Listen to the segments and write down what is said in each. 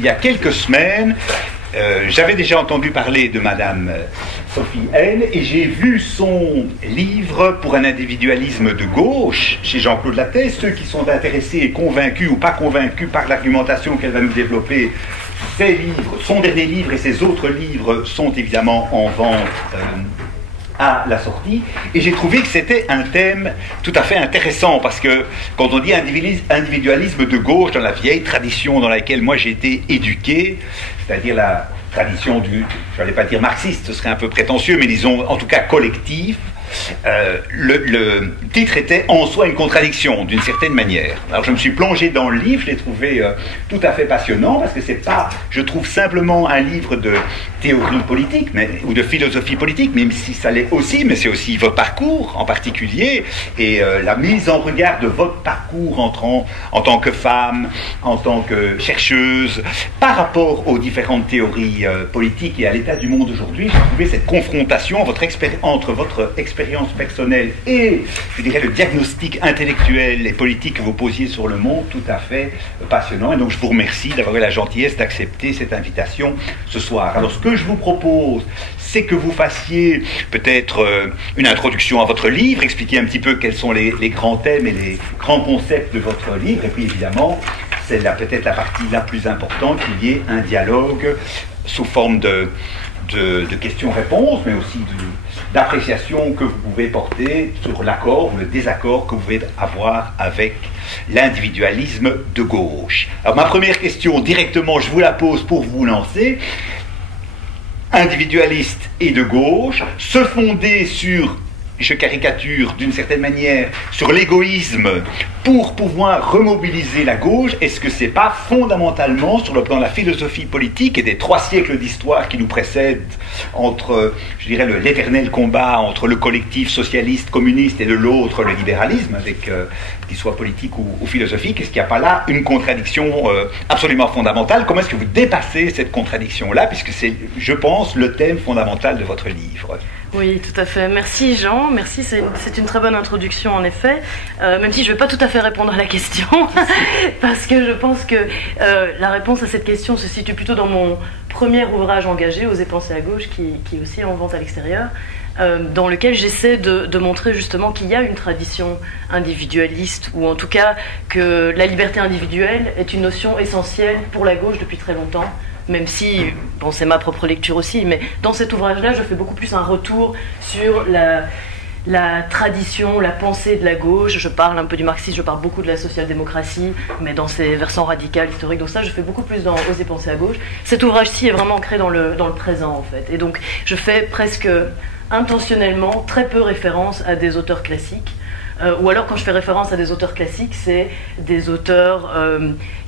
il y a quelques semaines, j'avais déjà entendu parler de Madame Sophie Haine et j'ai vu son livre Pour un individualisme de gauche chez Jean-Claude Lattès. Ceux qui sont intéressés et convaincus ou pas convaincus par l'argumentation qu'elle va nous développer, ses livres, son dernier livre et ses autres livres sont évidemment en vente à la sortie, et j'ai trouvé que c'était un thème tout à fait intéressant, parce que quand on dit individualisme de gauche dans la vieille tradition dans laquelle moi j'ai été éduqué, c'est-à-dire la tradition du, je n'allais pas dire marxiste, ce serait un peu prétentieux, mais disons en tout cas collectif, le titre était en soi une contradiction d'une certaine manière. Alors je me suis plongé dans le livre, je l'ai trouvé tout à fait passionnant, parce que c'est pas, je trouve, simplement un livre de théorie politique ou de philosophie politique, même si ça l'est aussi, mais c'est aussi votre parcours en particulier, et la mise en regard de votre parcours en tant que femme, en tant que chercheuse, par rapport aux différentes théories politiques et à l'état du monde aujourd'hui. J'ai trouvé cette confrontation entre votre expérience personnelle et, je dirais, le diagnostic intellectuel et politique que vous posiez sur le monde tout à fait passionnant. Et donc je vous remercie d'avoir eu la gentillesse d'accepter cette invitation ce soir. Alors ce que je vous propose, c'est que vous fassiez peut-être une introduction à votre livre, expliquer un petit peu quels sont les grands thèmes et les grands concepts de votre livre, et puis évidemment, c'est peut-être la partie la plus importante, qu'il y ait un dialogue sous forme de questions-réponses, mais aussi d'appréciation que vous pouvez porter sur l'accord ou le désaccord que vous pouvez avoir avec l'individualisme de gauche. Alors ma première question, directement, je vous la pose pour vous lancer. Individualiste et de gauche, se fonder sur, je caricature d'une certaine manière, sur l'égoïsme pour pouvoir remobiliser la gauche, est-ce que c'est pas fondamentalement, sur le plan de la philosophie politique et des 3 siècles d'histoire qui nous précèdent, entre, je dirais, l'éternel combat entre le collectif socialiste, communiste et de l'autre, le libéralisme, avec qu'il soit politique ou philosophique, est-ce qu'il n'y a pas là une contradiction absolument fondamentale? Comment est-ce que vous dépassez cette contradiction-là, puisque c'est, je pense, le thème fondamental de votre livre? Oui, tout à fait. Merci Jean, merci, c'est une très bonne introduction en effet, même si je ne vais pas tout à fait répondre à la question, parce que je pense que la réponse à cette question se situe plutôt dans mon premier ouvrage engagé, Oser penser à gauche, qui est aussi en vente à l'extérieur, dans lequel j'essaie de montrer justement qu'il y a une tradition individualiste, ou en tout cas que la liberté individuelle est une notion essentielle pour la gauche depuis très longtemps, même si, bon, c'est ma propre lecture aussi, mais dans cet ouvrage-là, je fais beaucoup plus un retour sur la tradition, la pensée de la gauche. Je parle un peu du marxisme, je parle beaucoup de la social-démocratie, mais dans ses versants radicaux, historiques. Donc ça, je fais beaucoup plus dans Oser penser à gauche. Cet ouvrage-ci est vraiment ancré dans le présent, en fait. Et donc, je fais presque intentionnellement très peu référence à des auteurs classiques. Ou alors, quand je fais référence à des auteurs classiques, c'est des auteurs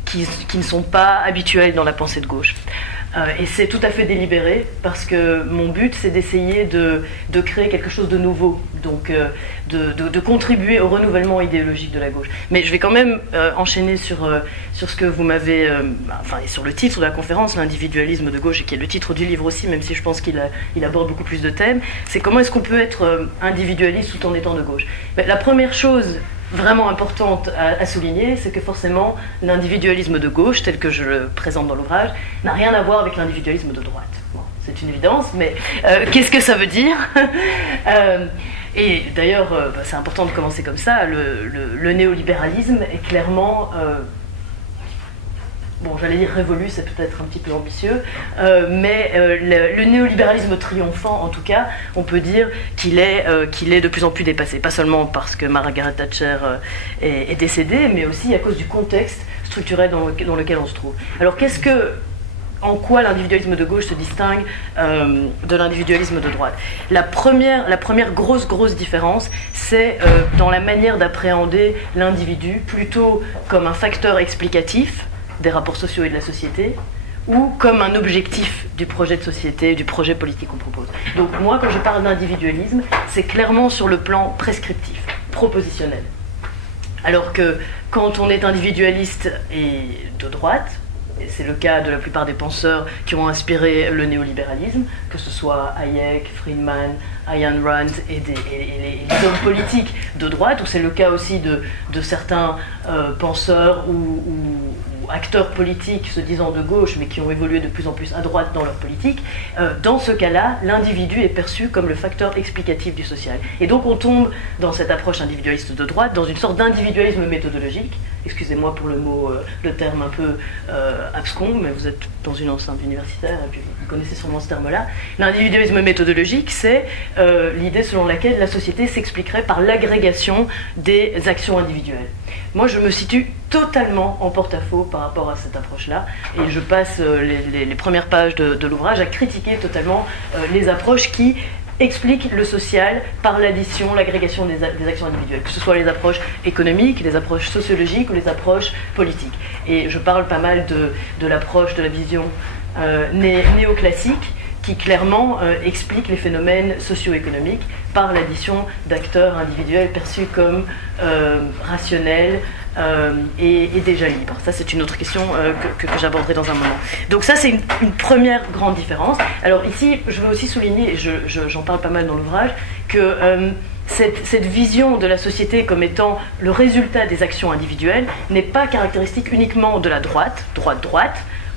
qui ne sont pas habituels dans la pensée de gauche. Et c'est tout à fait délibéré, parce que mon but, c'est d'essayer de créer quelque chose de nouveau, donc de contribuer au renouvellement idéologique de la gauche. Mais je vais quand même enchaîner sur ce que vous m'avez... enfin, sur le titre de la conférence, l'individualisme de gauche, et qui est le titre du livre aussi, même si je pense qu'il aborde beaucoup plus de thèmes. C'est comment est-ce qu'on peut être individualiste tout en étant de gauche. Mais la première chose vraiment importante à souligner, c'est que forcément l'individualisme de gauche, tel que je le présente dans l'ouvrage, n'a rien à voir avec l'individualisme de droite. Bon, c'est une évidence, mais qu'est-ce que ça veut dire? Et d'ailleurs, c'est important de commencer comme ça, le néolibéralisme est clairement... bon, j'allais dire révolu, c'est peut-être un petit peu ambitieux, mais le néolibéralisme triomphant, en tout cas, on peut dire qu'il est de plus en plus dépassé. Pas seulement parce que Margaret Thatcher est décédée, mais aussi à cause du contexte structurel dans lequel on se trouve. Alors, en quoi l'individualisme de gauche se distingue de l'individualisme de droite? La première grosse différence, c'est dans la manière d'appréhender l'individu, plutôt comme un facteur explicatif des rapports sociaux et de la société, ou comme un objectif du projet de société, du projet politique qu'on propose. Donc moi, quand je parle d'individualisme, c'est clairement sur le plan prescriptif, propositionnel. Alors que quand on est individualiste et de droite, et c'est le cas de la plupart des penseurs qui ont inspiré le néolibéralisme, que ce soit Hayek, Friedman, Ayn Rand et les hommes politiques de droite, ou c'est le cas aussi de certains penseurs ou acteurs politiques se disant de gauche, mais qui ont évolué de plus en plus à droite dans leur politique. Dans ce cas-là, l'individu est perçu comme le facteur explicatif du social. Et donc on tombe dans cette approche individualiste de droite, dans une sorte d'individualisme méthodologique. Excusez-moi pour le terme un peu abscon, mais vous êtes dans une enceinte universitaire, et puis vous connaissez sûrement ce terme-là. L'individualisme méthodologique, c'est l'idée selon laquelle la société s'expliquerait par l'agrégation des actions individuelles. Moi, je me situe totalement en porte-à-faux par rapport à cette approche-là, et je passe les premières pages de l'ouvrage à critiquer totalement les approches qui expliquent le social par l'addition, l'agrégation des actions individuelles, que ce soit les approches économiques, les approches sociologiques ou les approches politiques. Et je parle pas mal de l'approche de la vision néoclassique, qui clairement explique les phénomènes socio-économiques par l'addition d'acteurs individuels perçus comme rationnels et déjà libres. Ça, c'est une autre question que j'aborderai dans un moment. Donc ça, c'est une première grande différence. Alors ici, je veux aussi souligner, et j'en parle pas mal dans l'ouvrage, que cette vision de la société comme étant le résultat des actions individuelles n'est pas caractéristique uniquement de la droite,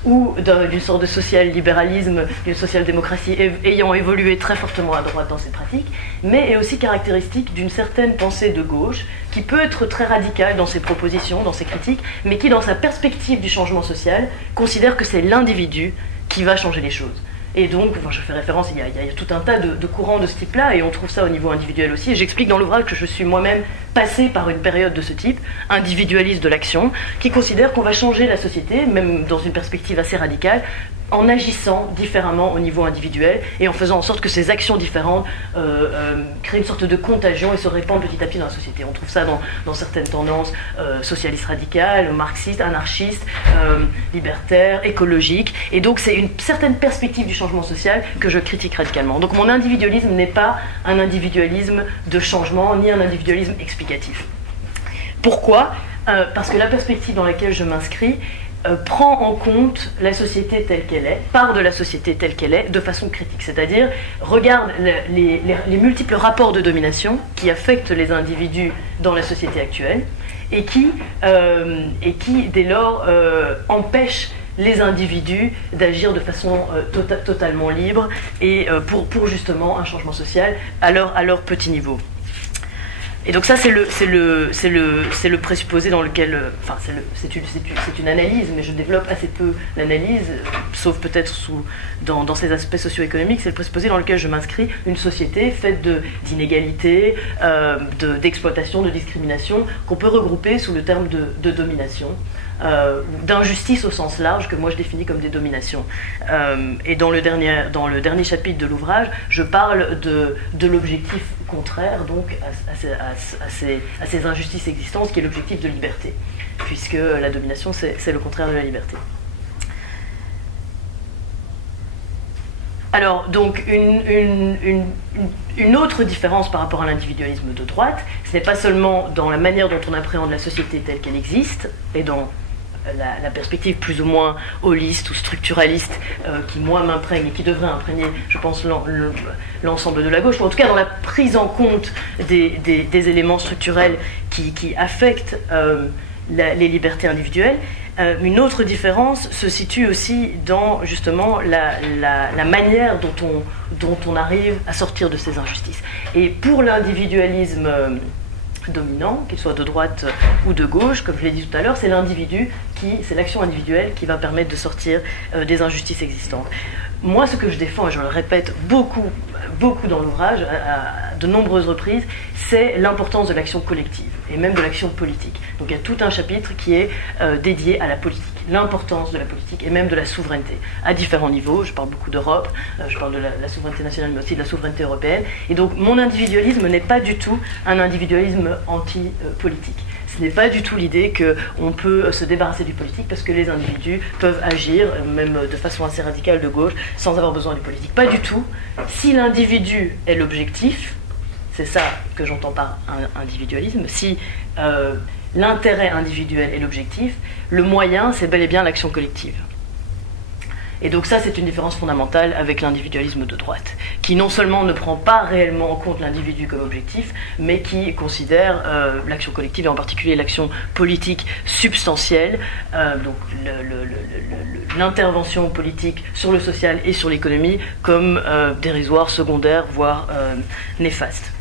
ou d'une sorte de social-libéralisme, d'une social-démocratie ayant évolué très fortement à droite dans ses pratiques, mais est aussi caractéristique d'une certaine pensée de gauche qui peut être très radicale dans ses propositions, dans ses critiques, mais qui, dans sa perspective du changement social, considère que c'est l'individu qui va changer les choses. Et donc, je fais référence, il y a tout un tas de courants de ce type-là, et on trouve ça au niveau individuel aussi. Et j'explique dans l'ouvrage que je suis moi-même passée par une période de ce type, individualiste de l'action, qui considère qu'on va changer la société, même dans une perspective assez radicale, en agissant différemment au niveau individuel et en faisant en sorte que ces actions différentes créent une sorte de contagion et se répandent petit à petit dans la société. On trouve ça dans certaines tendances socialistes radicales, marxistes, anarchistes, libertaires, écologiques. Et donc c'est une certaine perspective du changement social que je critique radicalement. Donc mon individualisme n'est pas un individualisme de changement ni un individualisme explicatif. Pourquoi ? Parce que la perspective dans laquelle je m'inscris prend en compte la société telle qu'elle est, part de la société telle qu'elle est, de façon critique. C'est-à-dire, regarde les multiples rapports de domination qui affectent les individus dans la société actuelle et qui dès lors, empêchent les individus d'agir de façon totalement libre et pour justement un changement social à leur petit niveau. Et donc ça, c'est le présupposé dans lequel... Enfin, c'est une analyse, mais je développe assez peu l'analyse, sauf peut-être dans ses aspects socio-économiques. C'est le présupposé dans lequel je m'inscris, une société faite d'inégalités, d'exploitation, de discrimination, qu'on peut regrouper sous le terme de domination, d'injustice au sens large, que moi je définis comme des dominations. Et dans le dernier chapitre de l'ouvrage, je parle de l'objectif contraire donc à ces injustices existantes, qui est l'objectif de liberté, puisque la domination c'est le contraire de la liberté. Alors donc une autre différence par rapport à l'individualisme de droite, ce n'est pas seulement dans la manière dont on appréhende la société telle qu'elle existe et dans la perspective plus ou moins holiste ou structuraliste qui moi m'imprègne et qui devrait imprégner, je pense, l'ensemble de la gauche, ou en tout cas dans la prise en compte des éléments structurels qui affectent les libertés individuelles. Une autre différence se situe aussi dans justement la manière dont on arrive à sortir de ces injustices. Et pour l'individualisme dominant, qu'il soit de droite ou de gauche, comme je l'ai dit tout à l'heure, c'est c'est l'action individuelle qui va permettre de sortir des injustices existantes. Moi, ce que je défends, et je le répète beaucoup dans l'ouvrage, à de nombreuses reprises, c'est l'importance de l'action collective, et même de l'action politique. Donc il y a tout un chapitre qui est dédié à la politique, l'importance de la politique, et même de la souveraineté, à différents niveaux. Je parle beaucoup d'Europe, je parle de la souveraineté nationale, mais aussi de la souveraineté européenne. Et donc mon individualisme n'est pas du tout un individualisme anti-politique. Ce n'est pas du tout l'idée qu'on peut se débarrasser du politique parce que les individus peuvent agir, même de façon assez radicale de gauche, sans avoir besoin du politique. Pas du tout. Si l'individu est l'objectif, c'est ça que j'entends par individualisme, si l'intérêt individuel est l'objectif, le moyen, c'est bel et bien l'action collective. Et donc ça, c'est une différence fondamentale avec l'individualisme de droite, qui non seulement ne prend pas réellement en compte l'individu comme objectif, mais qui considère l'action collective, et en particulier l'action politique substantielle, donc l'intervention politique sur le social et sur l'économie, comme dérisoire, secondaire, voire néfaste.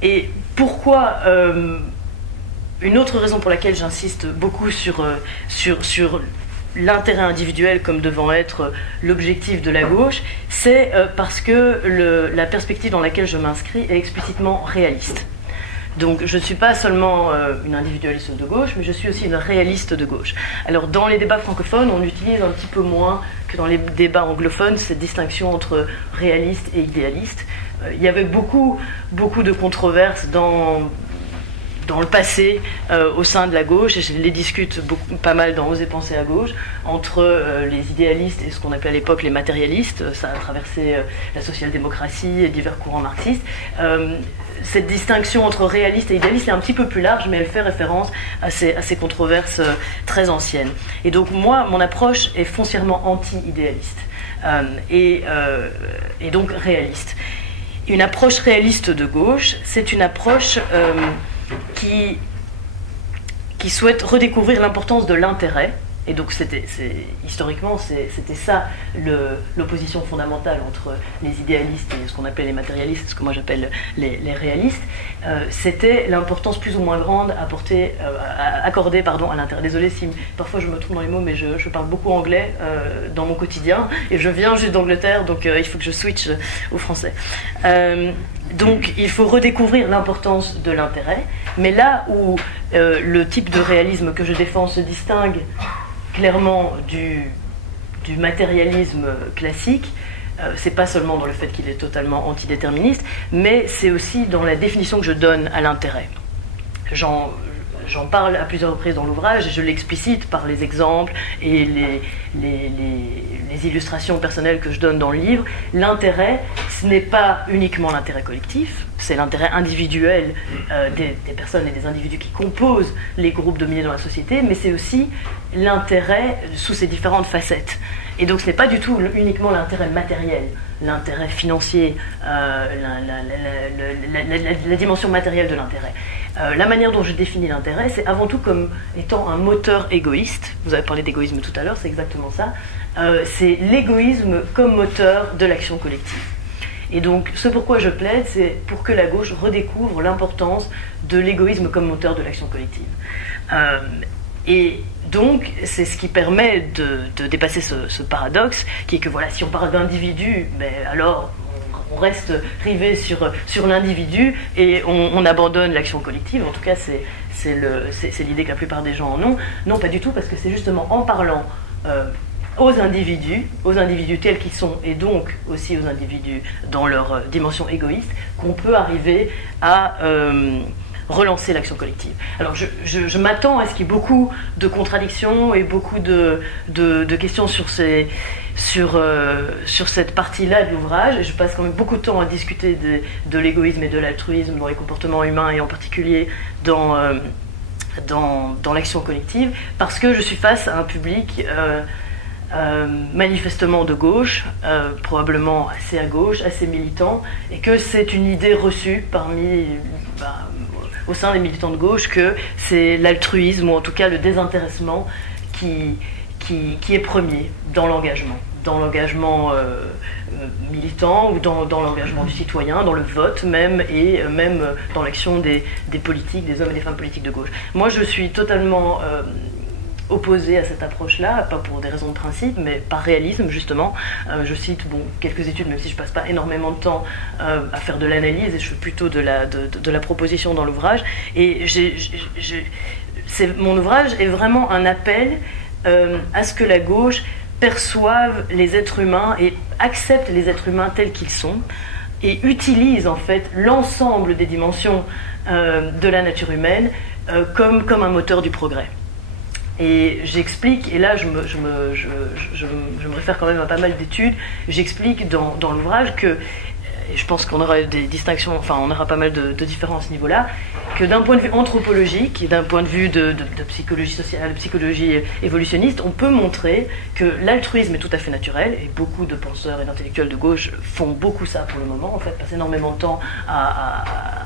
Et pourquoi une autre raison pour laquelle j'insiste beaucoup sur l'intérêt individuel comme devant être l'objectif de la gauche, c'est parce que la perspective dans laquelle je m'inscris est explicitement réaliste. Donc je ne suis pas seulement une individualiste de gauche, mais je suis aussi une réaliste de gauche. Alors dans les débats francophones, on utilise un petit peu moins que dans les débats anglophones cette distinction entre réaliste et idéaliste. Il y avait beaucoup de controverses dans le passé au sein de la gauche, et je les discute pas mal dans Oser penser à gauche, entre les idéalistes et ce qu'on appelait à l'époque les matérialistes. Ça a traversé la social-démocratie et divers courants marxistes. Cette distinction entre réaliste et idéaliste est un petit peu plus large, mais elle fait référence à ces controverses très anciennes. Et donc moi, mon approche est foncièrement anti-idéaliste et donc réaliste. Une approche réaliste de gauche, c'est une approche qui souhaite redécouvrir l'importance de l'intérêt. Et donc historiquement, c'était ça l'opposition fondamentale entre les idéalistes et ce qu'on appelle les matérialistes, ce que moi j'appelle les réalistes. C'était l'importance plus ou moins grande accordée à l'intérêt. Désolée si parfois je me trompe dans les mots, mais je parle beaucoup anglais dans mon quotidien, et je viens juste d'Angleterre, donc il faut que je switch au français. Donc il faut redécouvrir l'importance de l'intérêt, mais là où le type de réalisme que je défends se distingue clairement du matérialisme classique, c'est pas seulement dans le fait qu'il est totalement antidéterministe, mais c'est aussi dans la définition que je donne à l'intérêt. J'en parle à plusieurs reprises dans l'ouvrage, et je l'explicite par les exemples et les illustrations personnelles que je donne dans le livre. L'intérêt, ce n'est pas uniquement l'intérêt collectif, c'est l'intérêt individuel des personnes et des individus qui composent les groupes dominés dans la société, mais c'est aussi l'intérêt sous ses différentes facettes. Et donc ce n'est pas du tout uniquement l'intérêt matériel, l'intérêt financier, la dimension matérielle de l'intérêt. La manière dont je définis l'intérêt, c'est avant tout comme étant un moteur égoïste. Vous avez parlé d'égoïsme tout à l'heure, c'est exactement ça. C'est l'égoïsme comme moteur de l'action collective. Et donc, ce pourquoi je plaide, c'est pour que la gauche redécouvre l'importance de l'égoïsme comme moteur de l'action collective. Et donc, c'est ce qui permet de dépasser ce paradoxe, qui est que voilà, si on parle d'individu, ben alors on reste rivé sur l'individu et on abandonne l'action collective. En tout cas, c'est l'idée que la plupart des gens en ont. Non, pas du tout, parce que c'est justement en parlant aux individus tels qu'ils sont, et donc aussi aux individus dans leur dimension égoïste, qu'on peut arriver à relancer l'action collective. Alors je m'attends à ce qu'il y ait beaucoup de contradictions et beaucoup de questions sur cette partie-là de l'ouvrage. Je passe quand même beaucoup de temps à discuter de l'égoïsme et de l'altruisme dans les comportements humains, et en particulier dans l'action collective, parce que je suis face à un public manifestement de gauche, probablement assez à gauche, assez militant, et que c'est une idée reçue au sein des militants de gauche que c'est l'altruisme, ou en tout cas le désintéressement qui est premier dans l'engagement militant, ou dans l'engagement du citoyen, dans le vote même, et même dans l'action des politiques, des hommes et des femmes politiques de gauche. Moi je suis totalement opposé à cette approche-là, pas pour des raisons de principe, mais par réalisme, justement. Je cite quelques études, même si je passe pas énormément de temps à faire de l'analyse, et je fais plutôt de la proposition dans l'ouvrage. Et mon ouvrage est vraiment un appel à ce que la gauche perçoive les êtres humains et accepte les êtres humains tels qu'ils sont, et utilise en fait l'ensemble des dimensions de la nature humaine comme un moteur du progrès. Et j'explique, et là je me réfère quand même à pas mal d'études, j'explique dans l'ouvrage que et je pense qu'on aura des distinctions, enfin on aura pas mal de différences à ce niveau-là, que d'un point de vue anthropologique et d'un point de vue de psychologie sociale, de psychologie évolutionniste, on peut montrer que l'altruisme est tout à fait naturel, et beaucoup de penseurs et d'intellectuels de gauche font beaucoup ça pour le moment, en fait, passent énormément de temps à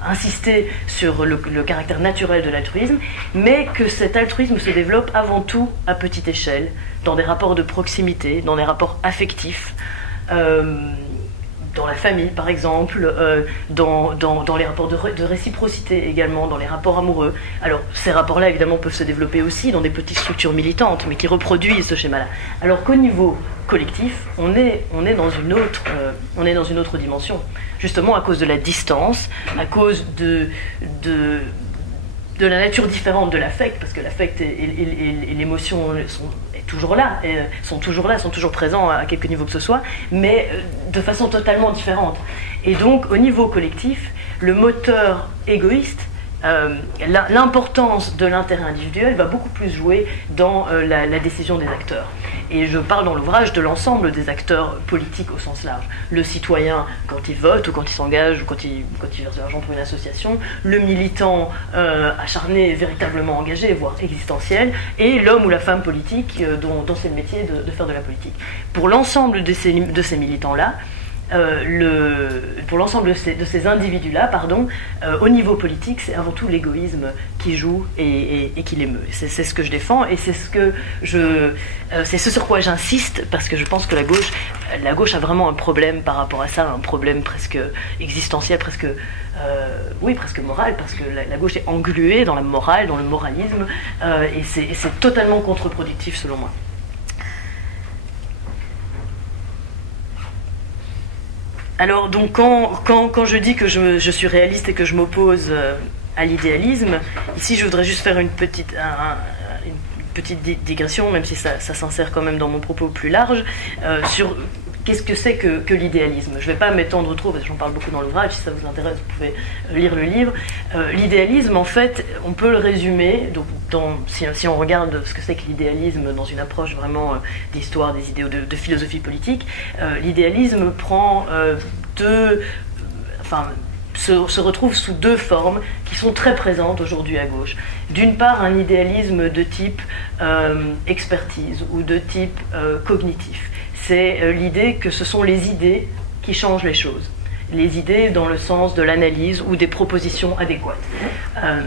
insister sur le caractère naturel de l'altruisme, mais que cet altruisme se développe avant tout à petite échelle, dans des rapports de proximité, dans des rapports affectifs, dans la famille par exemple, dans les rapports de réciprocité également, dans les rapports amoureux. Alors ces rapports-là évidemment peuvent se développer aussi dans des petites structures militantes, mais qui reproduisent ce schéma-là. Alors qu'au niveau collectif, on est dans une autre dimension, justement à cause de la distance, à cause de la nature différente de l'affect, parce que l'affect et l'émotion sont toujours là, sont toujours présents à quelque niveau que ce soit, mais de façon totalement différente. Et donc, au niveau collectif, le moteur égoïste, l'importance de l'intérêt individuel va beaucoup plus jouer dans la décision des acteurs. Et je parle dans l'ouvrage de l'ensemble des acteurs politiques au sens large. Le citoyen quand il vote ou quand il s'engage ou quand il verse de l'argent pour une association, le militant acharné, véritablement engagé, voire existentiel, et l'homme ou la femme politique dont c'est le métier de faire de la politique. Pour l'ensemble de ces militants-là, pour l'ensemble de ces individus-là, au niveau politique, c'est avant tout l'égoïsme qui joue et qui l'émeut. C'est ce que je défends et c'est ce sur quoi j'insiste, parce que je pense que la gauche a vraiment un problème par rapport à ça, un problème presque existentiel, presque moral, parce que la gauche est engluée dans la morale, dans le moralisme, et c'est totalement contre-productif selon moi. Alors, donc, quand je dis que je suis réaliste et que je m'oppose à l'idéalisme, ici je voudrais juste faire une petite digression, même si ça s'insère quand même dans mon propos plus large, sur qu'est-ce que c'est que l'idéalisme. Je ne vais pas m'étendre trop, parce que j'en parle beaucoup dans l'ouvrage, si ça vous intéresse, vous pouvez lire le livre. L'idéalisme, en fait, on peut le résumer, donc, si on regarde ce que c'est que l'idéalisme dans une approche vraiment d'histoire, des idéaux de philosophie politique, l'idéalisme prend se retrouve sous deux formes qui sont très présentes aujourd'hui à gauche. D'une part, un idéalisme de type expertise ou de type cognitif. C'est l'idée que ce sont les idées qui changent les choses. Les idées dans le sens de l'analyse ou des propositions adéquates.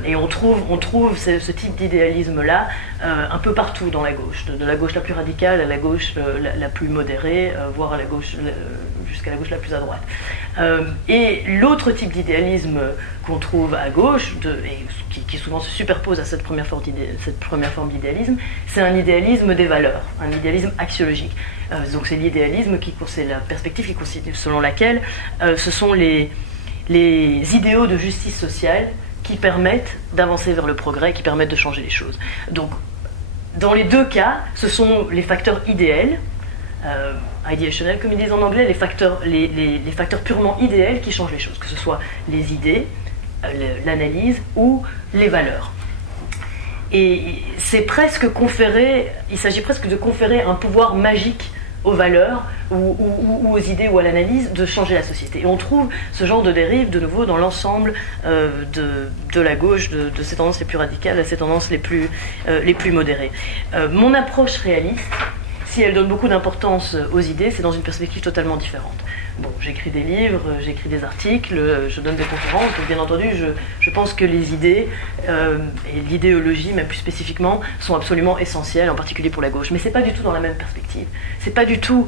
Et on trouve ce type d'idéalisme-là un peu partout dans la gauche, de la gauche la plus radicale à la gauche la plus modérée, voire à la gauche, jusqu'à la gauche la plus à droite. Et l'autre type d'idéalisme qu'on trouve à gauche, et qui souvent se superpose à cette première forme d'idéalisme, c'est un idéalisme des valeurs, un idéalisme axiologique. Donc c'est l'idéalisme c'est la perspective qui constitue, selon laquelle ce sont les idéaux de justice sociale qui permettent d'avancer vers le progrès, qui permettent de changer les choses. Donc dans les deux cas, ce sont les facteurs idéels, ideational comme ils disent en anglais, les facteurs purement idéels qui changent les choses, que ce soit les idées, l'analyse ou les valeurs. Et il s'agit presque de conférer un pouvoir magique aux valeurs ou aux idées ou à l'analyse de changer la société. Et on trouve ce genre de dérive de nouveau dans l'ensemble de la gauche, de ces tendances les plus radicales à ces tendances les plus modérées. Mon approche réaliste, si elle donne beaucoup d'importance aux idées, c'est dans une perspective totalement différente. Bon, j'écris des livres, j'écris des articles, je donne des conférences, donc bien entendu, je pense que les idées et l'idéologie, même plus spécifiquement, sont absolument essentielles, en particulier pour la gauche. Mais c'est pas du tout dans la même perspective. C'est pas du tout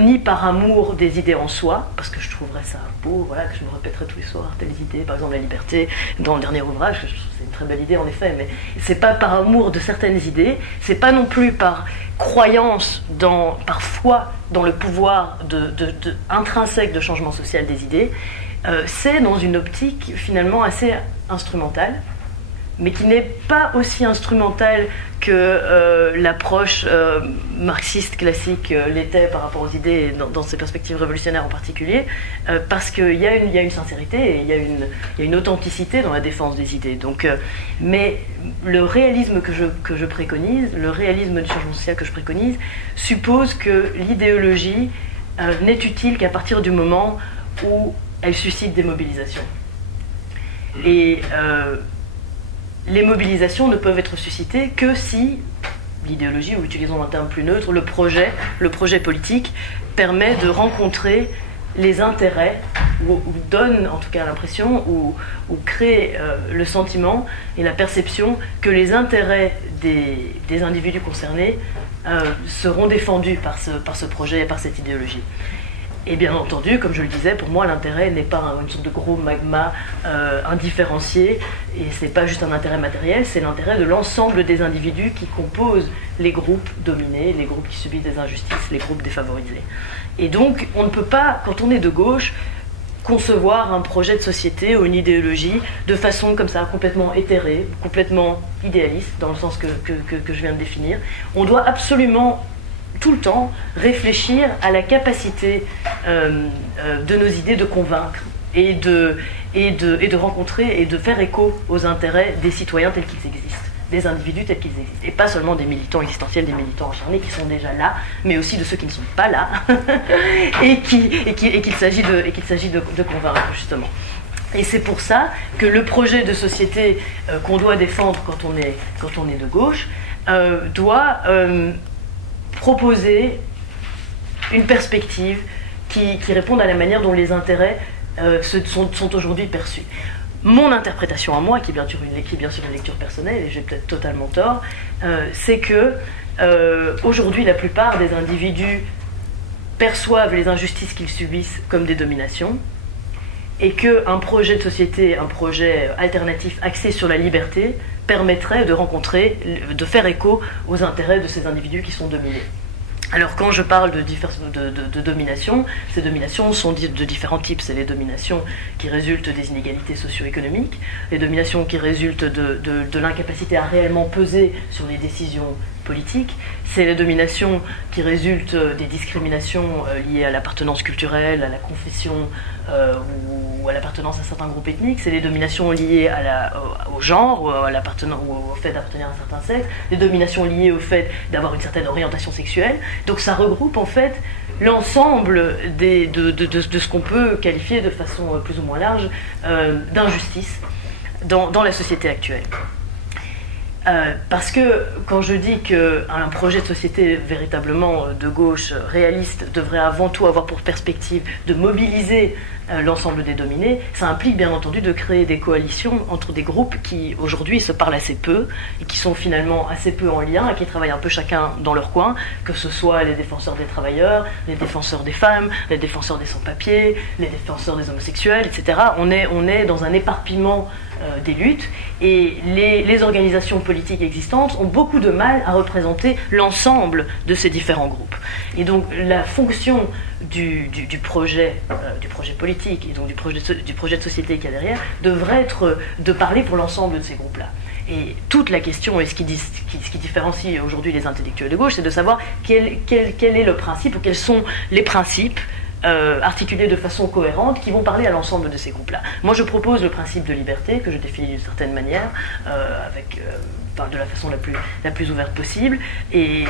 ni par amour des idées en soi, parce que je trouverais ça beau, voilà, que je me répéterais tous les soirs telles idées, par exemple la liberté, dans le dernier ouvrage, c'est une très belle idée en effet, mais c'est pas par amour de certaines idées, c'est pas non plus par croyance, par foi dans le pouvoir intrinsèque de changement social des idées, c'est dans une optique finalement assez instrumentale, mais qui n'est pas aussi instrumentale que l'approche marxiste classique l'était par rapport aux idées, dans ces perspectives révolutionnaires en particulier, parce qu'il y a une sincérité et il y a une authenticité dans la défense des idées. Donc, mais le réalisme que je préconise, le réalisme du changement social que je préconise, suppose que l'idéologie n'est utile qu'à partir du moment où elle suscite des mobilisations. Et les mobilisations ne peuvent être suscitées que si l'idéologie, ou utilisons un terme plus neutre, le projet politique permet de rencontrer les intérêts, ou donne en tout cas l'impression, ou crée le sentiment et la perception que les intérêts des individus concernés seront défendus par ce projet et par cette idéologie. Et bien entendu, comme je le disais, pour moi l'intérêt n'est pas une sorte de gros magma indifférencié, et c'est pas juste un intérêt matériel, c'est l'intérêt de l'ensemble des individus qui composent les groupes dominés, les groupes qui subissent des injustices, les groupes défavorisés. Et donc on ne peut pas, quand on est de gauche, concevoir un projet de société ou une idéologie de façon comme ça, complètement éthérée, complètement idéaliste, dans le sens que je viens de définir. On doit absolument tout le temps réfléchir à la capacité de nos idées de convaincre et de rencontrer et de faire écho aux intérêts des citoyens tels qu'ils existent, des individus tels qu'ils existent, et pas seulement des militants existentiels, des militants acharnés qui sont déjà là, mais aussi de ceux qui ne sont pas là et qu'il s'agit de convaincre justement. Et c'est pour ça que le projet de société qu'on doit défendre quand on est de gauche doit proposer une perspective qui réponde à la manière dont les intérêts sont aujourd'hui perçus. Mon interprétation à moi, qui est bien sûr une lecture personnelle, et j'ai peut-être totalement tort, c'est que aujourd'hui la plupart des individus perçoivent les injustices qu'ils subissent comme des dominations, et qu'un projet de société, un projet alternatif axé sur la liberté, permettrait de faire écho aux intérêts de ces individus qui sont dominés. Alors quand je parle de domination, ces dominations sont de différents types. C'est les dominations qui résultent des inégalités socio-économiques, les dominations qui résultent de l'incapacité à réellement peser sur les décisions politiques, c'est les dominations qui résultent des discriminations liées à l'appartenance culturelle, à la confession ou à l'appartenance à certains groupes ethniques, c'est les dominations liées au genre ou au fait d'appartenir à un certain sexe, des dominations liées au fait d'avoir une certaine orientation sexuelle. Donc ça regroupe en fait l'ensemble de ce qu'on peut qualifier de façon plus ou moins large d'injustice dans la société actuelle. Parce que quand je dis qu'un projet de société véritablement de gauche réaliste devrait avant tout avoir pour perspective de mobiliser l'ensemble des dominés, ça implique bien entendu de créer des coalitions entre des groupes qui aujourd'hui se parlent assez peu et qui sont finalement assez peu en lien et qui travaillent un peu chacun dans leur coin, que ce soit les défenseurs des travailleurs, les défenseurs des femmes, les défenseurs des sans-papiers, les défenseurs des homosexuels, etc. On est dans un éparpillement des luttes, et les organisations politiques existantes ont beaucoup de mal à représenter l'ensemble de ces différents groupes. Et donc la fonction du projet politique, et donc du projet de société qu'il y a derrière, devrait être de parler pour l'ensemble de ces groupes-là. Et toute la question, et ce qui différencie aujourd'hui les intellectuels de gauche, c'est de savoir quel est le principe, ou quels sont les principes articulés de façon cohérente qui vont parler à l'ensemble de ces groupes-là. Moi, je propose le principe de liberté, que je définis d'une certaine manière, de la façon la plus ouverte possible, et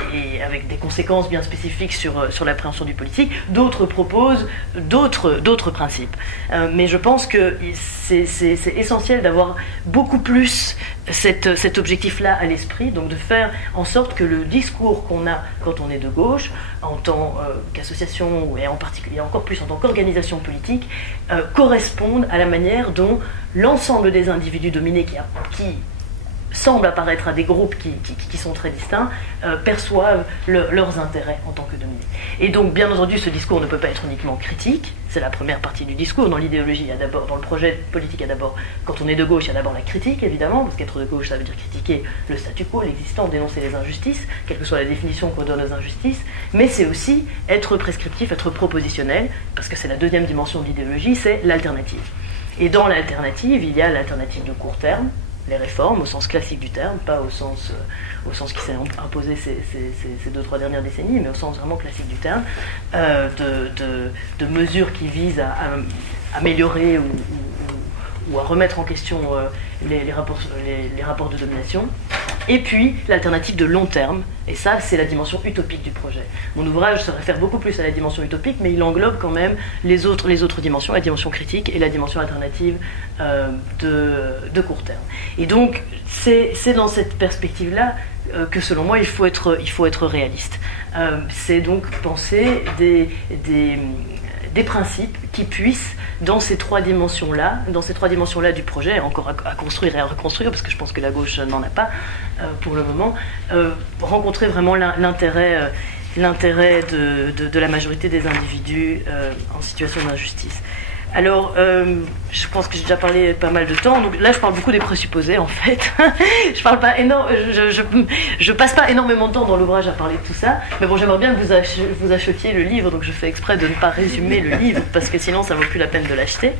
avec des conséquences bien spécifiques sur l'appréhension du politique. D'autres proposent d'autres principes. Mais je pense que c'est essentiel d'avoir beaucoup plus cet objectif-là à l'esprit, donc de faire en sorte que le discours qu'on a quand on est de gauche, en tant qu'association, et en particulier encore plus en tant qu'organisation politique, corresponde à la manière dont l'ensemble des individus dominés qui semblent apparaître à des groupes qui sont très distincts, perçoivent leurs intérêts en tant que dominés. Et donc, bien entendu, ce discours ne peut pas être uniquement critique, c'est la première partie du discours. Dans l'idéologie, dans le projet politique, il y a d'abord, quand on est de gauche, il y a d'abord la critique, évidemment, parce qu'être de gauche, ça veut dire critiquer le statu quo, l'existant, dénoncer les injustices, quelle que soit la définition qu'on donne aux injustices, mais c'est aussi être prescriptif, être propositionnel, parce que c'est la deuxième dimension de l'idéologie, c'est l'alternative. Et dans l'alternative, il y a l'alternative de court terme, les réformes au sens classique du terme, pas au sens qui s'est imposé ces 2-3 dernières décennies, mais au sens vraiment classique du terme, de mesures qui visent à améliorer ou à remettre en question les rapports de domination. Et puis l'alternative de long terme, et ça c'est la dimension utopique du projet. Mon ouvrage se réfère beaucoup plus à la dimension utopique, mais il englobe quand même les autres dimensions, la dimension critique et la dimension alternative de court terme. Et donc c'est dans cette perspective-là que selon moi il faut être réaliste. C'est donc penser des principes qui puissent, dans ces trois dimensions-là du projet, encore à construire et à reconstruire, parce que je pense que la gauche n'en a pas pour le moment, rencontrer vraiment l'intérêt de la majorité des individus en situation d'injustice. Alors, je pense que j'ai déjà parlé pas mal de temps, donc là je parle beaucoup des présupposés en fait. Je passe pas énormément de temps dans l'ouvrage à parler de tout ça, mais bon, j'aimerais bien que vous achetiez le livre, donc je fais exprès de ne pas résumer le livre, parce que sinon ça vaut plus la peine de l'acheter.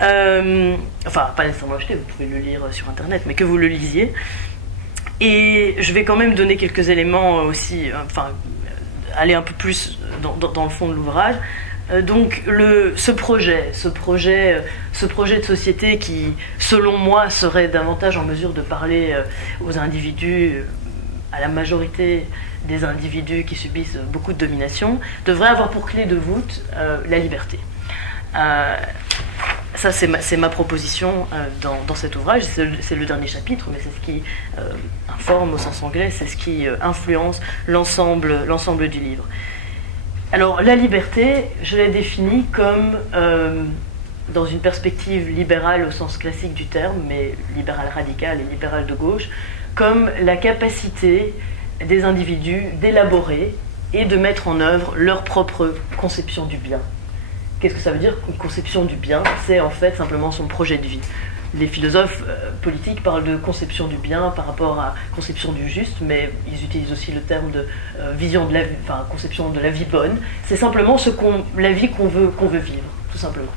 Enfin, pas nécessairement l'acheter, vous pouvez le lire sur internet, mais que vous le lisiez. Et je vais quand même donner quelques éléments aussi, aller un peu plus dans le fond de l'ouvrage. Donc ce projet de société qui, selon moi, serait davantage en mesure de parler aux individus, à la majorité des individus qui subissent beaucoup de domination, devrait avoir pour clé de voûte la liberté. Ça, c'est ma proposition dans cet ouvrage. C'est le dernier chapitre, mais c'est ce qui informe au sens anglais, c'est ce qui influence l'ensemble du livre. Alors, la liberté, je l'ai définie comme, dans une perspective libérale au sens classique du terme, mais libérale radicale et libérale de gauche, comme la capacité des individus d'élaborer et de mettre en œuvre leur propre conception du bien. Qu'est-ce que ça veut dire, une conception du bien? C'est en fait simplement son projet de vie. Les philosophes politiques parlent de conception du bien par rapport à conception du juste, mais ils utilisent aussi le terme de vision de la vie, conception de la vie bonne. C'est simplement la vie qu'on veut vivre, tout simplement.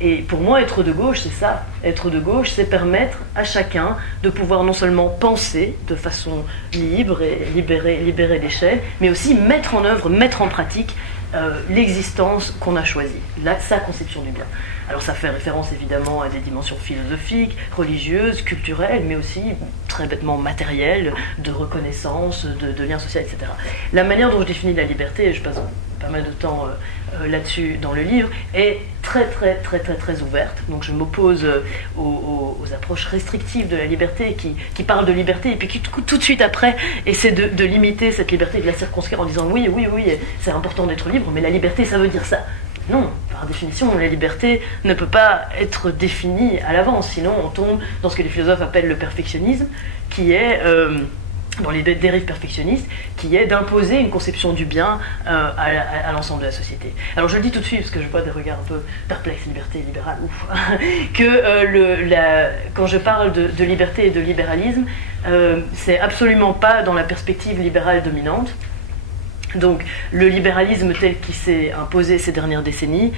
Et pour moi, être de gauche, c'est ça. Être de gauche, c'est permettre à chacun de pouvoir non seulement penser de façon libre et libérée d'échelle, mais aussi mettre en œuvre, mettre en pratique l'existence qu'on a choisie, sa conception du bien. Alors ça fait référence évidemment à des dimensions philosophiques, religieuses, culturelles, mais aussi très bêtement matérielles, de reconnaissance, de liens sociaux, etc. La manière dont je définis la liberté, et je passe pas mal de temps là-dessus dans le livre, est très ouverte. Donc je m'oppose aux approches restrictives de la liberté qui parlent de liberté et puis qui tout de suite après essaient de limiter cette liberté et de la circonscrire en disant oui, c'est important d'être libre, mais la liberté ça veut dire ça. Non, par définition, la liberté ne peut pas être définie à l'avance, sinon on tombe dans ce que les philosophes appellent le perfectionnisme, qui est, dans les dérives perfectionnistes, qui est d'imposer une conception du bien à l'ensemble de la société. Alors je le dis tout de suite, parce que je vois des regards un peu perplexes, liberté libérale, ouf, que quand je parle de liberté et de libéralisme, c'est absolument pas dans la perspective libérale dominante. Donc le libéralisme tel qu'il s'est imposé ces dernières décennies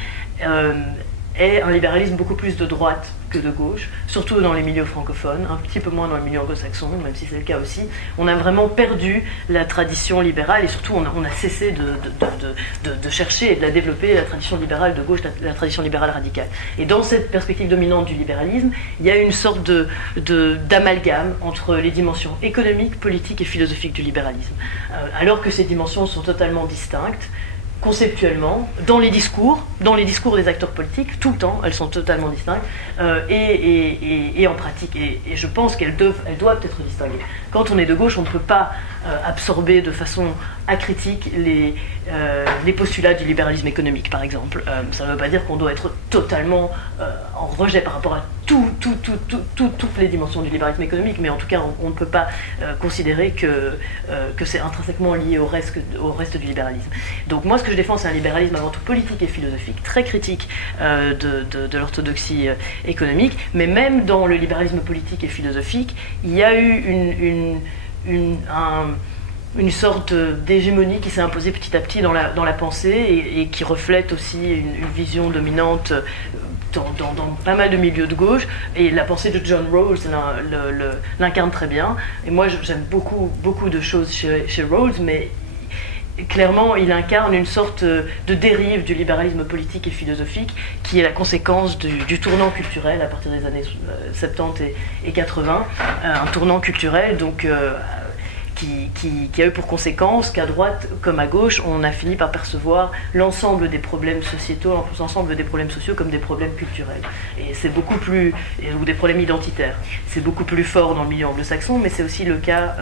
est un libéralisme beaucoup plus de droite que de gauche, surtout dans les milieux francophones, un petit peu moins dans les milieux anglo-saxons, même si c'est le cas aussi. On a vraiment perdu la tradition libérale et surtout on a cessé de chercher et de la développer, la tradition libérale de gauche, la tradition libérale radicale. Et dans cette perspective dominante du libéralisme, il y a une sorte d'amalgame entre les dimensions économiques, politiques et philosophiques du libéralisme. Alors que ces dimensions sont totalement distinctes, conceptuellement, dans les discours des acteurs politiques, tout le temps, elles sont totalement distinctes, et en pratique. Et je pense qu'elles doivent être distinguées. Quand on est de gauche, on ne peut pas absorber de façon acritique les postulats du libéralisme économique, par exemple. Ça ne veut pas dire qu'on doit être totalement en rejet par rapport à toutes les dimensions du libéralisme économique, mais en tout cas, on ne peut pas considérer que c'est intrinsèquement lié au reste du libéralisme. Donc moi, ce que je défends, c'est un libéralisme avant tout politique et philosophique, très critique de l'orthodoxie économique, mais même dans le libéralisme politique et philosophique, il y a eu une sorte d'hégémonie qui s'est imposée petit à petit dans la pensée et qui reflète aussi une vision dominante dans pas mal de milieux de gauche, et la pensée de John Rawls l'incarne très bien. Et moi j'aime beaucoup de choses chez Rawls, mais clairement, il incarne une sorte de dérive du libéralisme politique et philosophique qui est la conséquence du tournant culturel à partir des années 70 et 80, un tournant culturel donc qui a eu pour conséquence qu'à droite comme à gauche, on a fini par percevoir l'ensemble des problèmes sociétaux, l'ensemble des problèmes sociaux comme des problèmes culturels. Et c'est beaucoup plus, ou des problèmes identitaires. C'est beaucoup plus fort dans le milieu anglo-saxon, mais c'est aussi le cas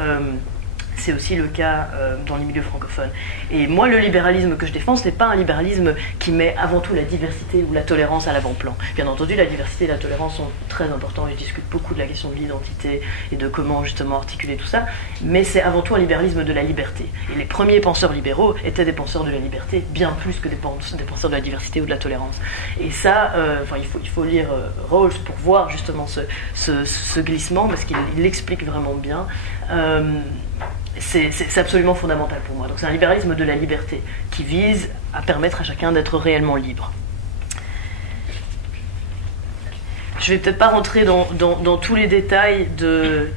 dans les milieux francophones. Et moi, le libéralisme que je défends, ce n'est pas un libéralisme qui met avant tout la diversité ou la tolérance à l'avant-plan. Bien entendu, la diversité et la tolérance sont très importants. Je discute beaucoup de la question de l'identité et de comment justement articuler tout ça. Mais c'est avant tout un libéralisme de la liberté. Et les premiers penseurs libéraux étaient des penseurs de la liberté, bien plus que des penseurs de la diversité ou de la tolérance. Et ça, il faut lire Rawls pour voir justement ce glissement, parce qu'il l'explique vraiment bien. C'est absolument fondamental pour moi. Donc c'est un libéralisme de la liberté qui vise à permettre à chacun d'être réellement libre. Je ne vais peut-être pas rentrer dans tous les détails de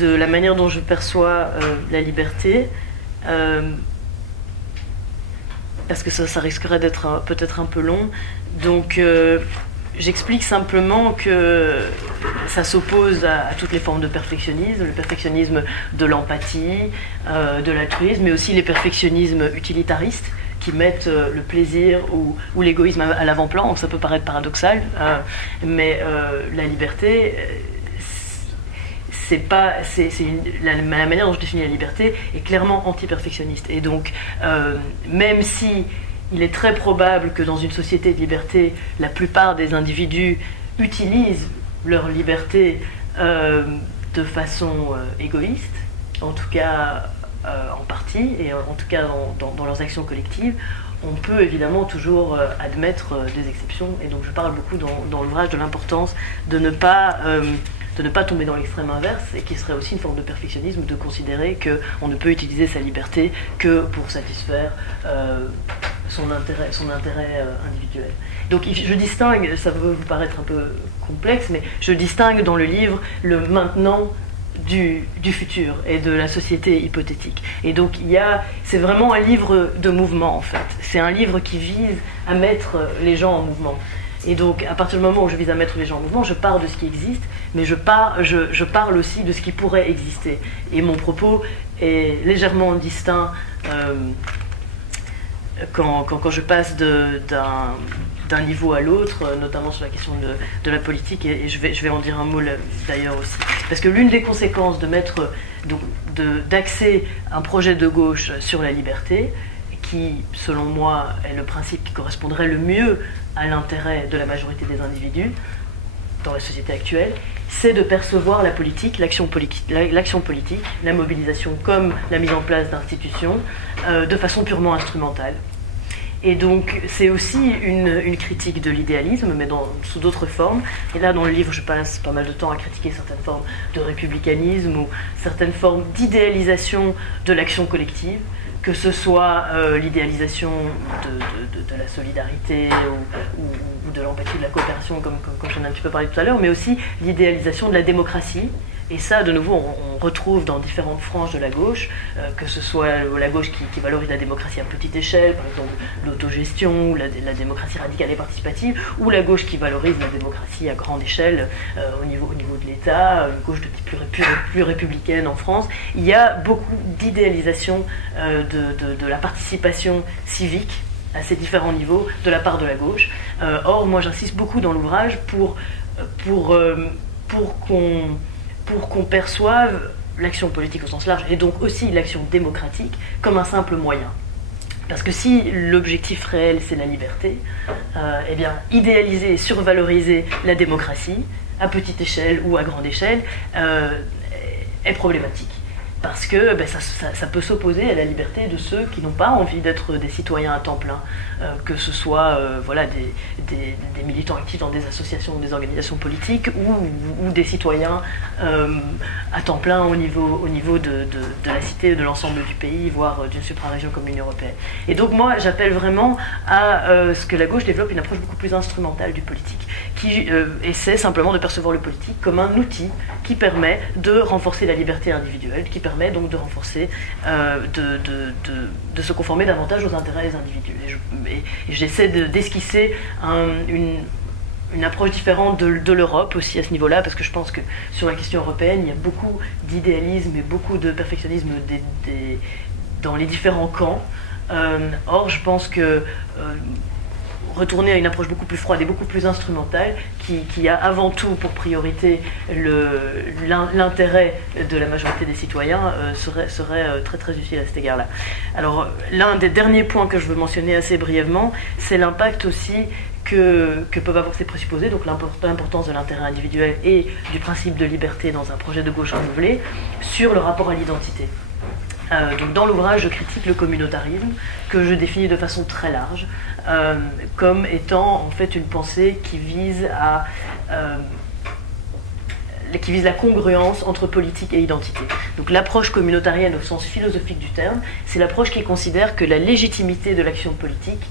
la manière dont je perçois la liberté, parce que ça risquerait d'être peut-être un peu long. Donc j'explique simplement que ça s'oppose à toutes les formes de perfectionnisme, le perfectionnisme de l'empathie, de l'altruisme, mais aussi les perfectionnismes utilitaristes qui mettent le plaisir ou l'égoïsme à l'avant-plan. Donc ça peut paraître paradoxal, mais la liberté, la manière dont je définis la liberté est clairement anti-perfectionniste. Et donc, même si il est très probable que dans une société de liberté, la plupart des individus utilisent leur liberté de façon égoïste, en tout cas en partie, et en tout cas dans leurs actions collectives, on peut évidemment toujours admettre des exceptions. Et donc je parle beaucoup dans l'ouvrage de l'importance de ne pas tomber dans l'extrême inverse, et qui serait aussi une forme de perfectionnisme, de considérer qu'on ne peut utiliser sa liberté que pour satisfaire son intérêt individuel. Donc je distingue, ça peut vous paraître un peu complexe, mais je distingue dans le livre le maintenant du futur et de la société hypothétique. Et donc c'est vraiment un livre de mouvement en fait. C'est un livre qui vise à mettre les gens en mouvement. Et donc à partir du moment où je vise à mettre les gens en mouvement, je pars de ce qui existe, mais je parle aussi de ce qui pourrait exister. Et mon propos est légèrement distinct quand je passe d'un niveau à l'autre, notamment sur la question de la politique, et je vais en dire un mot d'ailleurs aussi. Parce que l'une des conséquences d'axer un projet de gauche sur la liberté, qui, selon moi, est le principe qui correspondrait le mieux à l'intérêt de la majorité des individus dans la société actuelle, c'est de percevoir la politique, l'action politique, la mobilisation comme la mise en place d'institutions de façon purement instrumentale. Et donc c'est aussi une critique de l'idéalisme, mais sous d'autres formes. Et là, dans le livre, je passe pas mal de temps à critiquer certaines formes de républicanisme ou certaines formes d'idéalisation de l'action collective, que ce soit l'idéalisation de la solidarité ou de l'empathie, de la coopération, comme j'en ai un petit peu parlé tout à l'heure, mais aussi l'idéalisation de la démocratie. Et ça, de nouveau, on retrouve dans différentes franges de la gauche, que ce soit la gauche qui valorise la démocratie à petite échelle, par exemple l'autogestion, ou la démocratie radicale et participative, ou la gauche qui valorise la démocratie à grande échelle au niveau de l'État, une gauche de type plus républicaine en France. Il y a beaucoup d'idéalisation de la participation civique à ces différents niveaux de la part de la gauche. Or, moi, j'insiste beaucoup dans l'ouvrage pour qu'on perçoive l'action politique au sens large, et donc aussi l'action démocratique, comme un simple moyen. Parce que si l'objectif réel, c'est la liberté, eh bien, idéaliser et survaloriser la démocratie, à petite échelle ou à grande échelle, est problématique. Parce que ça peut s'opposer à la liberté de ceux qui n'ont pas envie d'être des citoyens à temps plein, que ce soit des militants actifs dans des associations ou des organisations politiques, ou des citoyens à temps plein au niveau de la cité et de l'ensemble du pays, voire d'une suprarégion comme l'Union européenne. Et donc moi, j'appelle vraiment à ce que la gauche développe une approche beaucoup plus instrumentale du politique, qui essaie simplement de percevoir le politique comme un outil qui permet de renforcer la liberté individuelle, qui permet permet donc de renforcer, de se conformer davantage aux intérêts des individus. Et j'essaie d'esquisser une approche différente de l'Europe aussi à ce niveau-là, parce que je pense que sur la question européenne, il y a beaucoup d'idéalisme et beaucoup de perfectionnisme dans les différents camps. Or, je pense que retourner à une approche beaucoup plus froide et beaucoup plus instrumentale, qui a avant tout pour priorité l'intérêt de la majorité des citoyens, serait très très utile à cet égard-là. Alors, l'un des derniers points que je veux mentionner assez brièvement, c'est l'impact aussi que peuvent avoir ces présupposés, donc l'importance de l'intérêt individuel et du principe de liberté dans un projet de gauche renouvelé, sur le rapport à l'identité. Donc dans l'ouvrage, je critique le communautarisme, que je définis de façon très large, comme étant en fait une pensée qui vise la congruence entre politique et identité. Donc l'approche communautarienne au sens philosophique du terme, c'est l'approche qui considère que la légitimité de l'action politique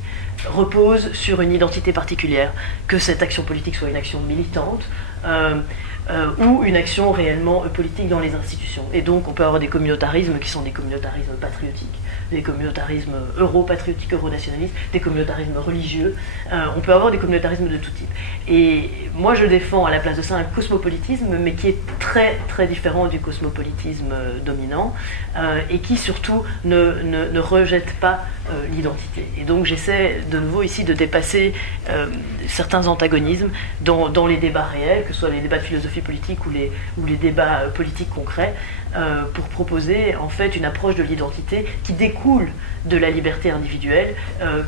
repose sur une identité particulière, que cette action politique soit une action militante, ou une action réellement politique dans les institutions. Et donc on peut avoir des communautarismes qui sont des communautarismes patriotiques, des communautarismes euro-patriotiques, euro-nationalistes, des communautarismes religieux. On peut avoir des communautarismes de tout type. Et moi je défends à la place de ça un cosmopolitisme, mais qui est très très différent du cosmopolitisme dominant, et qui surtout ne rejette pas l'identité. Et donc j'essaie de nouveau ici de dépasser certains antagonismes dans les débats réels, que ce soit les débats de philosophie politique ou les débats politiques concrets, pour proposer en fait une approche de l'identité qui découle de la liberté individuelle,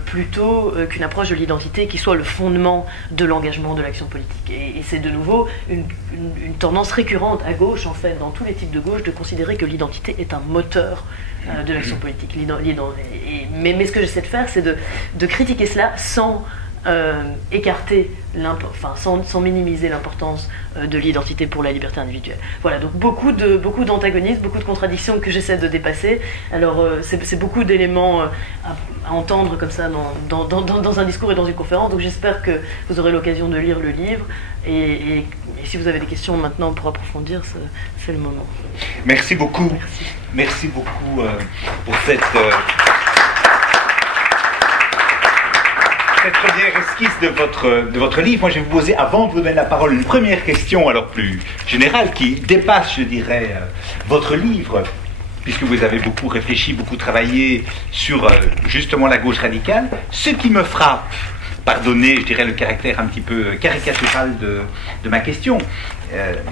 plutôt qu'une approche de l'identité qui soit le fondement de l'engagement de l'action politique. Et c'est de nouveau une tendance récurrente à gauche, en fait, dans tous les types de gauche, de considérer que l'identité est un moteur de l'action politique. Mais ce que j'essaie de faire, c'est de critiquer cela sans écarter, sans minimiser l'importance de l'identité pour la liberté individuelle. Voilà, donc beaucoup d'antagonismes, beaucoup de contradictions que j'essaie de dépasser. Alors c'est beaucoup d'éléments à entendre comme ça dans un discours et dans une conférence, donc j'espère que vous aurez l'occasion de lire le livre, et si vous avez des questions maintenant pour approfondir, c'est le moment. Merci beaucoup. Merci beaucoup pour cette première esquisse de votre livre. Moi, je vais vous poser, avant de vous donner la parole, une première question, alors plus générale, qui dépasse, je dirais, votre livre, puisque vous avez beaucoup réfléchi, beaucoup travaillé sur, justement, la gauche radicale. Ce qui me frappe, pardonnez, je dirais, le caractère un petit peu caricatural de ma question,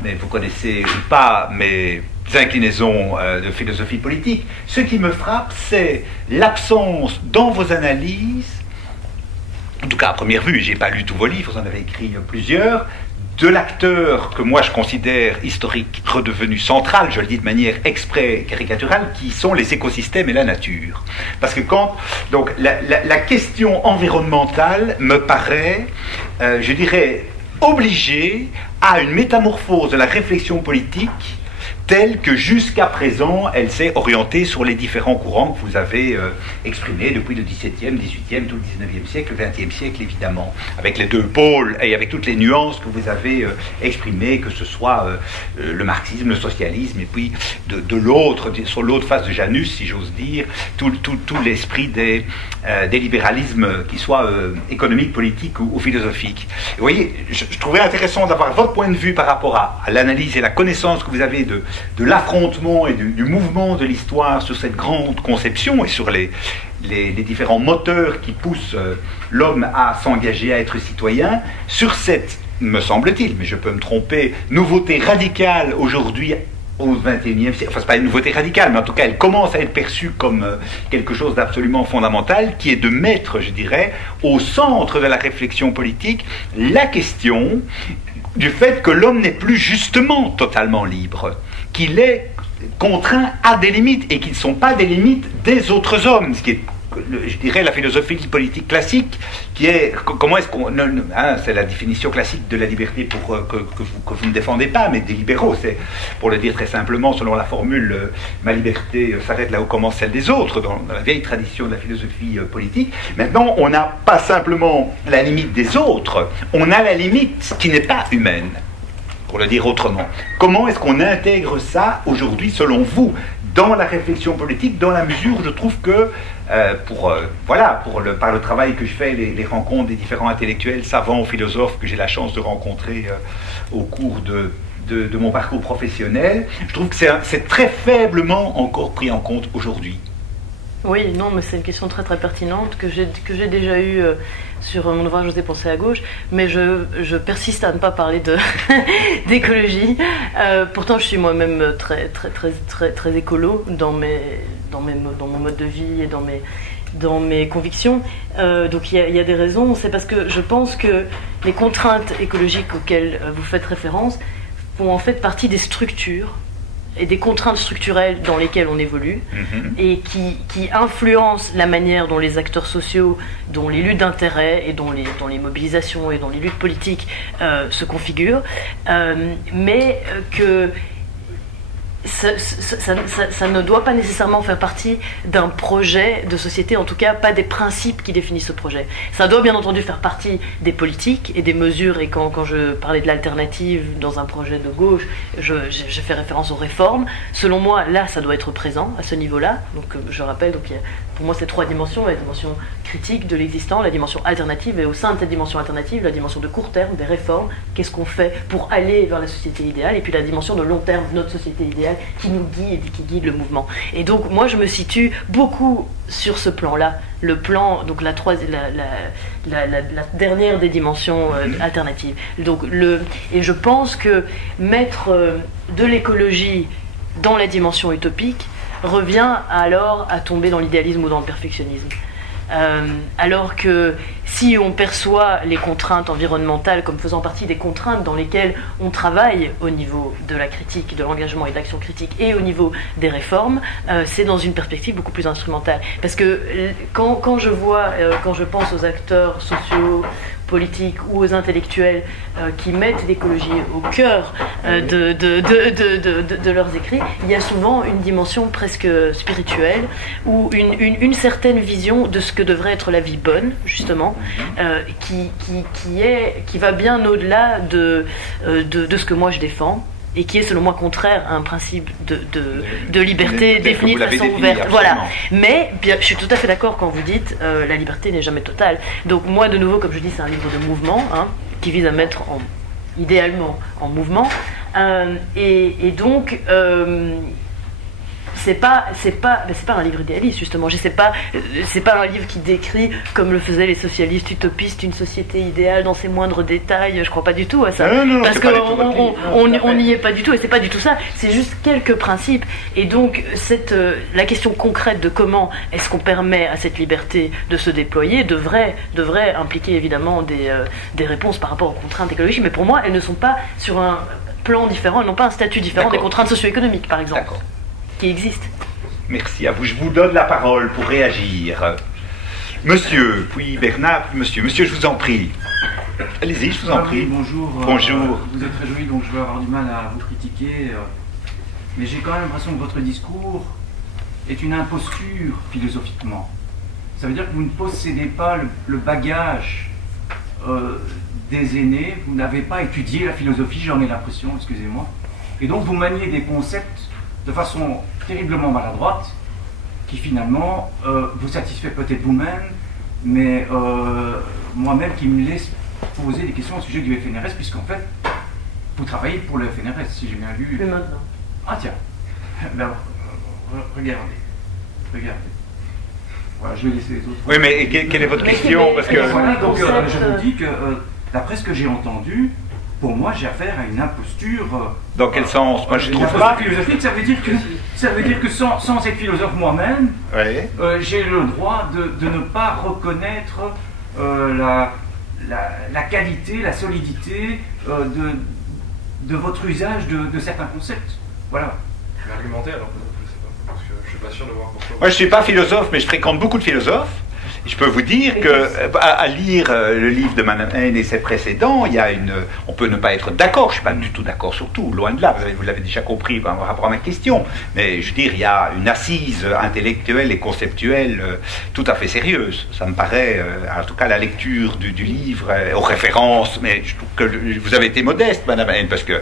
mais vous connaissez pas mes inclinaisons de philosophie politique. Ce qui me frappe, c'est l'absence dans vos analyses, en tout cas à première vue, j'ai pas lu tous vos livres, vous en avez écrit plusieurs, de l'acteur que moi je considère historique, redevenu central, je le dis de manière exprès caricaturale, qui sont les écosystèmes et la nature. Parce que donc la question environnementale me paraît, je dirais, obligée à une métamorphose de la réflexion politique telle que jusqu'à présent, elle s'est orientée sur les différents courants que vous avez exprimés depuis le XVIIe, XVIIIe, tout le XIXe siècle, le XXe siècle évidemment, avec les deux pôles et avec toutes les nuances que vous avez exprimées, que ce soit le marxisme, le socialisme, et puis de l'autre, sur l'autre face de Janus, si j'ose dire, tout l'esprit des libéralismes, qui soient économiques, politiques ou philosophiques. Et vous voyez, je trouvais intéressant d'avoir votre point de vue par rapport à l'analyse et la connaissance que vous avez de l'affrontement et du mouvement de l'histoire sur cette grande conception et sur les différents moteurs qui poussent l'homme à s'engager, à être citoyen, sur cette, me semble-t-il, mais je peux me tromper, nouveauté radicale aujourd'hui au XXIe siècle. Enfin, c'est pas une nouveauté radicale, mais en tout cas, elle commence à être perçue comme quelque chose d'absolument fondamental, qui est de mettre, je dirais, au centre de la réflexion politique, la question du fait que l'homme n'est plus justement totalement libre, qu'il est contraint à des limites, et qui ne sont pas des limites des autres hommes, ce qui est, je dirais, la philosophie politique classique, qui est, comment est-ce qu'on... c'est la définition classique de la liberté que vous ne défendez pas, mais des libéraux, c'est, pour le dire très simplement, selon la formule « ma liberté s'arrête là où commence celle des autres », dans la vieille tradition de la philosophie politique. Maintenant, on n'a pas simplement la limite des autres, on a la limite qui n'est pas humaine, pour le dire autrement. Comment est-ce qu'on intègre ça aujourd'hui, selon vous, dans la réflexion politique, dans la mesure où je trouve que, par le travail que je fais, les rencontres des différents intellectuels, savants ou philosophes que j'ai la chance de rencontrer au cours de mon parcours professionnel, je trouve que c'est très faiblement encore pris en compte aujourd'hui. Oui, non, mais c'est une question très très pertinente que j'ai déjà eue sur mon ouvrage Oser penser à gauche, mais je persiste à ne pas parler d'écologie. Pourtant, je suis moi-même très écolo dans mon mode de vie et dans mes convictions. Donc il y a des raisons. C'est parce que je pense que les contraintes écologiques auxquelles vous faites référence font en fait partie des structures et des contraintes structurelles dans lesquelles on évolue et qui influencent la manière dont les acteurs sociaux, dont les luttes d'intérêt et dont les mobilisations et dont les luttes politiques se configurent, mais que ça ne doit pas nécessairement faire partie d'un projet de société, en tout cas pas des principes qui définissent ce projet. Ça doit bien entendu faire partie des politiques et des mesures, et quand je parlais de l'alternative dans un projet de gauche, je fais référence aux réformes. Selon moi, là, ça doit être présent à ce niveau-là. Donc je rappelle, pour moi, c'est 3 dimensions: la dimension critique de l'existant, la dimension alternative, et au sein de cette dimension alternative, la dimension de court terme, des réformes, qu'est-ce qu'on fait pour aller vers la société idéale, et puis la dimension de long terme, notre société idéale, qui nous guide et qui guide le mouvement. Et donc moi je me situe beaucoup sur ce plan-là, le plan, donc la dernière des dimensions alternatives. Donc et je pense que mettre de l'écologie dans la dimension utopique revient alors à tomber dans l'idéalisme ou dans le perfectionnisme. Alors que si on perçoit les contraintes environnementales comme faisant partie des contraintes dans lesquelles on travaille au niveau de la critique, de l'engagement et de l'action critique, et au niveau des réformes, c'est dans une perspective beaucoup plus instrumentale. Parce que quand je pense aux acteurs sociaux, politiques ou aux intellectuels qui mettent l'écologie au cœur de leurs écrits, il y a souvent une dimension presque spirituelle ou une certaine vision de ce que devrait être la vie bonne, justement, qui va bien au-delà de ce que moi je défends, et qui est selon moi contraire à un principe de liberté définie de façon ouverte. Voilà. Mais bien, je suis tout à fait d'accord quand vous dites la liberté n'est jamais totale. Donc moi, de nouveau, comme je dis, c'est un livre de mouvement qui vise à mettre idéalement en mouvement. Et donc c'est pas un livre idéaliste, justement. C'est pas un livre qui décrit, comme le faisaient les socialistes utopistes, une société idéale dans ses moindres détails. Je crois pas du tout à ça. Parce qu'on n'y est pas du tout, et c'est pas du tout ça. C'est juste quelques principes. Et donc la question concrète de comment est-ce qu'on permet à cette liberté de se déployer devrait impliquer évidemment des réponses par rapport aux contraintes écologiques. Mais pour moi, elles ne sont pas sur un plan différent, elles n'ont pas un statut différent des contraintes socio-économiques, par exemple. D'accord. Qui existe. Merci à vous. Je vous donne la parole pour réagir. Monsieur, puis Bernard, puis monsieur. Monsieur, je vous en prie. Allez-y, je vous en prie. Oui, bonjour. Bonjour. Vous êtes très joli, donc je vais avoir du mal à vous critiquer. Mais j'ai quand même l'impression que votre discours est une imposture philosophiquement. Ça veut dire que vous ne possédez pas le bagage des aînés, vous n'avez pas étudié la philosophie, j'en ai l'impression, excusez-moi. Et donc vous maniez des concepts de façon terriblement maladroite, qui finalement vous satisfait peut-être vous-même, mais moi-même qui me laisse poser des questions au sujet du FNRS, puisqu'en fait, vous travaillez pour le FNRS, si j'ai bien lu. Plus maintenant. Ah tiens, ben, regardez. Voilà, je vais laisser les autres. Oui, mais quelle est votre question? Parce que... Voilà, donc je vous dis que, d'après ce que j'ai entendu, pour moi, j'ai affaire à une imposture. Dans quel sens? Moi, je trouve pas. Philosophique, ça veut dire que sans être philosophe moi-même, j'ai le droit de ne pas reconnaître la qualité, la solidité de votre usage de certains concepts. Voilà. Argumenter alors, je sais pas, parce que je suis pas sûr de voir pourquoi. Moi, je ne suis pas philosophe, mais je fréquente beaucoup de philosophes. Je peux vous dire à lire le livre de Madame Haine et ses précédents, on peut ne pas être d'accord, je ne suis pas du tout d'accord sur tout, loin de là, vous l'avez déjà compris par rapport à ma question, mais je veux dire, il y a une assise intellectuelle et conceptuelle tout à fait sérieuse. Ça me paraît, en tout cas la lecture du livre, aux références, mais je trouve que vous avez été modeste, Madame Haine, parce que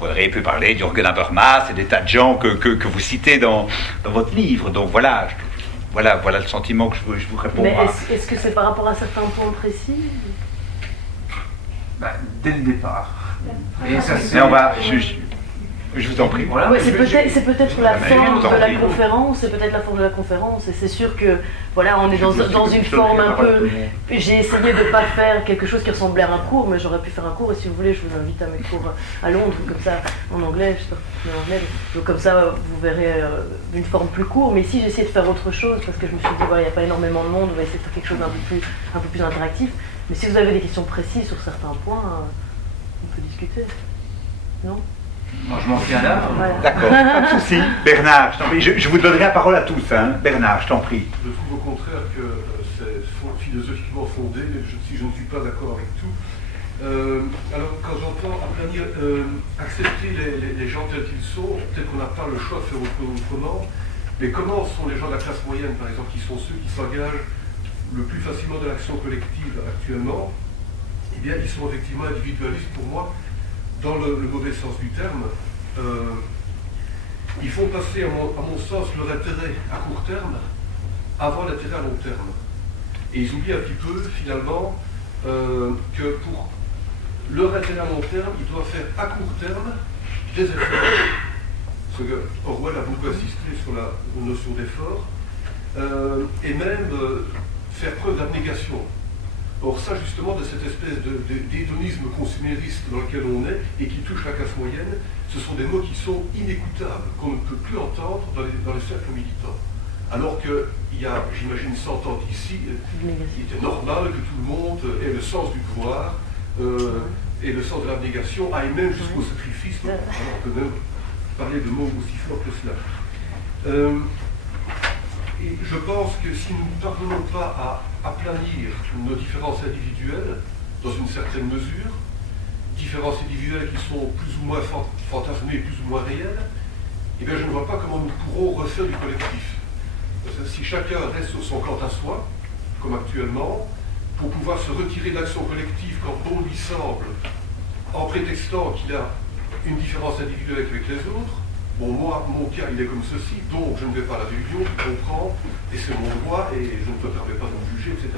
vous auriez pu parler d'Jürgen Habermas et des tas de gens que vous citez dans votre livre, donc voilà. Voilà le sentiment que je vous réponds. Mais est-ce que c'est par rapport à certains points précis? Dès le départ. Et ça, je vous en prie. Voilà, ouais, c'est peut-être la forme de la conférence, c'est peut-être la forme de la conférence, et c'est sûr que voilà, on est dans une forme un peu. J'ai essayé de ne pas faire quelque chose qui ressemblait à un cours, mais j'aurais pu faire un cours, et si vous voulez, je vous invite à mes cours à Londres, comme ça, en anglais, je sais pas, en anglais, donc comme ça, vous verrez une forme plus courte. Mais ici, j'ai essayé de faire autre chose, parce que je me suis dit, voilà, il n'y a pas énormément de monde, on va essayer de faire quelque chose d'un peu plus interactif. Mais si vous avez des questions précises sur certains points, on peut discuter. Non? Moi, je m'en tiens là. Voilà. D'accord, pas de souci. Bernard, je t'en prie. Je vous donnerai la parole à tous. Hein. Bernard, je t'en prie. Je trouve au contraire que c'est philosophiquement fondé, si je ne suis pas d'accord avec tout. Alors, quand j'entends accepter les gens tels qu'ils sont, peut-être qu'on n'a pas le choix de faire autrement, mais comment sont les gens de la classe moyenne, par exemple, qui sont ceux qui s'engagent le plus facilement dans l'action collective actuellement? Eh bien, ils sont effectivement individualistes pour moi, dans le mauvais sens du terme. Ils font passer, à mon sens, leur intérêt à court terme avant l'intérêt à long terme. Et ils oublient un petit peu, finalement, que pour leur intérêt à long terme, ils doivent faire à court terme des efforts. Parce que Orwell a beaucoup insisté sur la notion d'effort, et même faire preuve d'abnégation. Or ça, justement, de cette espèce d'hédonisme consumériste dans lequel on est et qui touche la classe moyenne, ce sont des mots qui sont inécoutables, qu'on ne peut plus entendre dans les cercles militants. Alors qu'il y a, j'imagine, 100 ans d'ici, il était normal que tout le monde ait le sens du pouvoir et le sens de l'abnégation, aille même jusqu'au sacrifice. Alors, on peut même parler de mots aussi forts que cela. Et je pense que si nous ne parvenons pas à aplanir nos différences individuelles, dans une certaine mesure, différences individuelles qui sont plus ou moins fantasmées, plus ou moins réelles, eh bien je ne vois pas comment nous pourrons refaire du collectif. Parce que si chacun reste sur son quant à soi, comme actuellement, pour pouvoir se retirer de l'action collective quand bon lui semble, en prétextant qu'il a une différence individuelle avec les autres, bon, moi, mon cas, il est comme ceci, donc je ne vais pas à la réunion, je comprends, et c'est mon droit, et je ne me permets pas de me juger, etc.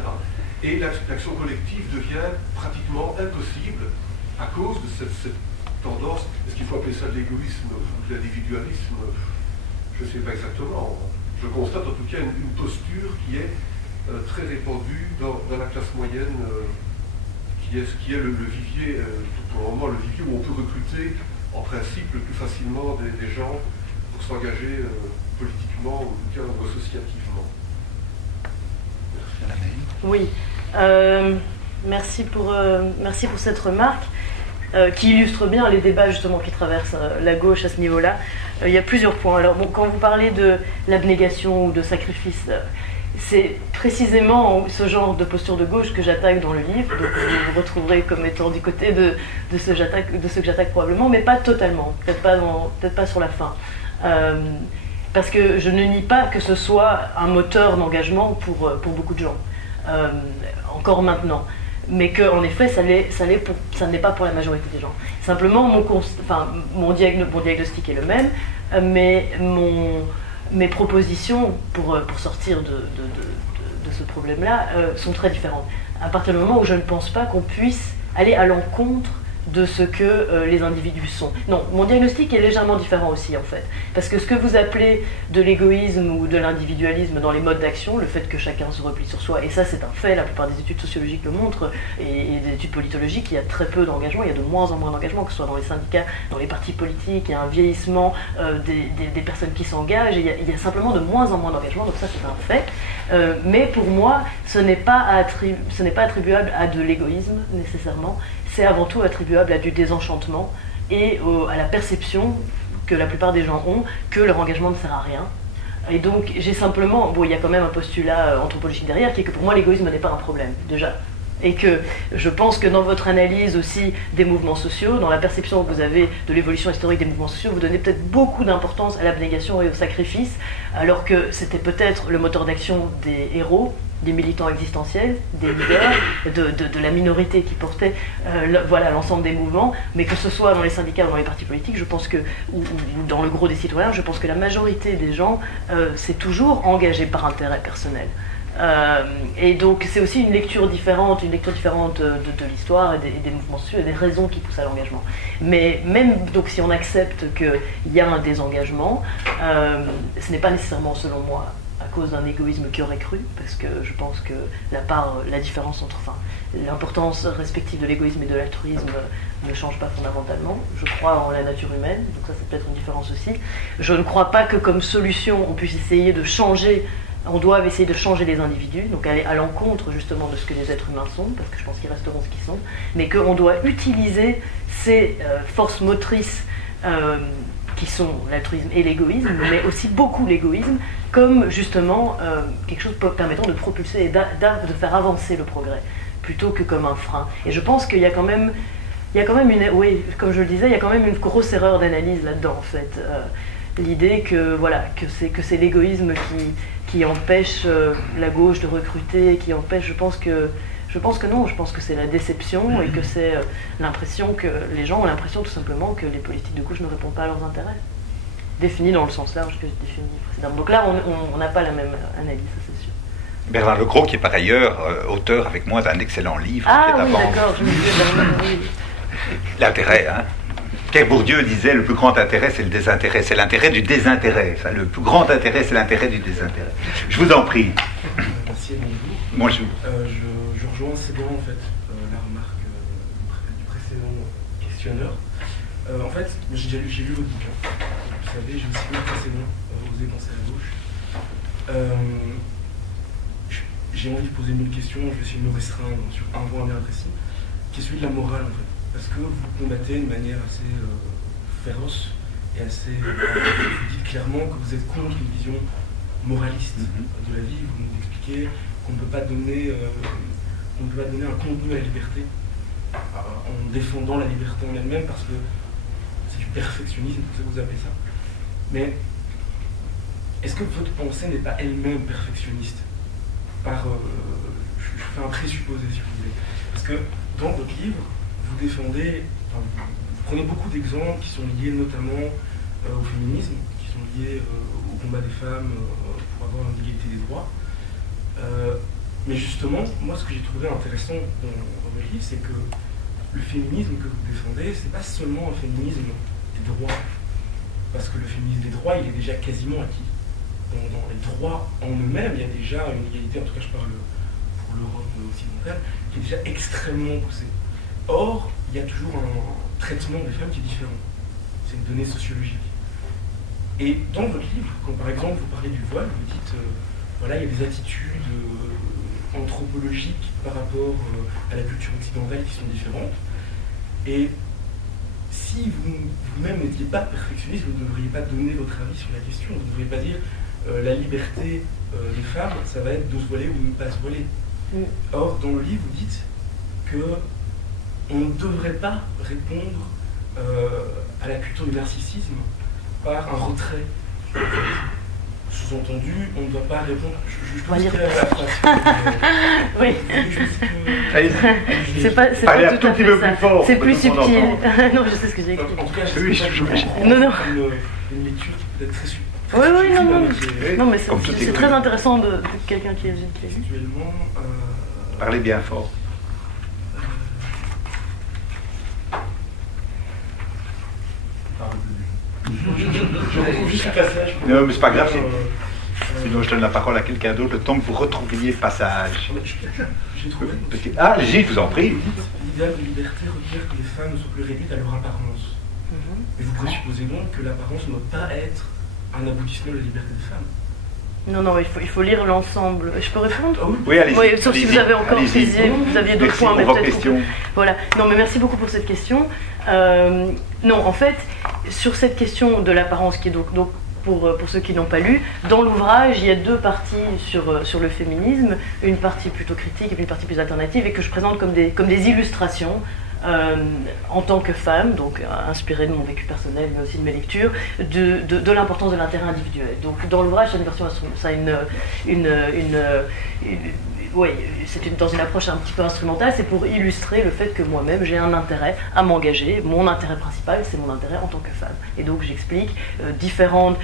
Et l'action collective devient pratiquement impossible à cause de cette tendance, est-ce qu'il faut appeler ça de l'égoïsme ou de l'individualisme? Je ne sais pas exactement. Je constate en tout cas une posture qui est très répandue dans la classe moyenne, qui est le vivier, pour le moment, le vivier où on peut recruter en principe le plus facilement des gens pour s'engager politiquement ou en tout cas associativement. Oui, merci pour cette remarque qui illustre bien les débats justement qui traversent la gauche à ce niveau-là. Il y a plusieurs points. Alors bon, quand vous parlez de l'abnégation ou de sacrifice, c'est précisément ce genre de posture de gauche que j'attaque dans le livre, donc vous vous retrouverez comme étant du côté de ceux que j'attaque probablement, mais pas totalement, peut-être pas sur la fin. Parce que je ne nie pas que ce soit un moteur d'engagement pour beaucoup de gens, encore maintenant. Mais qu'en effet, ça n'est pas pour la majorité des gens. Simplement, mon diagnostic est le même, mais mes propositions pour sortir de ce problème-là sont très différentes. À partir du moment où je ne pense pas qu'on puisse aller à l'encontre de ce que les individus sont. Non, mon diagnostic est légèrement différent aussi en fait. Parce que ce que vous appelez de l'égoïsme ou de l'individualisme dans les modes d'action, le fait que chacun se replie sur soi, et ça c'est un fait, la plupart des études sociologiques le montrent, et des études politologiques, il y a très peu d'engagement, il y a de moins en moins d'engagement, que ce soit dans les syndicats, dans les partis politiques, il y a un vieillissement des personnes qui s'engagent, et il y a simplement de moins en moins d'engagement, donc ça c'est un fait. Mais pour moi, ce n'est pas attribuable à de l'égoïsme nécessairement, c'est avant tout attribuable à du désenchantement et à la perception que la plupart des gens ont que leur engagement ne sert à rien Et donc j'ai simplement, bon, il y a quand même un postulat anthropologique derrière qui est que pour moi l'égoïsme n'est pas un problème, déjà. Et que je pense que dans votre analyse aussi des mouvements sociaux, dans la perception que vous avez de l'évolution historique des mouvements sociaux, vous donnez peut-être beaucoup d'importance à l'abnégation et au sacrifice, alors que c'était peut-être le moteur d'action des héros, des militants existentiels, des leaders, de la minorité qui portait voilà, l'ensemble des mouvements, mais que ce soit dans les syndicats ou dans les partis politiques, je pense que, ou dans le gros des citoyens, je pense que la majorité des gens s'est toujours engagée par intérêt personnel. Et donc c'est aussi une lecture différente de l'histoire et des mouvements sociaux et des raisons qui poussent à l'engagement. Mais même donc si on accepte qu'il y a un désengagement, ce n'est pas nécessairement selon moi à cause d'un égoïsme qui aurait cru, parce que je pense que la différence entre, l'importance respective de l'égoïsme et de l'altruisme ne change pas fondamentalement. Je crois en la nature humaine, donc ça c'est peut-être une différence aussi. Je ne crois pas que comme solution on puisse essayer de changer. On doit essayer de changer les individus, donc aller à l'encontre justement de ce que les êtres humains sont, parce que je pense qu'ils resteront ce qu'ils sont, mais qu'on doit utiliser ces forces motrices qui sont l'altruisme et l'égoïsme, mais aussi beaucoup l'égoïsme, comme justement quelque chose permettant de propulser et de faire avancer le progrès, plutôt que comme un frein. Et je pense qu'il y a quand même, oui, comme je le disais, il y a quand même une grosse erreur d'analyse là-dedans en fait. L'idée que voilà, que c'est l'égoïsme qui empêche la gauche de recruter, qui empêche, je pense que non, je pense que c'est la déception et que c'est l'impression que les gens ont l'impression tout simplement que les politiques de gauche ne répondent pas à leurs intérêts, définis dans le sens large que j'ai défini précédemment. Donc là, on n'a pas la même analyse, ça c'est sûr. Bernard Legros, qui est par ailleurs auteur avec moi d'un excellent livre. Ah oui, d'accord, je me disais, l'intérêt, hein. Pierre Bourdieu disait le plus grand intérêt c'est le désintérêt, c'est l'intérêt du désintérêt. Enfin, le plus grand intérêt c'est l'intérêt du désintérêt. Je vous en prie. Merci et bonjour. Bonjour. Je rejoins assez bien en fait la remarque du précédent questionneur. En fait, j'ai lu votre bouquin. Vous savez, j'ai aussi lu le précédent, Oser penser à gauche. J'ai envie de poser 1000 questions, je vais essayer de me restreindre sur un point bien précis, qui est celui de la morale en fait. Parce que vous combattez de manière assez féroce et assez. Vous dites clairement que vous êtes contre une vision moraliste de la vie. Vous nous expliquez qu'on ne peut pas donner un contenu à la liberté en défendant la liberté en elle-même parce que c'est du perfectionnisme, c'est ce que vous appelez ça. Mais est-ce que votre pensée n'est pas elle-même perfectionniste je fais un présupposé si vous voulez. Parce que dans votre livre, vous défendez, vous prenez beaucoup d'exemples qui sont liés notamment au féminisme, qui sont liés au combat des femmes pour avoir une égalité des droits. Mais justement, moi ce que j'ai trouvé intéressant dans votre livre, c'est que le féminisme que vous défendez, c'est pas seulement un féminisme des droits, parce que le féminisme des droits, il est déjà quasiment acquis. Dans les droits en eux-mêmes, il y a déjà une égalité, en tout cas je parle pour l'Europe occidentale, qui est déjà extrêmement poussée. Or, il y a toujours un traitement des femmes qui est différent. C'est une donnée sociologique. Et dans votre livre, quand par exemple vous parlez du voile, vous dites, voilà, il y a des attitudes anthropologiques par rapport à la culture occidentale qui sont différentes. Et si vous-même n'étiez pas perfectionniste, vous ne devriez pas donner votre avis sur la question. Vous ne devriez pas dire la liberté des femmes, ça va être de se voiler ou de ne pas se voiler. Or, dans le livre, vous dites que on ne devrait pas répondre à la culture du narcissisme par un retrait. Sous-entendu, on ne doit pas répondre. Je dois lire la phrase. Oui. C'est pas tout à fait ça. C'est plus subtil. Non, je sais ce que j'ai écrit. En tout cas, je non. Une lecture qui peut être très subtile. Oui, non, mais c'est très intéressant de quelqu'un qui a lu. Actuellement. Parlez bien fort. Je retrouve juste le passage. Non, mais c'est pas grave. Sinon, je donne la parole à quelqu'un d'autre, le temps que vous retrouviez le passage. J'ai trouvé. Ah, allez-y, je vous en prie. L'idéal de liberté requiert que les femmes ne soient plus réduites à leur apparence. Et vous présupposez donc que l'apparence ne doit pas être un aboutissement de la liberté des femmes. Non, il faut lire l'ensemble. Je peux répondre? Oui, allez-y. Oui, sauf si vous avez encore saisi, vous aviez d'autres points. Mais peut-être. Voilà. Non, mais merci beaucoup pour cette question. Non, en fait, sur cette question de l'apparence, qui est donc pour ceux qui n'ont pas lu, dans l'ouvrage, il y a deux parties sur le féminisme, une partie plutôt critique et une partie plus alternative, et que je présente comme des illustrations en tant que femme, donc inspirée de mon vécu personnel, mais aussi de mes lectures, de l'importance de l'intérêt individuel. Donc dans l'ouvrage, ça a oui, c'est dans une approche un petit peu instrumentale, c'est pour illustrer le fait que moi-même j'ai un intérêt à m'engager. Mon intérêt principal, c'est mon intérêt en tant que femme. Et donc j'explique différents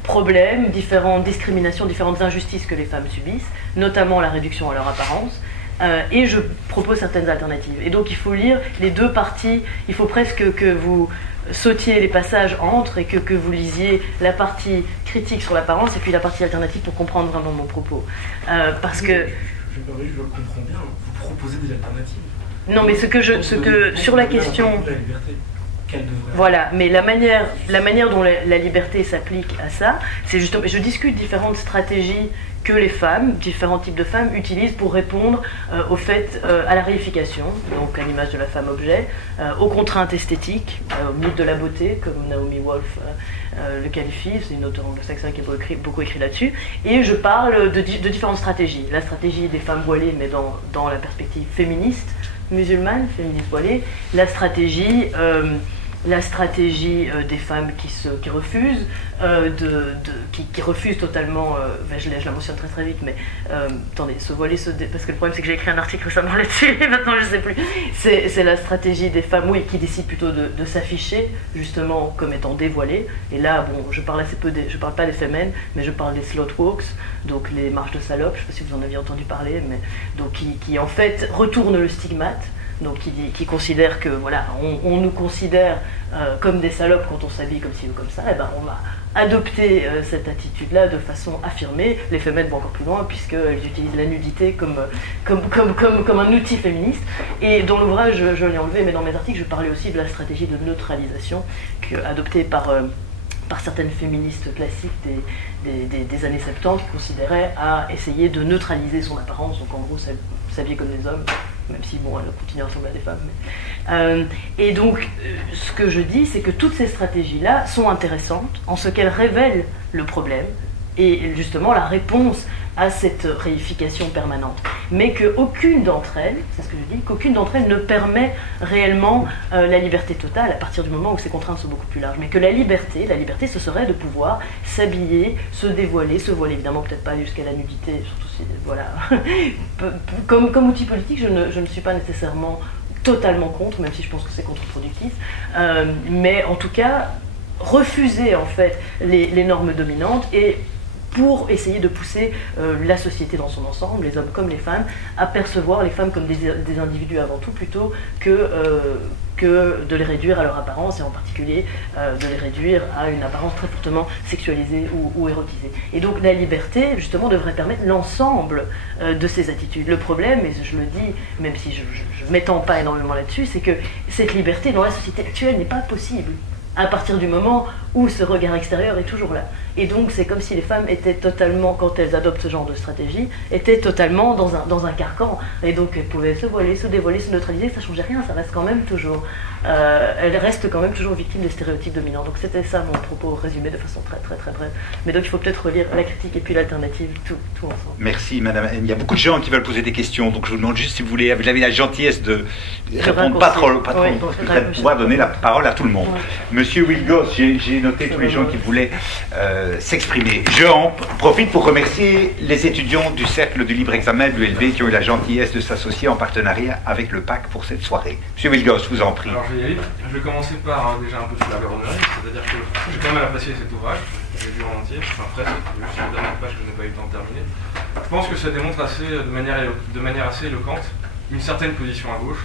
problèmes, différentes discriminations, différentes injustices que les femmes subissent, notamment la réduction à leur apparence. Et je propose certaines alternatives. Et donc il faut lire les deux parties, il faut presque que vous sautiez les passages entre et que vous lisiez la partie critique sur l'apparence et puis la partie alternative pour comprendre vraiment mon propos. Parce que... Je le comprends bien, vous proposez des alternatives. Non, mais sur la question... La liberté. Voilà, mais la manière dont la liberté s'applique à ça, c'est justement, je discute différentes stratégies que les femmes, différents types de femmes utilisent pour répondre à la réification, donc à l'image de la femme objet, aux contraintes esthétiques, au mythe de la beauté, comme Naomi Wolf le qualifie, c'est une auteure anglo-saxonne qui a beaucoup écrit là-dessus, et je parle de différentes stratégies. La stratégie des femmes voilées, mais dans la perspective féministe, musulmane, féministe voilée, la stratégie des femmes qui refusent, qui refusent totalement, je la mentionne très très vite, mais attendez, se voiler, parce que le problème c'est que j'ai écrit un article récemment là-dessus, et maintenant je ne sais plus, c'est la stratégie des femmes, oui, qui décident plutôt de s'afficher, justement, comme étant dévoilées, et là, bon, je parle pas des femmes, mais je parle des sloth walks, donc les marches de salopes, je ne sais pas si vous en aviez entendu parler, mais donc qui en fait retournent le stigmate, donc qui considère que voilà, on nous considère comme des salopes quand on s'habille comme ci ou comme ça, et ben on va adopter cette attitude-là de façon affirmée. Les femmes vont encore plus loin puisqu'elles utilisent la nudité comme un outil féministe. Et dans l'ouvrage, je l'ai enlevé, mais dans mes articles, je parlais aussi de la stratégie de neutralisation adoptée par certaines féministes classiques des années 70 qui considéraient à essayer de neutraliser son apparence, donc en gros s'habiller comme des hommes, même si bon, elle continue à ressembler à des femmes. Et donc, ce que je dis, c'est que toutes ces stratégies-là sont intéressantes en ce qu'elles révèlent le problème et justement la réponse à cette réification permanente. Mais qu'aucune d'entre elles, c'est ce que je dis, qu'aucune d'entre elles ne permet réellement la liberté totale à partir du moment où ces contraintes sont beaucoup plus larges. Mais que la liberté, ce serait de pouvoir s'habiller, se dévoiler, se voiler, évidemment peut-être pas jusqu'à la nudité, surtout si, voilà. comme outil politique, je ne suis pas nécessairement totalement contre, même si je pense que c'est contre-productif, mais en tout cas, refuser en fait les normes dominantes et pour essayer de pousser la société dans son ensemble, les hommes comme les femmes, à percevoir les femmes comme des individus avant tout, plutôt que de les réduire à leur apparence, et en particulier de les réduire à une apparence très fortement sexualisée ou érotisée. Et donc la liberté, justement, devrait permettre l'ensemble de ces attitudes. Le problème, et je le dis, même si je ne m'étends pas énormément là-dessus, c'est que cette liberté dans la société actuelle n'est pas possible, à partir du moment où ce regard extérieur est toujours là. Et donc c'est comme si les femmes étaient totalement, quand elles adoptent ce genre de stratégie, étaient totalement dans un carcan. Et donc elles pouvaient se voiler, se dévoiler, se neutraliser, ça ne changeait rien, ça reste quand même toujours... elles restent quand même toujours victimes des stéréotypes dominants. Donc c'était ça mon propos résumé de façon très très très brève. Mais donc il faut peut-être relire la critique et puis l'alternative, tout ensemble. Merci madame. Il y a beaucoup de gens qui veulent poser des questions, donc je vous demande juste si vous avez la gentillesse de répondre pas trop pour pouvoir donner la parole à tout le monde. Ouais. Monsieur Wilgos, j'ai noté tous les gens qui voulaient s'exprimer. Je en profite pour remercier les étudiants du Cercle du Libre Examen de l'ULB qui ont eu la gentillesse de s'associer en partenariat avec le PAC pour cette soirée. Monsieur Wilgos, je vous en prie. Alors je vais y aller. Je vais commencer par déjà un peu sur la garonnerie, c'est-à-dire que j'ai quand même apprécié cet ouvrage, j'ai lu en entier, enfin presque, juste la dernière page que je n'ai pas eu le temps de terminer. Je pense que ça démontre de manière assez éloquente une certaine position à gauche,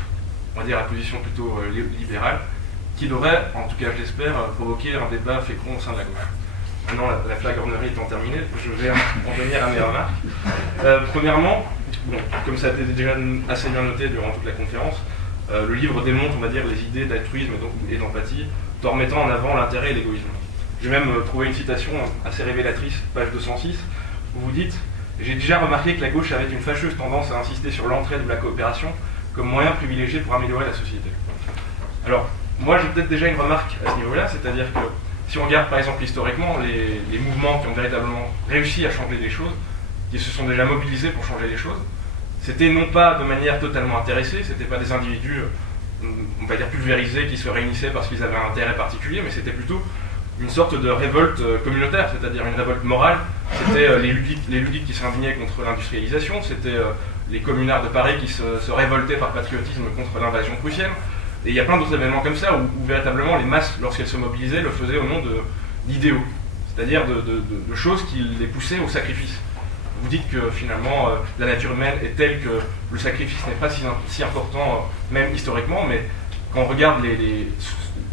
on va dire la position plutôt libérale, qui devrait, en tout cas je l'espère, provoquer un débat fécond au sein de la gauche. Maintenant, la flagornerie étant terminée, je vais en venir à mes remarques. Premièrement, bon, comme ça a été déjà assez bien noté durant toute la conférence, le livre démontre, on va dire, les idées d'altruisme et d'empathie, tout en mettant en avant l'intérêt et l'égoïsme. J'ai même trouvé une citation assez révélatrice, page 206, où vous dites « J'ai déjà remarqué que la gauche avait une fâcheuse tendance à insister sur l'entraide ou la coopération comme moyen privilégié pour améliorer la société. » Alors, moi j'ai peut-être déjà une remarque à ce niveau-là, c'est-à-dire que Si on regarde par exemple historiquement les mouvements qui ont véritablement réussi à changer les choses, qui se sont déjà mobilisés pour changer les choses, c'était non pas de manière totalement intéressée, c'était pas des individus, on va dire pulvérisés, qui se réunissaient parce qu'ils avaient un intérêt particulier, mais c'était plutôt une sorte de révolte communautaire, c'est-à-dire une révolte morale. C'était les ludiques qui s'indignaient contre l'industrialisation, c'était les communards de Paris qui se révoltaient par patriotisme contre l'invasion prussienne. Et il y a plein d'autres événements comme ça où véritablement les masses, lorsqu'elles se mobilisaient, le faisaient au nom d'idéaux, c'est-à-dire de choses qui les poussaient au sacrifice. Vous dites que finalement la nature humaine est telle que le sacrifice n'est pas si important, même historiquement, mais quand on regarde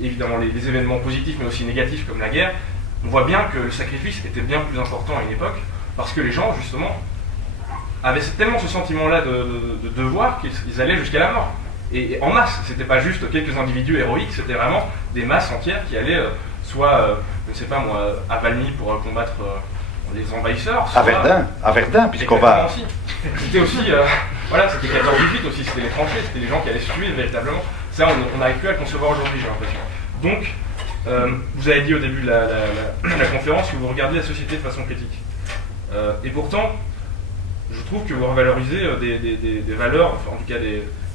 évidemment les événements positifs mais aussi négatifs comme la guerre, on voit bien que le sacrifice était bien plus important à une époque, parce que les gens justement avaient tellement ce sentiment-là de devoir qu'ils allaient jusqu'à la mort. Et en masse, c'était pas juste quelques individus héroïques, c'était vraiment des masses entières qui allaient soit, je ne sais pas moi, à Valmy pour combattre les envahisseurs. Soit, à Verdun, puisqu'on va... C'était aussi, voilà, c'était 14-18 aussi, c'était les tranchées, c'était les gens qui allaient se tuer véritablement. Ça, on n'arrive plus à le concevoir aujourd'hui, j'ai l'impression. Donc, vous avez dit au début de la conférence que vous regardez la société de façon critique. Et pourtant, je trouve que vous revalorisez des valeurs, enfin en tout cas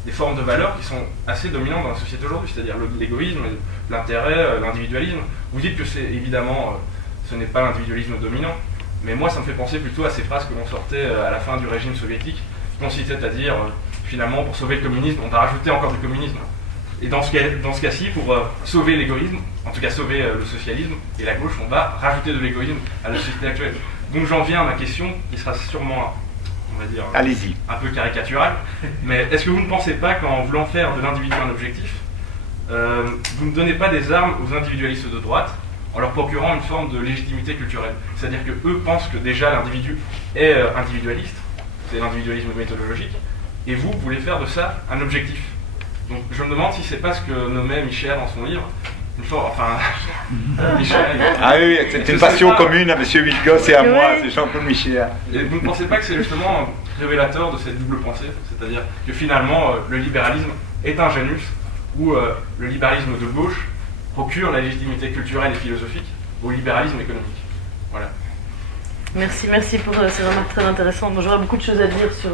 des formes de valeurs qui sont assez dominantes dans la société aujourd'hui, c'est-à-dire l'égoïsme, l'intérêt, l'individualisme. Vous dites que c'est évidemment, ce n'est pas l'individualisme dominant, mais moi ça me fait penser plutôt à ces phrases que l'on sortait à la fin du régime soviétique, qui consistaient à dire, finalement, pour sauver le communisme, on va rajouter encore du communisme. Et dans ce cas-ci, pour sauver l'égoïsme, en tout cas sauver le socialisme, et la gauche, on va rajouter de l'égoïsme à la société actuelle. Donc j'en viens à ma question, qui sera sûrement, on va dire, un peu caricaturale, mais est-ce que vous ne pensez pas qu'en voulant faire de l'individu un objectif, vous ne donnez pas des armes aux individualistes de droite, en leur procurant une forme de légitimité culturelle? C'est-à-dire qu'eux pensent que déjà l'individu est individualiste, c'est l'individualisme méthodologique, et vous voulez faire de ça un objectif. Donc je me demande si c'est pas ce que nommait Michel dans son livre, Michel. Ah oui, c'est une passion commune à M. Wilgos et à moi, c'est Jean-Paul Michel. Et vous ne pensez pas que c'est justement révélateur de cette double pensée, c'est-à-dire que finalement le libéralisme est un Janus, où le libéralisme de gauche procure la légitimité culturelle et philosophique au libéralisme économique. Voilà. Merci pour ces remarques très intéressantes. Bon, j'aurais beaucoup de choses à dire sur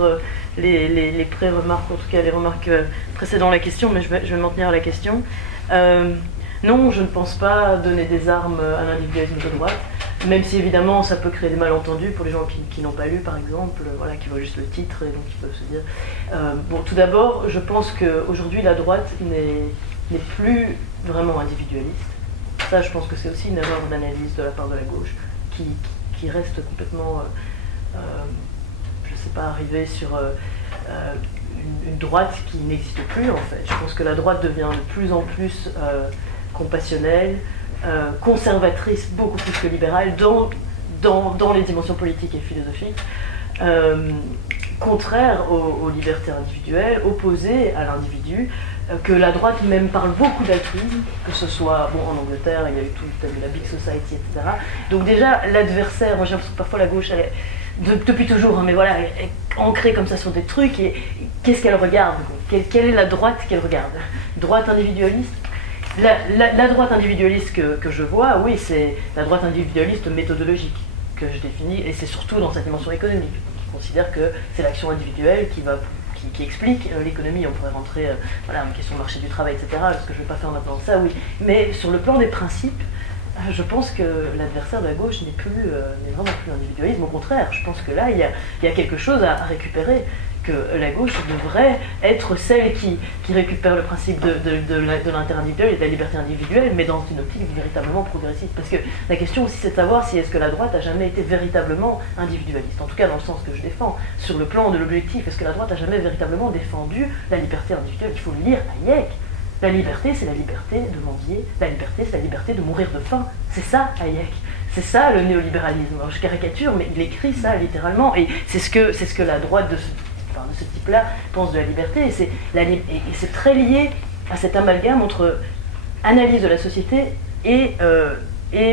les pré-remarques, en tout cas les remarques précédant la question, mais je vais m'en tenir à la question. Non, je ne pense pas donner des armes à l'individualisme de droite, même si évidemment ça peut créer des malentendus pour les gens qui n'ont pas lu, par exemple, voilà, qui voient juste le titre et donc qui peuvent se dire... bon, tout d'abord, je pense qu'aujourd'hui la droite n'est plus vraiment individualiste. Ça, je pense que c'est aussi une erreur d'analyse de la part de la gauche, qui reste complètement, je ne sais pas, arrivée sur une droite qui n'existe plus, en fait. Je pense que la droite devient de plus en plus compassionnelle, conservatrice, beaucoup plus que libérale, dans les dimensions politiques et philosophiques, contraire aux libertés individuelles, opposée à l'individu, que la droite même parle beaucoup d'altruisme, que ce soit, bon, en Angleterre, il y a eu tout le thème de la Big Society, etc. Donc déjà, l'adversaire, moi j'ai l'impression que parfois la gauche, depuis toujours, hein, mais voilà, elle est ancrée comme ça sur des trucs, et qu'est-ce qu'elle regarde? Quelle est la droite qu'elle regarde? Droite individualiste? La droite individualiste que je vois, oui, c'est la droite individualiste méthodologique, que je définis, et c'est surtout dans sa dimension économique, qui considère que c'est l'action individuelle qui explique l'économie. On pourrait rentrer, voilà, une question de marché du travail, etc., ce que je ne vais pas faire maintenant de ça, oui. Mais sur le plan des principes, je pense que l'adversaire de la gauche n'est vraiment plus l'individualisme. Au contraire, je pense que là, il y a quelque chose à récupérer, que la gauche devrait être celle qui récupère le principe de l'intérêt individuel et de la liberté individuelle, mais dans une optique véritablement progressiste. Parce que la question aussi, c'est de savoir si est-ce que la droite a jamais été véritablement individualiste, en tout cas dans le sens que je défends. Sur le plan de l'objectif, est-ce que la droite a jamais véritablement défendu la liberté individuelle? Il faut le lire à Hayek. La liberté, c'est la liberté de mendier, la liberté, c'est la liberté de mourir de faim. C'est ça, Hayek. C'est ça, le néolibéralisme. Alors, je caricature, mais il écrit ça, littéralement, et c'est ce que la droite de ce type-là pense de la liberté, et c'est très lié à cet amalgame entre analyse de la société et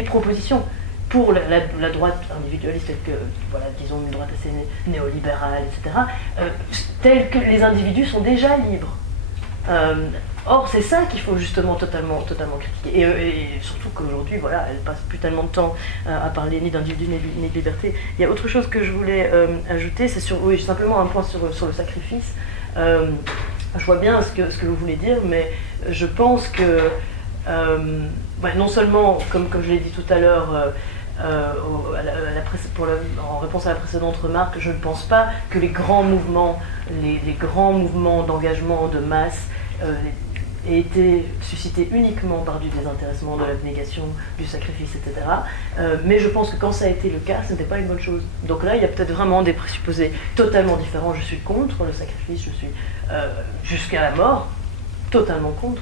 proposition. Pour la droite individualiste, telle que, voilà, disons une droite assez néolibérale, etc., telle que les individus sont déjà libres. Or, c'est ça qu'il faut justement totalement critiquer. Et surtout qu'aujourd'hui, voilà, elle passe plus tellement de temps à parler ni d'individu ni de liberté. Il y a autre chose que je voulais ajouter, c'est simplement un point sur le sacrifice. Je vois bien ce que vous voulez dire, mais je pense que non seulement, comme je l'ai dit tout à l'heure, en réponse à la précédente remarque, je ne pense pas que les grands mouvements d'engagement de masse aient été suscités uniquement par du désintéressement, de l'abnégation, du sacrifice, etc. Mais je pense que quand ça a été le cas, ce n'était pas une bonne chose. Donc là, il y a peut-être vraiment des présupposés totalement différents. Je suis contre le sacrifice, je suis jusqu'à la mort totalement contre.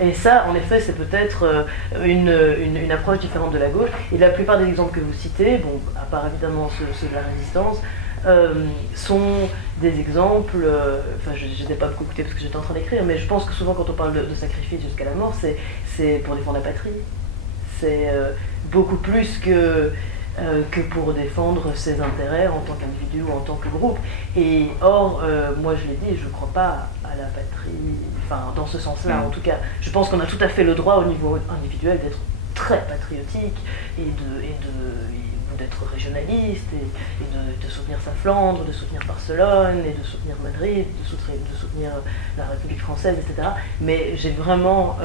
Et ça, en effet, c'est peut-être une approche différente de la gauche. Et la plupart des exemples que vous citez, bon, à part évidemment ceux de la résistance, sont des exemples, enfin je n'ai pas beaucoup écouté parce que j'étais en train d'écrire, mais je pense que souvent quand on parle de sacrifice jusqu'à la mort, c'est pour défendre la patrie. C'est beaucoup plus que pour défendre ses intérêts en tant qu'individu ou en tant que groupe. Et or, moi je l'ai dit, je ne crois pas à la patrie, enfin dans ce sens-là en tout cas. Je pense qu'on a tout à fait le droit au niveau individuel d'être très patriotique et d'être régionaliste et de soutenir sa Flandre, de soutenir Barcelone et de soutenir Madrid, de soutenir la République française, etc. Mais j'ai vraiment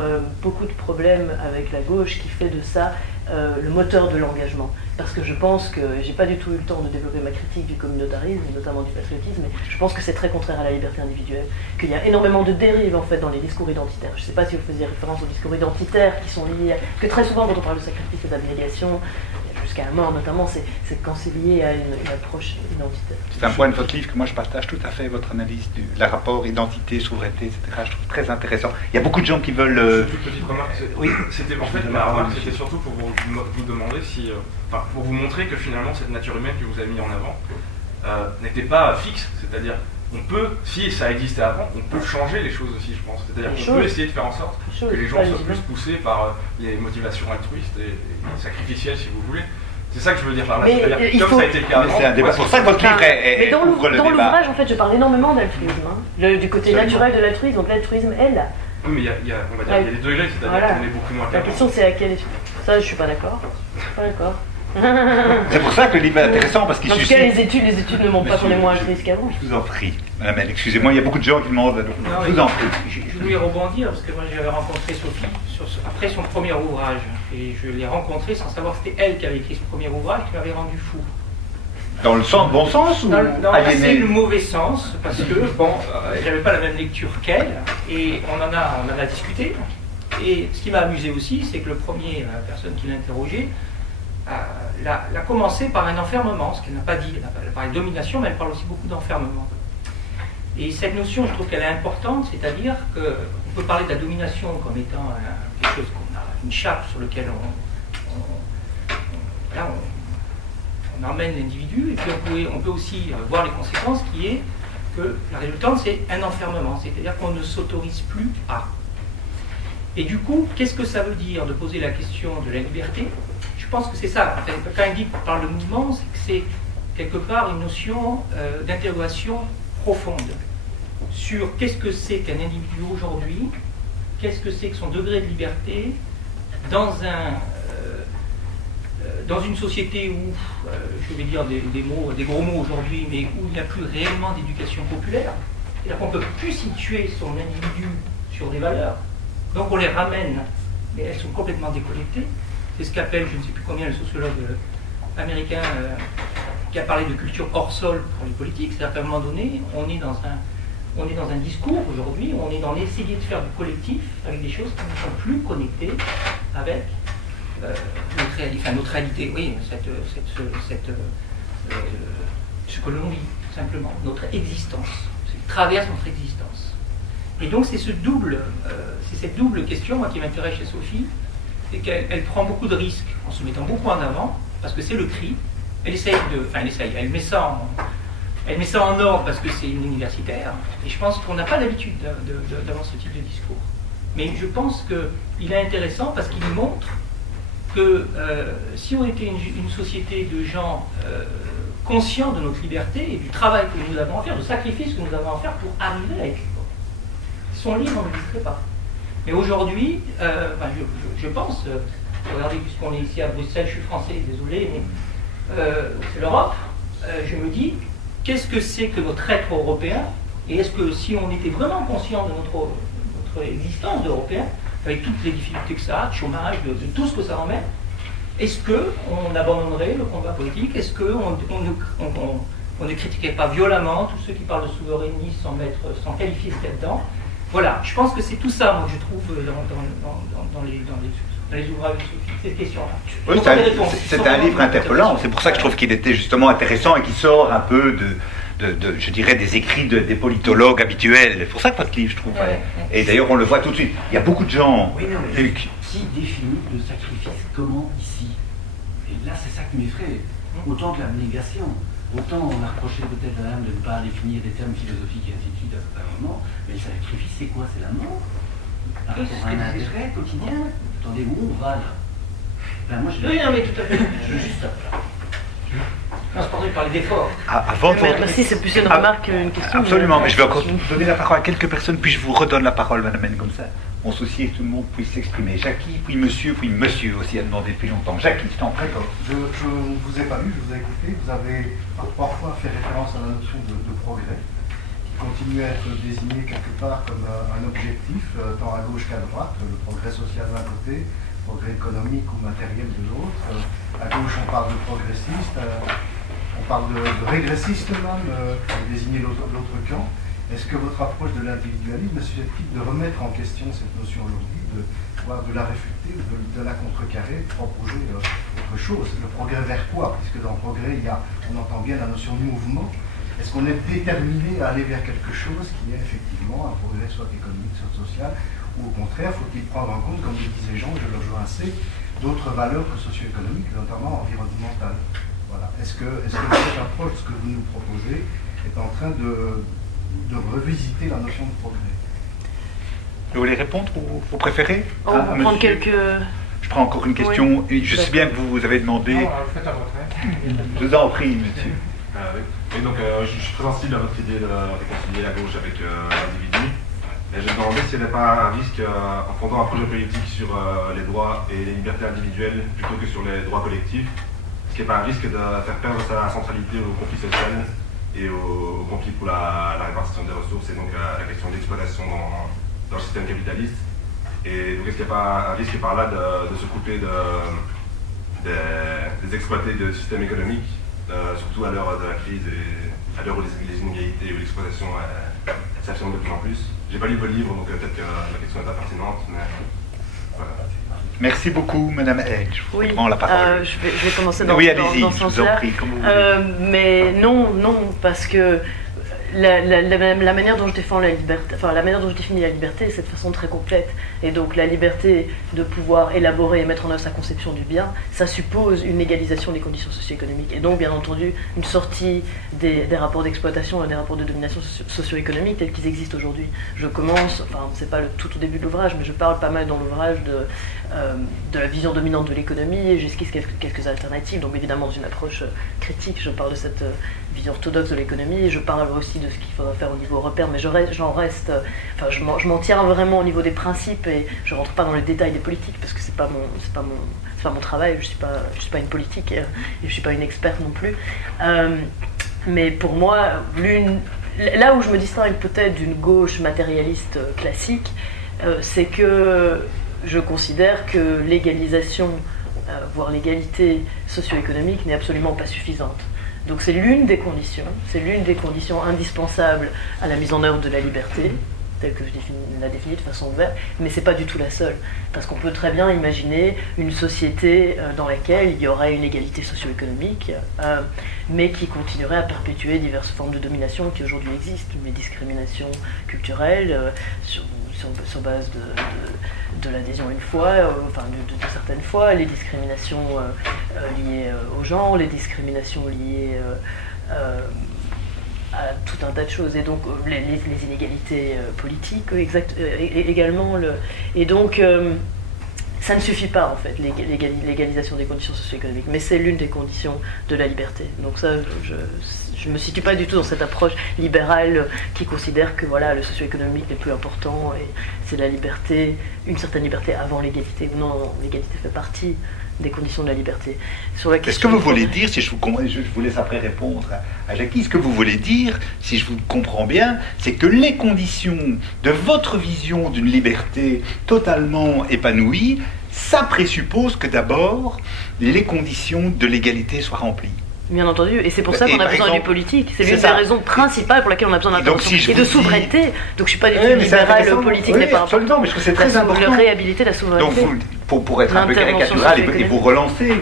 beaucoup de problèmes avec la gauche qui fait de ça le moteur de l'engagement. Parce que je pense que, j'ai pas du tout eu le temps de développer ma critique du communautarisme, notamment du patriotisme, mais je pense que c'est très contraire à la liberté individuelle, qu'il y a énormément de dérives en fait dans les discours identitaires. Je sais pas si vous faisiez référence aux discours identitaires qui sont liés à... Parce que très souvent quand on parle de sacrifice et d'abnégation, jusqu'à la mort notamment, c'est quand c'est lié à une approche identitaire. C'est un point de votre livre que moi je partage tout à fait, votre analyse du rapport identité, souveraineté, etc. Je trouve très intéressant. Il y a beaucoup de gens qui veulent... Une toute petite remarque. Oui. C'était en fait ma remarque, c'était surtout pour vous demander si, pour vous montrer que finalement cette nature humaine que vous avez mis en avant n'était pas fixe, c'est-à-dire on peut, si ça existait avant, on peut changer les choses aussi, je pense. C'est-à-dire qu'on peut essayer de faire en sorte que les gens soient plus poussés par les motivations altruistes et sacrificielles, si vous voulez. C'est ça que je veux dire par là. C'est-à-dire comme ça a été le cas avant. C'est un débat. C'est pour ça que votre livre est dans l'ouvrage, en fait, je parle énormément d'altruisme. Du côté naturel de l'altruisme. Donc l'altruisme, elle. Oui, mais il y a des degrés, c'est-à-dire qu'on est beaucoup moins La question, c'est à quelle échelle. Ça, je suis pas d'accord. C'est pour ça que le livre est intéressant, parce qu'il suscite... En tout cas, les études ne montrent pas qu'on est moins altruiste qu'avant. Je vous en prie. Madame, excusez-moi, il y a beaucoup de gens qui demandent... Je vous en prie. Je voulais rebondir, parce que moi j'avais rencontré Sophie après son premier ouvrage. Et je l'ai rencontrée sans savoir que c'était elle qui avait écrit son premier ouvrage, qui m'avait rendu fou. Dans le bon sens ou dans assez le mauvais sens, parce que, bon, j'avais pas la même lecture qu'elle, et on en a discuté. Et ce qui m'a amusé aussi, c'est que la personne qui l'a interrogée, l'a commencé par un enfermement, ce qu'elle n'a pas dit. Elle parle de domination, mais elle parle aussi beaucoup d'enfermement. Et cette notion, je trouve qu'elle est importante, c'est-à-dire qu'on peut parler de la domination comme étant quelque chose qu'on a, une chape sur laquelle on emmène l'individu, et puis on peut aussi voir les conséquences qui est que la résultante, c'est un enfermement, c'est-à-dire qu'on ne s'autorise plus à. Et du coup, qu'est-ce que ça veut dire de poser la question de la liberté? Je pense que c'est ça. En fait, quand il dit par le mouvement, c'est que c'est quelque part une notion d'interrogation profonde sur qu'est-ce que c'est qu'un individu aujourd'hui, qu'est-ce que c'est que son degré de liberté dans une société où, je vais dire des gros mots aujourd'hui, mais où il n'y a plus réellement d'éducation populaire. C'est-à-dire qu'on ne peut plus situer son individu sur des valeurs. Donc on les ramène, mais elles sont complètement déconnectées. C'est ce qu'appelle, je ne sais plus combien, le sociologue américain qui a parlé de culture hors sol pour les politiques. C'est-à-dire qu'à un moment donné, on est dans un discours aujourd'hui, on est dans l'essayer de faire du collectif avec des choses qui ne sont plus connectées avec notre réalité, oui, ce que l'on vit, tout simplement, notre existence, ce qui traverse notre existence. Et donc c'est cette double question, moi, qui m'intéresse chez Sophie, c'est qu'elle prend beaucoup de risques en se mettant beaucoup en avant, parce que c'est le cri. Elle met ça en ordre parce que c'est une universitaire, et je pense qu'on n'a pas l'habitude d'avoir ce type de discours. Mais je pense qu'il est intéressant parce qu'il montre que si on était une société de gens conscients de notre liberté et du travail que nous avons à faire, du sacrifice que nous avons à faire pour arriver à être libre, son livre, on ne le ferait pas. Mais aujourd'hui, je pense, regardez puisqu'on est ici à Bruxelles, je suis français, désolé, mais c'est l'Europe, je me dis, qu'est-ce que c'est que notre être européen? Et est-ce que si on était vraiment conscient de notre existence d'Européens, avec toutes les difficultés que ça a, de chômage, de tout ce que ça emmène, est-ce qu'on abandonnerait le combat politique? Est-ce qu'on ne critiquerait pas violemment tous ceux qui parlent de souverainisme sans qualifier ce qu'il y a dedans? Voilà, je pense que c'est tout ça, moi, que je trouve dans les ouvrages de Sophie, ces questions-là. Oui, c'est un livre interpellant, c'est pour ça que je trouve qu'il était justement intéressant et qu'il sort un peu je dirais, des écrits des politologues habituels. C'est pour ça que votre livre, je trouve. Ouais. Et d'ailleurs, on le voit tout de suite. Il y a beaucoup de gens, oui, non, mais Luc. Qui définit le sacrifice comment ici? Et là, c'est ça qui m'effraie. Autant que l'abnégation. Autant on a reproché peut-être à l'âme de ne pas définir des termes philosophiques et ainsi de suite à un moment, mais le sacrifice, c'est quoi? C'est la mort? Par rapport à un intérêt quotidien? Attendez, où on va là? Ben, moi, Oui, non, mais tout à fait. je veux juste Non, c'est pour ça que je parlais d'effort. Avant de Merci, c'est plus une remarque qu'une question. Absolument, mais je vais encore donner la parole à quelques personnes, puis je vous redonne la parole, madame N, comme ça. On s'assied et tout le monde puisse s'exprimer. Jackie, puis monsieur aussi a demandé depuis longtemps. Jackie, je t'en prie. Je ne vous ai pas lu, je vous ai écouté. Vous avez parfois fait référence à la notion de progrès, qui continue à être désigné quelque part comme un objectif, tant à gauche qu'à droite, le progrès social d'un côté, le progrès économique ou matériel de l'autre. À gauche, on parle de progressiste, on parle de régressiste même, pour désigner l'autre camp. Est-ce que votre approche de l'individualisme est susceptible de remettre en question cette notion aujourd'hui, de la réfuter, de la contrecarrer, de proposer autre chose? Le progrès vers quoi? Puisque dans le progrès, on entend bien la notion de mouvement. Est-ce qu'on est déterminé à aller vers quelque chose qui est effectivement un progrès soit économique, soit social, ou au contraire, faut-il prendre en compte, comme le disait Jean, je le rejoins assez, d'autres valeurs que socio-économiques, notamment environnementales? Voilà. Est-ce que cette approche, ce que vous nous proposez, est en train de revisiter la notion de progrès? Vous voulez répondre ou vous préférez? On va prendre quelques... Je prends encore une question. Oui. Je sais bien que vous avez demandé. Non, faites à votre aise. Je vous en prie, monsieur. Oui. Et donc, je suis très sensible à votre idée de réconcilier la gauche avec l'individu. Et je me demandais s'il n'y avait pas un risque, en fondant un projet politique sur les droits et les libertés individuelles plutôt que sur les droits collectifs, est-ce qu'il n'y a pas un risque de faire perdre sa centralité au conflit social et au conflit pour la répartition des ressources, et donc à la question d'exploitation dans le système capitaliste? Et donc est-ce qu'il n'y a pas un risque par là de se couper des exploités du système économique, surtout à l'heure de la crise et à l'heure où les inégalités ou l'exploitation s'affirment de plus en plus? J'ai pas lu vos livres, donc peut-être que la question n'est pas pertinente, mais voilà. Merci beaucoup, madame Edge. Oui, prends la parole. je vais commencer dans, oui, dans, allez-y, dans ce je vous en sens-là. prie, comme vous voulez. Mais non, parce que la manière dont je défends la liberté, enfin la manière dont je définis la liberté, c'est de façon très complète. Et donc la liberté de pouvoir élaborer et mettre en œuvre sa conception du bien, ça suppose une égalisation des conditions socio-économiques. Et donc bien entendu une sortie des rapports d'exploitation et des rapports de domination socio-économique tels qu'ils existent aujourd'hui. Je commence, enfin c'est pas le tout au début de l'ouvrage, mais je parle pas mal dans l'ouvrage de la vision dominante de l'économie, et j'esquisse quelques alternatives. Donc évidemment dans une approche critique, je parle de cette vision orthodoxe de l'économie, et je parle aussi de ce qu'il faudra faire au niveau européen, mais je m'en tiens vraiment au niveau des principes, et je rentre pas dans les détails des politiques parce que c'est pas mon travail. Je suis pas une politique, et je suis pas une experte non plus. Mais pour moi, là où je me distingue peut-être d'une gauche matérialiste classique, c'est que je considère que l'égalisation, voire l'égalité socio-économique n'est absolument pas suffisante. Donc c'est l'une des conditions indispensables à la mise en œuvre de la liberté, telle que je la définis de façon ouverte, mais c'est pas du tout la seule. Parce qu'on peut très bien imaginer une société dans laquelle il y aurait une égalité socio-économique, mais qui continuerait à perpétuer diverses formes de domination qui aujourd'hui existent, les discriminations culturelles, sur base de l'adhésion une fois, de certaines fois, les discriminations liées au genre, les discriminations liées à tout un tas de choses, et donc les inégalités politiques également. Et donc ça ne suffit pas en fait, l'égalisation des conditions socio-économiques, mais c'est l'une des conditions de la liberté. Donc ça, je me situe pas du tout dans cette approche libérale qui considère que voilà, le socio-économique n'est plus important et c'est la liberté, une certaine liberté avant l'égalité. Non, l'égalité fait partie des conditions de la liberté. Est-ce que vous voulez dire, si je vous laisse après répondre à Jackie, ce que vous voulez dire, si je vous comprends bien, c'est que les conditions de votre vision d'une liberté totalement épanouie, ça présuppose que d'abord les conditions de l'égalité soient remplies. Bien entendu, et c'est pour ça qu'on a besoin du politique. C'est l'une des raisons principales pour laquelle on a besoin d'intervention et de souveraineté. Donc je ne suis pas du tout libérale politique, n'est pas absolument, mais je trouve que c'est très important. Le réhabiliter la souveraineté. Donc pour être un peu caricatural et vous relancer,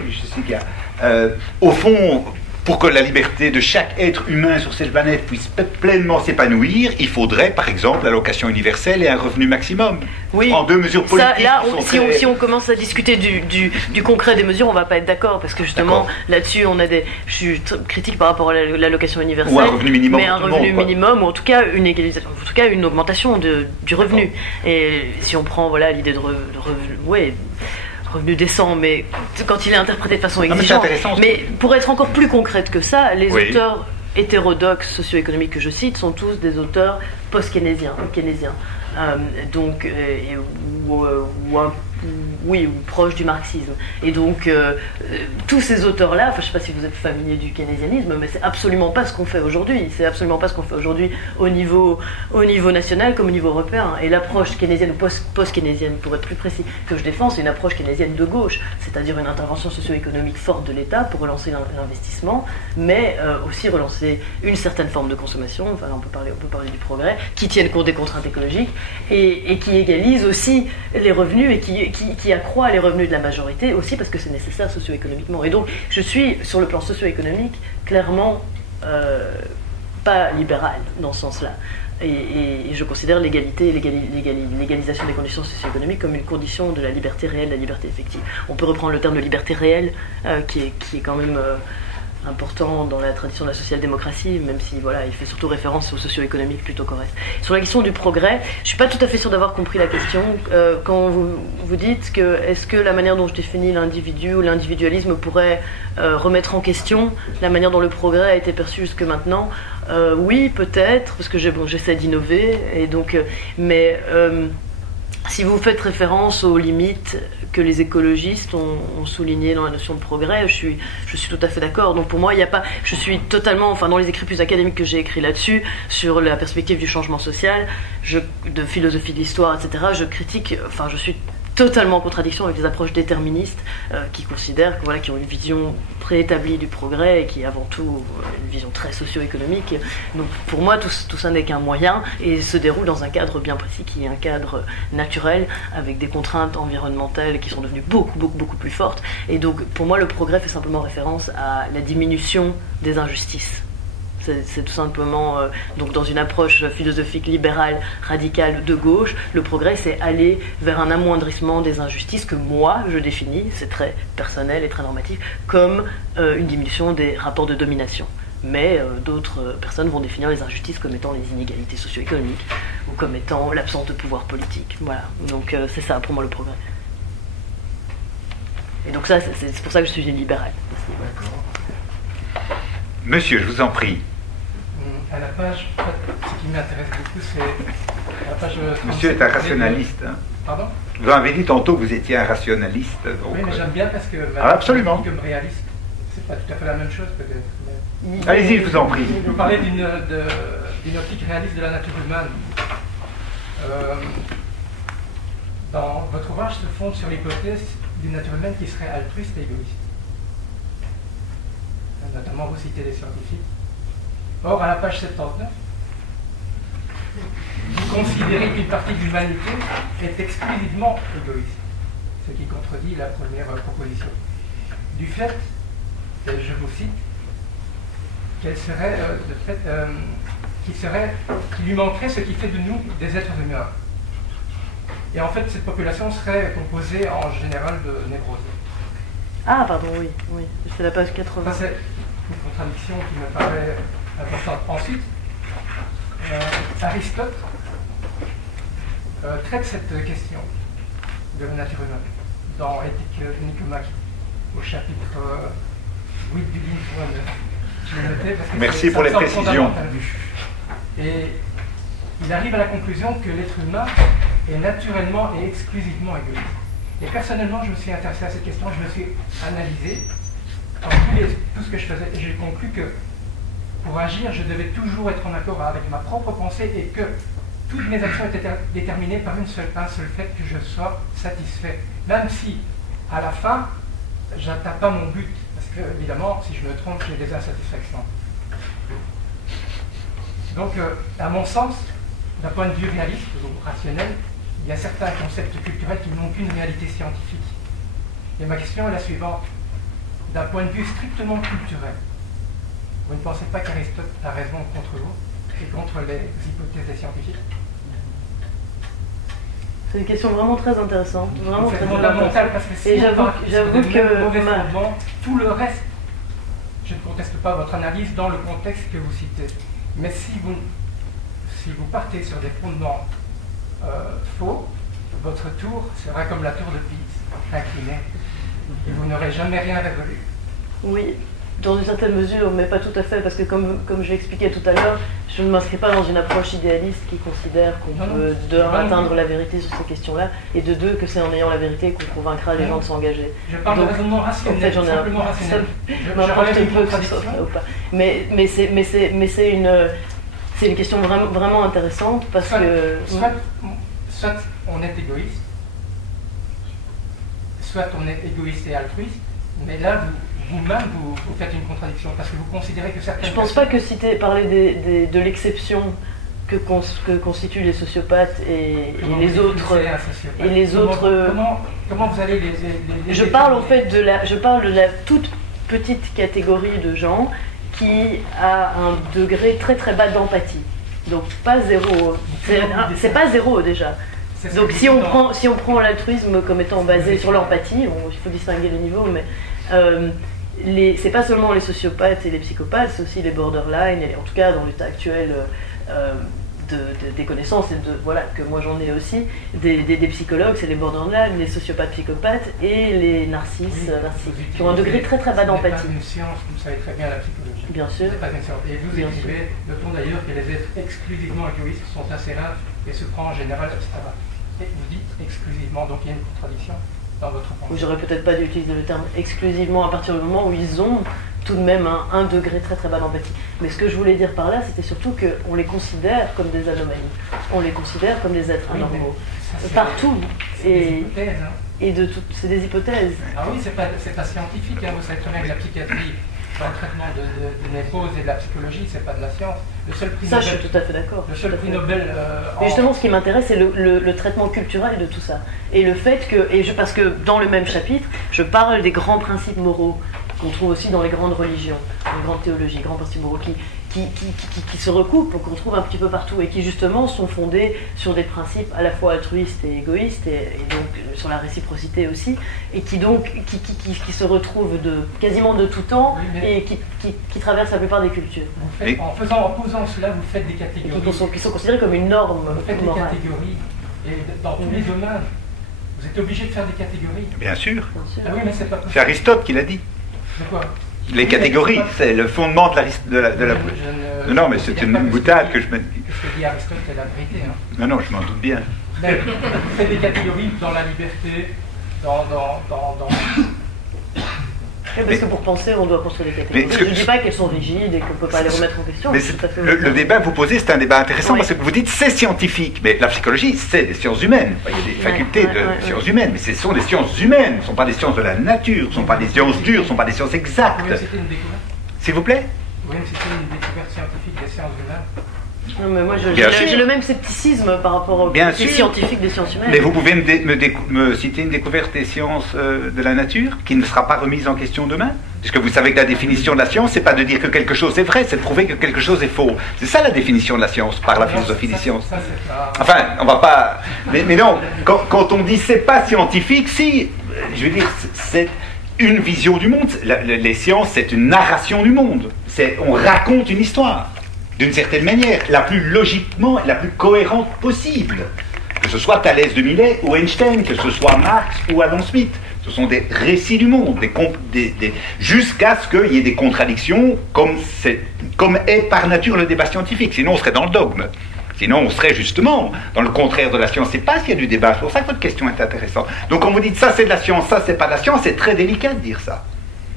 au fond, pour que la liberté de chaque être humain sur cette planète puisse pleinement s'épanouir, il faudrait, par exemple, l'allocation universelle et un revenu maximum. Oui. En deux mesures politiques. Ça, là, si on commence à discuter du concret des mesures, on ne va pas être d'accord, parce que justement, là-dessus, je suis critique par rapport à l'allocation universelle. Ou un revenu minimum. Mais un revenu minimum, ou en tout cas une égalisation, en tout cas une augmentation du revenu. Et si on prend l'idée de revenu décent, mais quand il est interprété de façon exigeante. Mais pour être encore plus concrète que ça, les auteurs hétérodoxes socio-économiques que je cite sont tous des auteurs post-keynésiens ou keynésiens. Donc, ou proches du marxisme. Et donc, tous ces auteurs-là, je ne sais pas si vous êtes familier du keynésianisme, mais c'est absolument pas ce qu'on fait aujourd'hui. C'est absolument pas ce qu'on fait aujourd'hui au niveau national comme au niveau européen. Et l'approche keynésienne ou post-keynésienne, pour être plus précis, que je défends, c'est une approche keynésienne de gauche, c'est-à-dire une intervention socio-économique forte de l'État pour relancer l'investissement, mais aussi relancer une certaine forme de consommation, enfin on peut parler du progrès, qui tienne compte des contraintes écologiques et qui égalise aussi les revenus et qui accroît les revenus de la majorité aussi parce que c'est nécessaire socio-économiquement. Et donc je suis sur le plan socio-économique clairement pas libéral dans ce sens-là. Et je considère l'égalisation des conditions socio-économiques comme une condition de la liberté réelle, de la liberté effective. On peut reprendre le terme de liberté réelle qui est quand même important dans la tradition de la social-démocratie, même si il fait surtout référence au socio-économique plutôt correct. Sur la question du progrès, je ne suis pas tout à fait sûre d'avoir compris la question. Quand vous dites que est-ce que la manière dont je définis l'individu ou l'individualisme pourrait remettre en question la manière dont le progrès a été perçu jusque maintenant, oui, peut-être, parce que j'essaie d'innover, et donc, mais si vous faites référence aux limites que les écologistes ont soulignées dans la notion de progrès, je suis tout à fait d'accord. Donc pour moi, il n'y a pas, je suis totalement, dans les écrits plus académiques que j'ai écrits là-dessus, sur la perspective du changement social, de philosophie de l'histoire, etc., je suis totalement en contradiction avec des approches déterministes qui considèrent qui ont une vision préétablie du progrès et qui est avant tout une vision très socio-économique. Donc pour moi, tout ça n'est qu'un moyen et se déroule dans un cadre bien précis qui est un cadre naturel avec des contraintes environnementales qui sont devenues beaucoup plus fortes. Et donc pour moi, le progrès fait simplement référence à la diminution des injustices. C'est tout simplement, donc dans une approche philosophique libérale, radicale de gauche, le progrès c'est aller vers un amoindrissement des injustices que moi je définis, c'est très personnel et très normatif, comme une diminution des rapports de domination. Mais d'autres personnes vont définir les injustices comme étant les inégalités socio-économiques ou comme étant l'absence de pouvoir politique. Voilà, donc c'est ça pour moi le progrès. Et donc ça, c'est pour ça que je suis une libérale. Monsieur, je vous en prie. À la page, ce qui m'intéresse beaucoup, c'est la page. Monsieur est un rationaliste. Pardon ? Vous avez dit tantôt que vous étiez un rationaliste. Donc, oui, mais j'aime bien parce que. Absolument. Comme réaliste, c'est pas tout à fait la même chose peut-être. Mais... Allez-y, je vous en prie. Vous parlez d'une optique réaliste de la nature humaine. Dans votre ouvrage se fonde sur l'hypothèse d'une nature humaine qui serait altruiste et égoïste. Notamment, vous citez les scientifiques. Or, à la page 79, vous considérez qu'une partie de l'humanité est exclusivement égoïste, ce qui contredit la première proposition. Du fait, et je vous cite, qu'elle serait, qu'il lui manquerait ce qui fait de nous des êtres humains. Et en fait, cette population serait composée en général de névrosés. Ah, pardon, oui, c'est la page 80. Ça, c'est une contradiction qui me paraît importante. Ensuite, Aristote traite cette question de la nature humaine dans Éthique Nicomaque, au chapitre 8 du livre 9. Je l'ai noté parce que merci pour les précisions. Et il arrive à la conclusion que l'être humain est naturellement et exclusivement égoïste. Et personnellement, je me suis intéressé à cette question, je me suis analysé dans tout ce que je faisais, et j'ai conclu que pour agir, je devais toujours être en accord avec ma propre pensée et que toutes mes actions étaient déterminées par un seul fait, que je sois satisfait. Même si, à la fin, je n'atteins pas mon but, parce que, évidemment, si je me trompe, j'ai des insatisfactions. Donc, à mon sens, d'un point de vue réaliste ou rationnel, il y a certains concepts culturels qui n'ont qu'une réalité scientifique. Et ma question est la suivante. D'un point de vue strictement culturel, vous ne pensez pas qu'Aristote a raison contre vous et contre les hypothèses des scientifiques? C'est une question vraiment très intéressante. Vraiment c'est très fondamental parce que si et j'avoue que tout le reste, je ne conteste pas votre analyse dans le contexte que vous citez. Mais si vous partez sur des fondements faux, votre tour sera comme la tour de Pise, inclinée, et vous n'aurez jamais rien résolu. Oui, dans une certaine mesure, mais pas tout à fait, parce que comme je l'expliquais tout à l'heure, je ne m'inscris pas dans une approche idéaliste qui considère qu'on peut, de un, atteindre la vérité sur ces questions-là, et de deux, que c'est en ayant la vérité qu'on convaincra les gens de s'engager. Je parle de raisonnement rationnel, en fait, simplement rationnel. N'importe un peu que ce soit vrai ou pas. Mais c'est une question vraiment intéressante, parce que... Soit on est égoïste, soit on est égoïste et altruiste, mais là, vous-même, vous faites une contradiction, parce que vous considérez que certaines... Je ne pense pas que parler de l'exception que constituent les sociopathes et les autres... Comment vous allez les je parle en fait de la toute petite catégorie de gens qui a un degré très très bas d'empathie. Donc pas zéro. C'est pas zéro déjà. Donc si on prend l'altruisme comme étant basé sur l'empathie, bon, il faut distinguer les niveaux, mais c'est pas seulement les sociopathes et les psychopathes, c'est aussi les borderline, et en tout cas dans l'état actuel des connaissances, et voilà, que moi j'en ai aussi, des psychologues, c'est les borderline, les sociopathes psychopathes et les narcisses, qui ont un degré très très bas d'empathie. C'est pas une science, vous savez très bien la psychologie. Bien sûr. C'est pas une science. Et vous écrivez, notons d'ailleurs que les êtres exclusivement égoïstes sont assez rares et se prend en général ça va. Et vous dites exclusivement, donc il y a une contradiction dans votre pensée. J'aurais peut-être pas dû utiliser le terme exclusivement à partir du moment où ils ont tout de même un degré très très bas d'empathie. Mais ce que je voulais dire par là, c'était surtout qu'on les considère comme des anomalies. On les considère comme des êtres anormaux. Partout. C'est des hypothèses. Ah oui, c'est pas scientifique, hein. Vous savez très bien que la psychiatrie, dans le traitement de névrose et de la psychologie, c'est pas de la science. Le seul prix ça, Nobel, je suis tout à fait d'accord. Le seul prix Nobel. Mais justement, ce qui m'intéresse, c'est le traitement culturel de tout ça. Et le fait que, parce que dans le même chapitre, je parle des grands principes moraux qu'on trouve aussi dans les grandes religions, les grandes théologies, grands principes moraux qui se recoupent, qu'on trouve un petit peu partout, et qui justement sont fondés sur des principes à la fois altruistes et égoïstes, et donc sur la réciprocité aussi, et qui se retrouvent quasiment de tout temps, oui, et qui traversent la plupart des cultures. En posant cela, vous faites des catégories. Qui sont considérées comme une norme morale. Vous faites des catégories, et dans tous les domaines, vous êtes obligé de faire des catégories. Bien sûr. Ah oui, mais c'est pas possible. C'est Aristote qui l'a dit. De quoi? Les catégories, c'est le fondement de la... Non, mais c'est une boutade que je me... Ce que dit Aristote, c'est la vérité. Hein. Non, je m'en doute bien. Mais vous faites des catégories dans la liberté, dans parce que pour penser, on doit construire des catégories. Je ne dis pas qu'elles sont rigides et qu'on ne peut pas les remettre en question. Mais le débat que vous posez, c'est un débat intéressant, parce que vous dites c'est scientifique. Mais la psychologie, c'est des sciences humaines. Il y a des facultés de sciences humaines, mais ce sont des sciences humaines. Ce ne sont pas des sciences de la nature, ce ne sont pas des sciences dures, ce ne sont pas des sciences exactes. Oui, c'était une découverte. S'il vous plaît? Oui, mais c'était une découverte scientifique des sciences humaines. Non, mais moi j'ai le même scepticisme par rapport aux scientifiques des sciences humaines. Mais vous pouvez me citer une découverte des sciences de la nature qui ne sera pas remise en question demain? Puisque vous savez que la définition de la science, c'est pas de dire que quelque chose est vrai, c'est de prouver que quelque chose est faux. C'est ça la définition de la science, par la philosophie des sciences. Enfin, on va pas... Mais non, quand on dit c'est pas scientifique, si, je veux dire, c'est une vision du monde. Les sciences, c'est une narration du monde. On raconte une histoire. D'une certaine manière, la plus logiquement, la plus cohérente possible. Que ce soit Thalès de Milet ou Einstein, que ce soit Marx ou Adam Smith. Ce sont des récits du monde, jusqu'à ce qu'il y ait des contradictions, comme est par nature le débat scientifique. Sinon, on serait dans le dogme. Sinon, on serait justement dans le contraire de la science. C'est pas s'il y a du débat. C'est pour ça que votre question est intéressante. Donc, quand vous dites ça, c'est de la science, ça, c'est pas de la science, c'est très délicat de dire ça.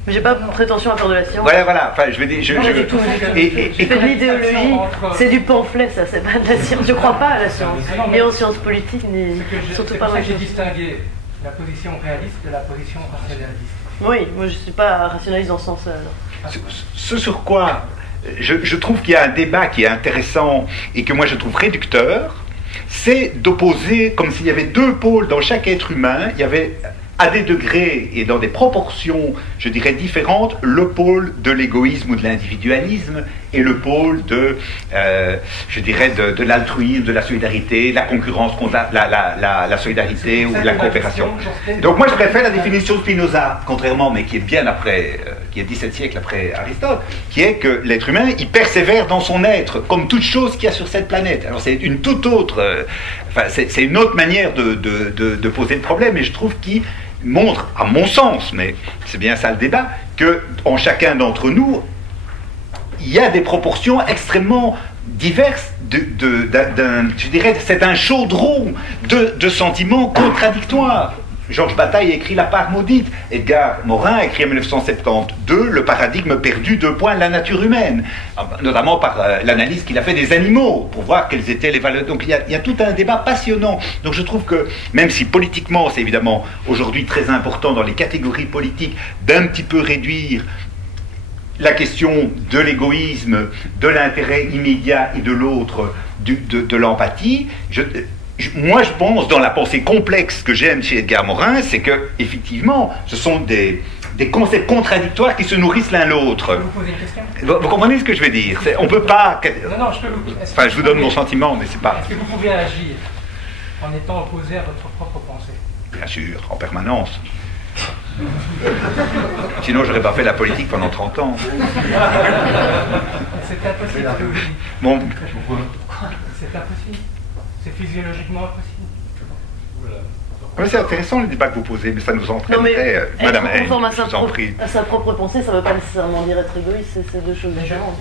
Mais j'ai pas prétention à faire de la science. Voilà. Enfin, je veux dire, Je fais de l'idéologie. C'est du pamphlet, ça. C'est pas de la science. Je crois pas à la science. Et en sciences politiques, surtout pas. C'est pour ça que j'ai distingué la position réaliste de la position rationaliste. Oui, moi je suis pas rationaliste dans ce sens-là. Ce sur quoi je trouve qu'il y a un débat qui est intéressant et que moi je trouve réducteur, c'est d'opposer, comme s'il y avait deux pôles dans chaque être humain, il y avait à des degrés et dans des proportions, je dirais, différentes, le pôle de l'égoïsme ou de l'individualisme et le pôle de, je dirais, de l'altruisme, de la solidarité, de la concurrence contre la solidarité ou de la coopération. Donc moi je préfère la définition de Spinoza, contrairement, mais qui est bien après, qui est 17 siècles après Aristote, qui est que l'être humain, il persévère dans son être, comme toute chose qu'il y a sur cette planète. Alors c'est une toute autre, c'est une autre manière de poser le problème, et je trouve qu'il montre, à mon sens, mais c'est bien ça le débat, que en chacun d'entre nous, il y a des proportions extrêmement diverses, je dirais, c'est un chaudron de sentiments contradictoires. Georges Bataille écrit La part maudite. Edgar Morin écrit en 1972 Le paradigme perdu, la nature humaine, notamment par l'analyse qu'il a fait des animaux pour voir quelles étaient les valeurs. Donc il y a tout un débat passionnant. Donc je trouve que, même si politiquement c'est évidemment aujourd'hui très important dans les catégories politiques d'un petit peu réduire la question de l'égoïsme, de l'intérêt immédiat et de l'autre, de l'empathie, moi, je pense, dans la pensée complexe que j'aime chez Edgar Morin, c'est que, effectivement, ce sont des concepts contradictoires qui se nourrissent l'un l'autre. Vous posez une question ? Vous comprenez ce que je veux dire ? On peut pas... Non, je peux vous... Enfin, je vous donne mon sentiment, mais c'est pas... Est-ce que vous pouvez agir en étant opposé à votre propre pensée ? Bien sûr, en permanence. Sinon, je n'aurais pas fait la politique pendant 30 ans. C'est impossible ce que vous dites. Bon. C'est impossible. C'est physiologiquement impossible. C'est intéressant le débat que vous posez, mais ça nous entraînerait, Madame Hayes, je vous en prie. À sa propre pensée, ça ne veut pas nécessairement dire être égoïste, c'est deux choses différentes.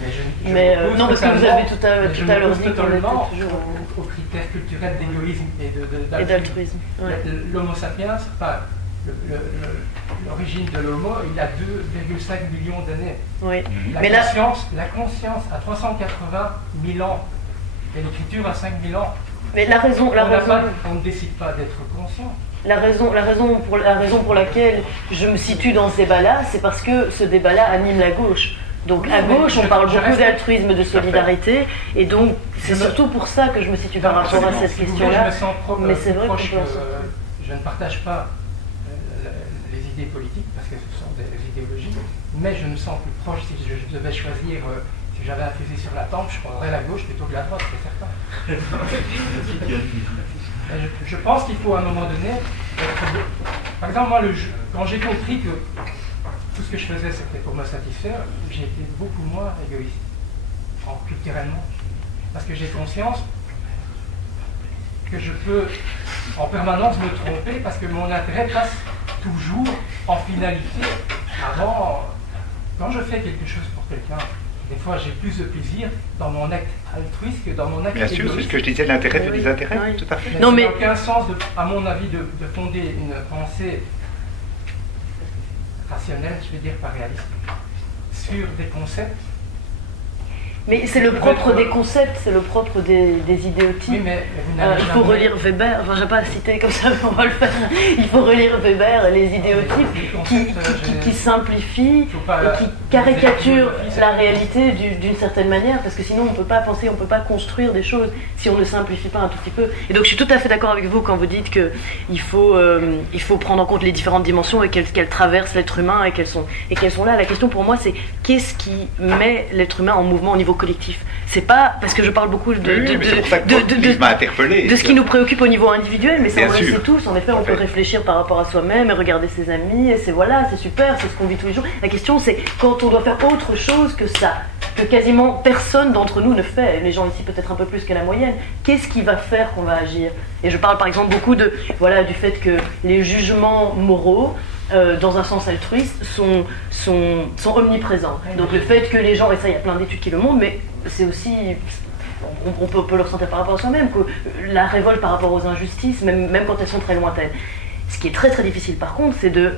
Non, parce que vous avez tout à l'heure dit qu'on était totalement toujours aux critères culturels d'égoïsme et d'altruisme. L'homo sapiens, l'origine de l'homo, il a 2,5 millions d'années. Oui. La conscience a 380 000 ans et l'écriture a 5 000 ans. Mais on ne décide pas d'être conscient. La raison pour laquelle je me situe dans ce débat-là, c'est parce que ce débat-là anime la gauche. Donc à gauche, on parle beaucoup d'altruisme, de solidarité, et donc c'est surtout pour ça que je me situe par rapport à cette question-là. Mais c'est vrai que je ne partage pas les idées politiques parce que ce sont des idéologies, mais je me sens plus proche. Si je devais choisir, si j'avais un fusil sur la tempe, je prendrais la gauche plutôt que la droite, c'est certain. Je pense qu'il faut à un moment donné être... Par exemple, moi, quand j'ai compris que tout ce que je faisais c'était pour me satisfaire, j'ai été beaucoup moins égoïste, culturellement. Parce que j'ai conscience que je peux en permanence me tromper parce que mon intérêt passe toujours en finalité. Avant, quand je fais quelque chose pour quelqu'un, des fois j'ai plus de plaisir dans mon acte altruiste que dans mon acte égoïste. Bien sûr, c'est ce que je disais, l'intérêt fait des intérêts, oui. Tout à fait. Non, mais ça n'a aucun sens, à mon avis, de fonder une pensée rationnelle, je vais dire pas réaliste, sur des concepts. Mais c'est le propre des concepts, c'est le propre des idéotypes. Oui, mais il faut relire Weber, enfin je n'ai pas cité comme ça, on va le faire. Il faut relire Weber, les idéotypes qui simplifient et qui caricaturent la réalité d'une certaine manière, parce que sinon on ne peut pas penser, on ne peut pas construire des choses si on ne simplifie pas un tout petit peu. Et donc je suis tout à fait d'accord avec vous quand vous dites qu'il faut prendre en compte les différentes dimensions et qu'elles traversent l'être humain et qu'elles sont là. La question pour moi c'est qu'est-ce qui met l'être humain en mouvement au niveau collectif. C'est pas parce que je parle beaucoup de ce qui nous préoccupe au niveau individuel, mais ça on le sait tous. En effet, on peut réfléchir par rapport à soi-même et regarder ses amis, et c'est super, c'est ce qu'on vit tous les jours. La question c'est quand on doit faire autre chose que ça, que quasiment personne d'entre nous ne fait, les gens ici peut-être un peu plus que la moyenne, qu'est-ce qui va faire qu'on va agir? Et je parle par exemple beaucoup du fait que les jugements moraux dans un sens altruiste, sont omniprésents. Donc le fait que les gens, et ça il y a plein d'études qui le montrent, mais c'est aussi, on peut le ressentir par rapport à soi-même, que la révolte par rapport aux injustices, même quand elles sont très lointaines. Ce qui est très très difficile par contre, c'est de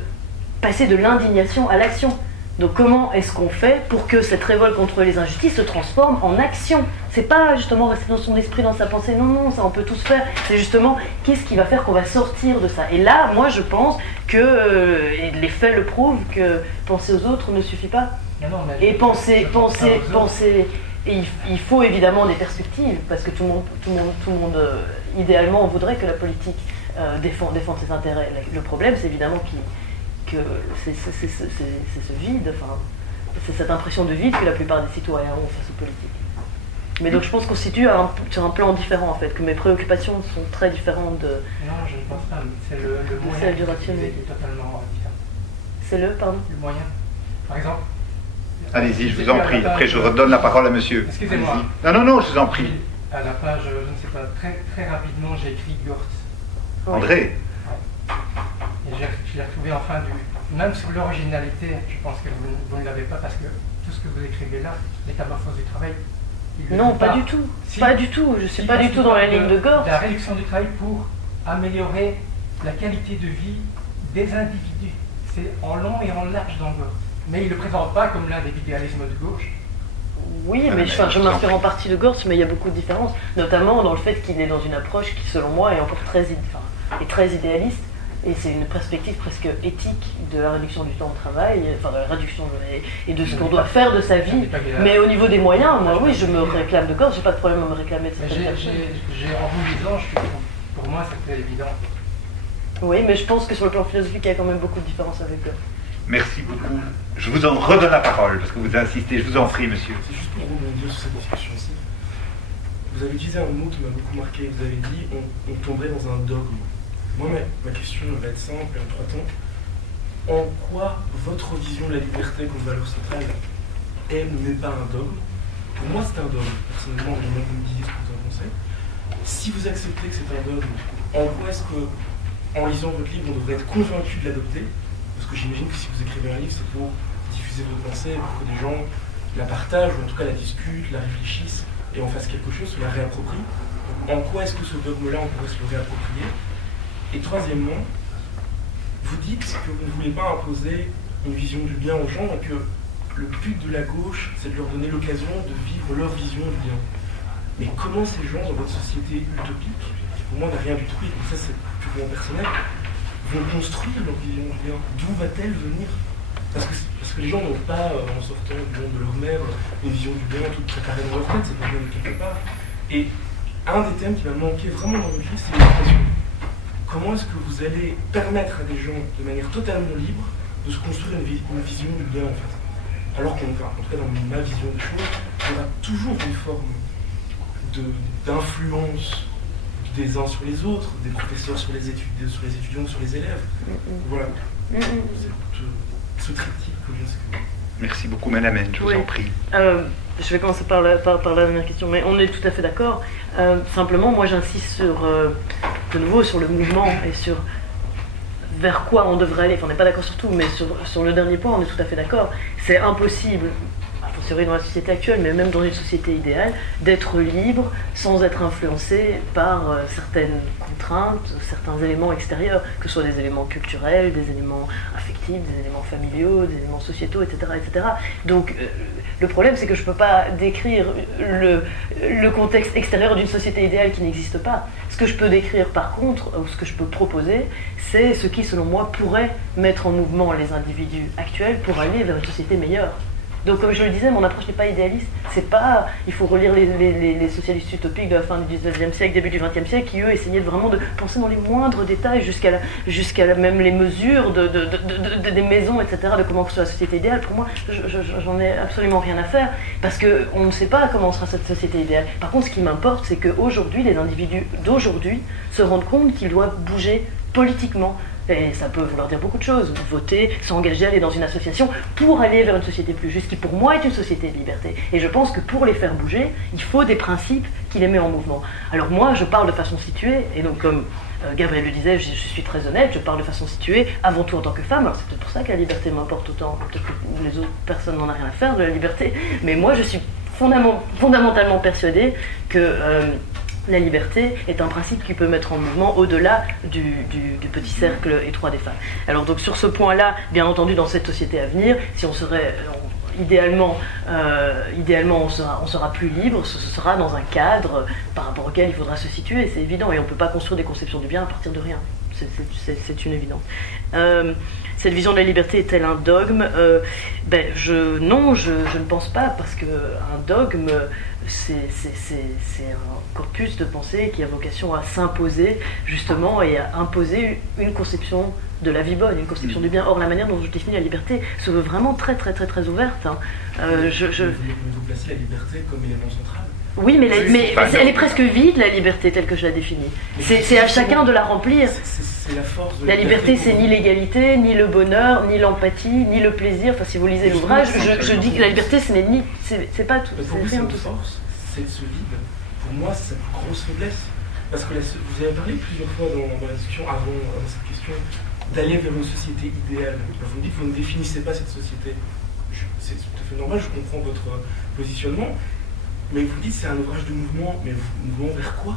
passer de l'indignation à l'action. Donc comment est-ce qu'on fait pour que cette révolte contre les injustices se transforme en action? C'est pas justement rester dans son esprit, dans sa pensée, non, ça on peut tous faire. C'est justement qu'est-ce qui va faire qu'on va sortir de ça. Et là, moi je pense que, et les faits le prouvent, que penser aux autres ne suffit pas. Et penser, et il faut évidemment des perspectives, parce que tout le monde idéalement on voudrait que la politique défende ses intérêts. Le problème c'est évidemment que c'est ce vide, enfin, c'est cette impression de vide que la plupart des citoyens ont face aux politiques. Mais donc je pense qu'on se situe sur un plan différent en fait, que mes préoccupations sont très différentes de... Non, je ne pense pas, c'est le moyen qui est totalement différent. C'est pardon? Le moyen. Par exemple... Allez-y, je vous en prie, après je redonne la parole à monsieur. Excusez-moi. Non, je vous en prie. À la page, je ne sais pas, très rapidement, j'ai écrit Gortz. André. Et j'ai retrouvé enfin même sur l'originalité, je pense que vous ne l'avez pas parce que tout ce que vous écrivez là, métamorphose du travail. Non, pas du tout. Pas du tout. Je ne suis pas du tout dans la ligne de Gortz. La réduction du travail pour améliorer la qualité de vie des individus. C'est en long et en large dans Gortz. Mais il ne le présente pas comme l'individualisme de gauche. Oui, mais je m'inspire en partie de Gortz, mais il y a beaucoup de différences, notamment dans le fait qu'il est dans une approche qui, selon moi, est encore très idéaliste. Et c'est une perspective presque éthique de la réduction du temps de travail, enfin de la réduction et de ce qu'on doit faire de sa vie. Mais au niveau des moyens, moi oui, je me réclame de Gortz, j'ai pas de problème à me réclamer de cette personne. En vous lisant, pour moi c'était évident. Oui, mais je pense que sur le plan philosophique, il y a quand même beaucoup de différences avec Gortz. Merci beaucoup. Je vous en redonne la parole, parce que vous insistez, je vous en prie, monsieur. C'est juste pour rebondir sur cette discussion-ci. Vous avez utilisé un mot qui m'a beaucoup marqué, vous avez dit on tomberait dans un dogme. Moi, ma question va être simple et en 3 temps. En quoi votre vision de la liberté comme valeur centrale n'est pas un dogme? Pour moi, c'est un dogme. Personnellement, j'aimerais que vous me disiez ce que vous en pensez. Si vous acceptez que c'est un dogme, en quoi est-ce que, en lisant votre livre, on devrait être convaincu de l'adopter? Parce que j'imagine que si vous écrivez un livre, c'est pour diffuser votre pensée, pour que des gens la partagent, ou en tout cas la discutent, la réfléchissent, et en fassent quelque chose, se la réapproprient. En quoi est-ce que ce dogme-là, on pourrait se le réapproprier? Et troisièmement, vous dites que vous ne voulez pas imposer une vision du bien aux gens et que le but de la gauche, c'est de leur donner l'occasion de vivre leur vision du bien. Mais comment ces gens, dans votre société utopique, qui pour moi n'a rien d'utopique, donc ça c'est purement personnel, vont construire leur vision du bien? D'où va-t-elle venir? Parce que les gens n'ont pas, en sortant du monde de leur mère, une vision du bien toute préparée dans leur tête, c'est pas bien de quelque part. Et un des thèmes qui m'a manqué vraiment dans votre livre, c'est l'éducation. Comment est-ce que vous allez permettre à des gens, de manière totalement libre, de se construire une vision du bien, en fait? Alors qu'en tout cas dans ma vision des choses, il y aura toujours des formes d'influence des uns sur les autres, des professeurs sur les étudiants, sur les élèves. Voilà. Ce triptyque que je... Merci beaucoup, Madame N, je vous en prie. Je vais commencer par la dernière question, mais on est tout à fait d'accord. Simplement, moi j'insiste de nouveau sur le mouvement et sur vers quoi on devrait aller. Enfin, on n'est pas d'accord sur tout, mais sur le dernier point, on est tout à fait d'accord. C'est impossible, c'est vrai dans la société actuelle, mais même dans une société idéale, d'être libre sans être influencé par certaines contraintes, certains éléments extérieurs, que ce soit des éléments culturels, des éléments affectifs, des éléments familiaux, des éléments sociétaux, etc. etc. Donc le problème, c'est que je ne peux pas décrire le contexte extérieur d'une société idéale qui n'existe pas. Ce que je peux décrire par contre, ou ce que je peux proposer, c'est ce qui, selon moi, pourrait mettre en mouvement les individus actuels pour aller vers une société meilleure. Donc, comme je le disais, mon approche n'est pas idéaliste. C'est pas, il faut relire les socialistes utopiques de la fin du XIXe siècle, début du XXe siècle, qui eux essayaient vraiment de penser dans les moindres détails, jusqu'à même les mesures des maisons, etc., de comment construire la société idéale. Pour moi, j'en ai absolument rien à faire, parce qu'on ne sait pas comment sera cette société idéale. Par contre, ce qui m'importe, c'est qu'aujourd'hui, les individus d'aujourd'hui se rendent compte qu'ils doivent bouger politiquement, Et ça peut vouloir dire beaucoup de choses. Voter, s'engager, aller dans une association pour aller vers une société plus juste, qui pour moi est une société de liberté. Et je pense que pour les faire bouger, il faut des principes qui les mettent en mouvement. Alors moi, je parle de façon située, et donc comme Gabriel le disait, je suis très honnête, je parle de façon située, avant tout en tant que femme. Alors c'est peut-être pour ça que la liberté m'importe autant. Peut-être que les autres personnes n'en ont rien à faire de la liberté, mais moi je suis fondamentalement persuadée que la liberté est un principe qui peut mettre en mouvement au-delà du petit cercle étroit des femmes. Alors donc sur ce point-là, bien entendu, dans cette société à venir, si on serait... idéalement, on sera plus libre, ce sera dans un cadre par rapport auquel il faudra se situer, c'est évident, et on ne peut pas construire des conceptions du bien à partir de rien. C'est une évidence. Cette vision de la liberté est-elle un dogme? Non, je ne pense pas, parce qu'un dogme, c'est un corpus de pensée qui a vocation à s'imposer, justement, et à imposer une conception de la vie bonne, une conception du bien. Or, la manière dont je définis la liberté se veut vraiment très ouverte. Hein. Vous placez la liberté comme élément central. Oui, mais elle est presque vide, la liberté, telle que je la définis. C'est à chacun de la remplir. C'est la force de la liberté, c'est ni l'égalité, ni le bonheur, ni l'empathie, ni le plaisir. Enfin, si vous lisez l'ouvrage, je dis que la liberté, ce n'est ni... C'est pas tout. C'est rien de tout ça. C'est ce vide. Pour moi, c'est sa plus grosse faiblesse. Parce que vous avez parlé plusieurs fois dans la discussion, avant cette question, d'aller vers une société idéale. Vous me dites que vous ne définissez pas cette société. C'est tout à fait normal, je comprends votre positionnement. Mais vous dites que c'est un ouvrage de mouvement, mais mouvement vers quoi?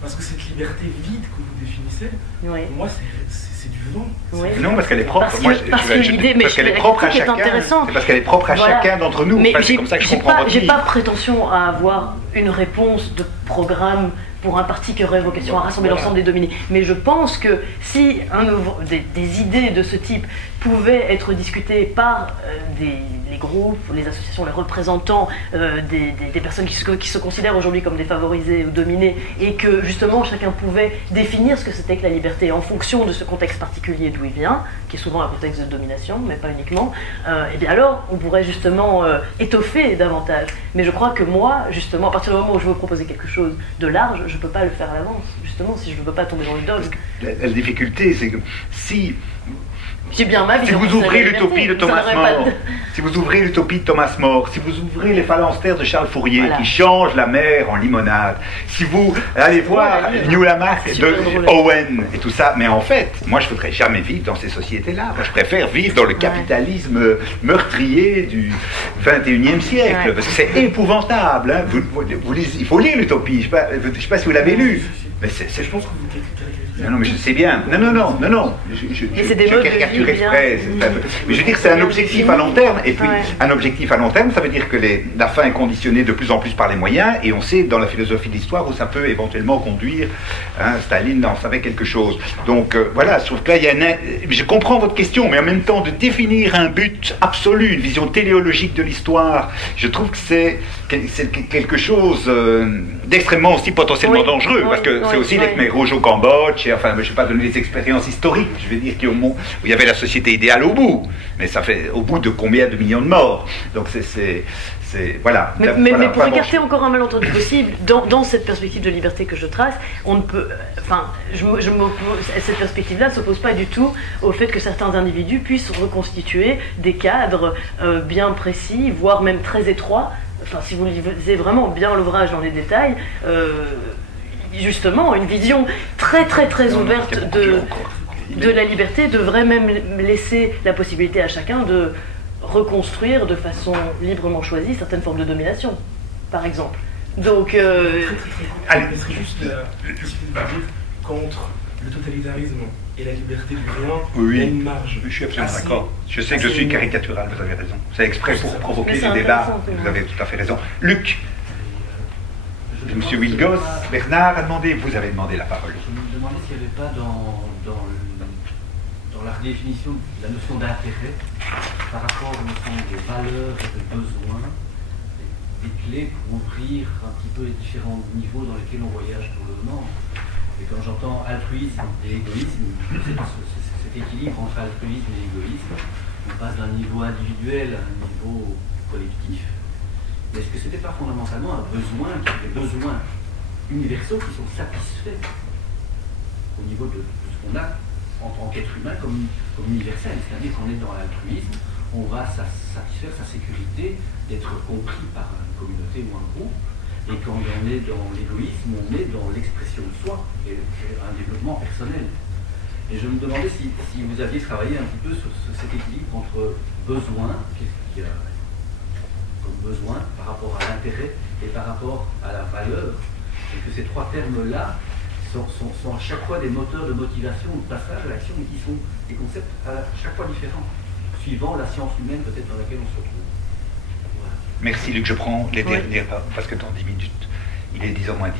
Parce que cette liberté vide que vous définissez, pour moi, c'est du vent. Oui. Non, parce qu'elle est propre. Parce qu'elle est propre à chacun. C'est parce qu'elle est propre à chacun d'entre nous. Mais c'est comme ça que je comprends votre j'ai pas prétention à avoir une réponse de programme pour un parti qui aurait vocation à rassembler l'ensemble des dominés. Mais je pense que si des idées de ce type pouvaient être discutées par les groupes, les associations, les représentants des personnes qui se considèrent aujourd'hui comme défavorisées ou dominées, et que justement chacun pouvait définir ce que c'était que la liberté en fonction de ce contexte particulier d'où il vient, qui est souvent un contexte de domination, mais pas uniquement, et bien alors on pourrait justement étoffer davantage. Mais je crois que moi, justement, à partir du moment où je veux proposer quelque chose de large, je ne peux pas le faire à l'avance, justement, si je ne veux pas tomber dans le dogme. La difficulté, c'est que si... J'ai bien ma vie. Si vous ouvrez l'utopie de Thomas More, si vous ouvrez l'utopie de Thomas More, si vous ouvrez les phalanstères de Charles Fourier qui changent la mer en limonade, si vous allez voir New Lamarck de Owen et tout ça, mais en fait, moi je ne voudrais jamais vivre dans ces sociétés-là. Moi je préfère vivre dans le capitalisme meurtrier du 21e siècle, parce que c'est épouvantable. Hein. Il faut lire l'utopie. Je ne sais pas si vous l'avez lu. Mais je pense que vous... Non, mais je sais bien. Non. Je caricature exprès. Mais je veux dire, c'est un objectif à long terme. Et puis, un objectif à long terme, ça veut dire que la fin est conditionnée de plus en plus par les moyens. Et on sait, dans la philosophie de l'histoire, où ça peut éventuellement conduire. Hein, Staline en savait quelque chose. Donc, voilà, je trouve que là, je comprends votre question, mais en même temps, de définir un but absolu, une vision téléologique de l'histoire, je trouve que c'est quelque chose d'extrêmement aussi potentiellement dangereux. Parce que c'est aussi les Khmer rouges au Cambodge. Enfin, je ne vais pas donner des expériences historiques, je vais dire qu'il y avait la société idéale au bout, mais ça fait au bout de combien de millions de morts. Donc voilà. Mais pour écarter encore un malentendu possible, dans cette perspective de liberté que je trace, on ne peut, cette perspective-là ne s'oppose pas du tout au fait que certains individus puissent reconstituer des cadres bien précis, voire même très étroits. Enfin, si vous lisez vraiment bien l'ouvrage dans les détails, justement, une vision très ouverte de la liberté devrait même laisser la possibilité à chacun de reconstruire de façon librement choisie certaines formes de domination, par exemple. Donc, allez, c'est juste contre le totalitarisme et la liberté du rien, il y a une marge. Je suis absolument d'accord. Je sais que je suis caricatural, vous avez raison. C'est exprès pour provoquer des débats, vous avez tout à fait raison. Luc. Monsieur Wilgos, Bernard a demandé, vous avez demandé la parole. Je me demandais s'il n'y avait pas dans la définition de la notion d'intérêt, par rapport aux notions de valeurs et de besoins, des clés pour ouvrir un petit peu les différents niveaux dans lesquels on voyage pour le moment. Et quand j'entends altruisme et égoïsme, cet équilibre entre altruisme et égoïsme, on passe d'un niveau individuel à un niveau collectif. Est-ce que ce n'était pas fondamentalement un besoin, des besoins universaux qui sont satisfaits au niveau de ce qu'on a en tant qu'être humain comme universel, c'est-à-dire qu'on est dans l'altruisme, on va satisfaire sa sécurité d'être compris par une communauté ou un groupe, et quand on est dans l'égoïsme, on est dans l'expression de soi et un développement personnel. Et je me demandais si vous aviez travaillé un petit peu sur cet équilibre entre besoin, qu'est-ce qu'il y a comme besoin par rapport à l'intérêt et par rapport à la valeur, et que ces trois termes-là sont à chaque fois des moteurs de motivation ou de passage à l'action, qui sont des concepts à chaque fois différents, suivant la science humaine peut-être dans laquelle on se retrouve. Voilà. Merci Luc, je prends les dernières, parce que dans 10 minutes, il est 10h moins 10,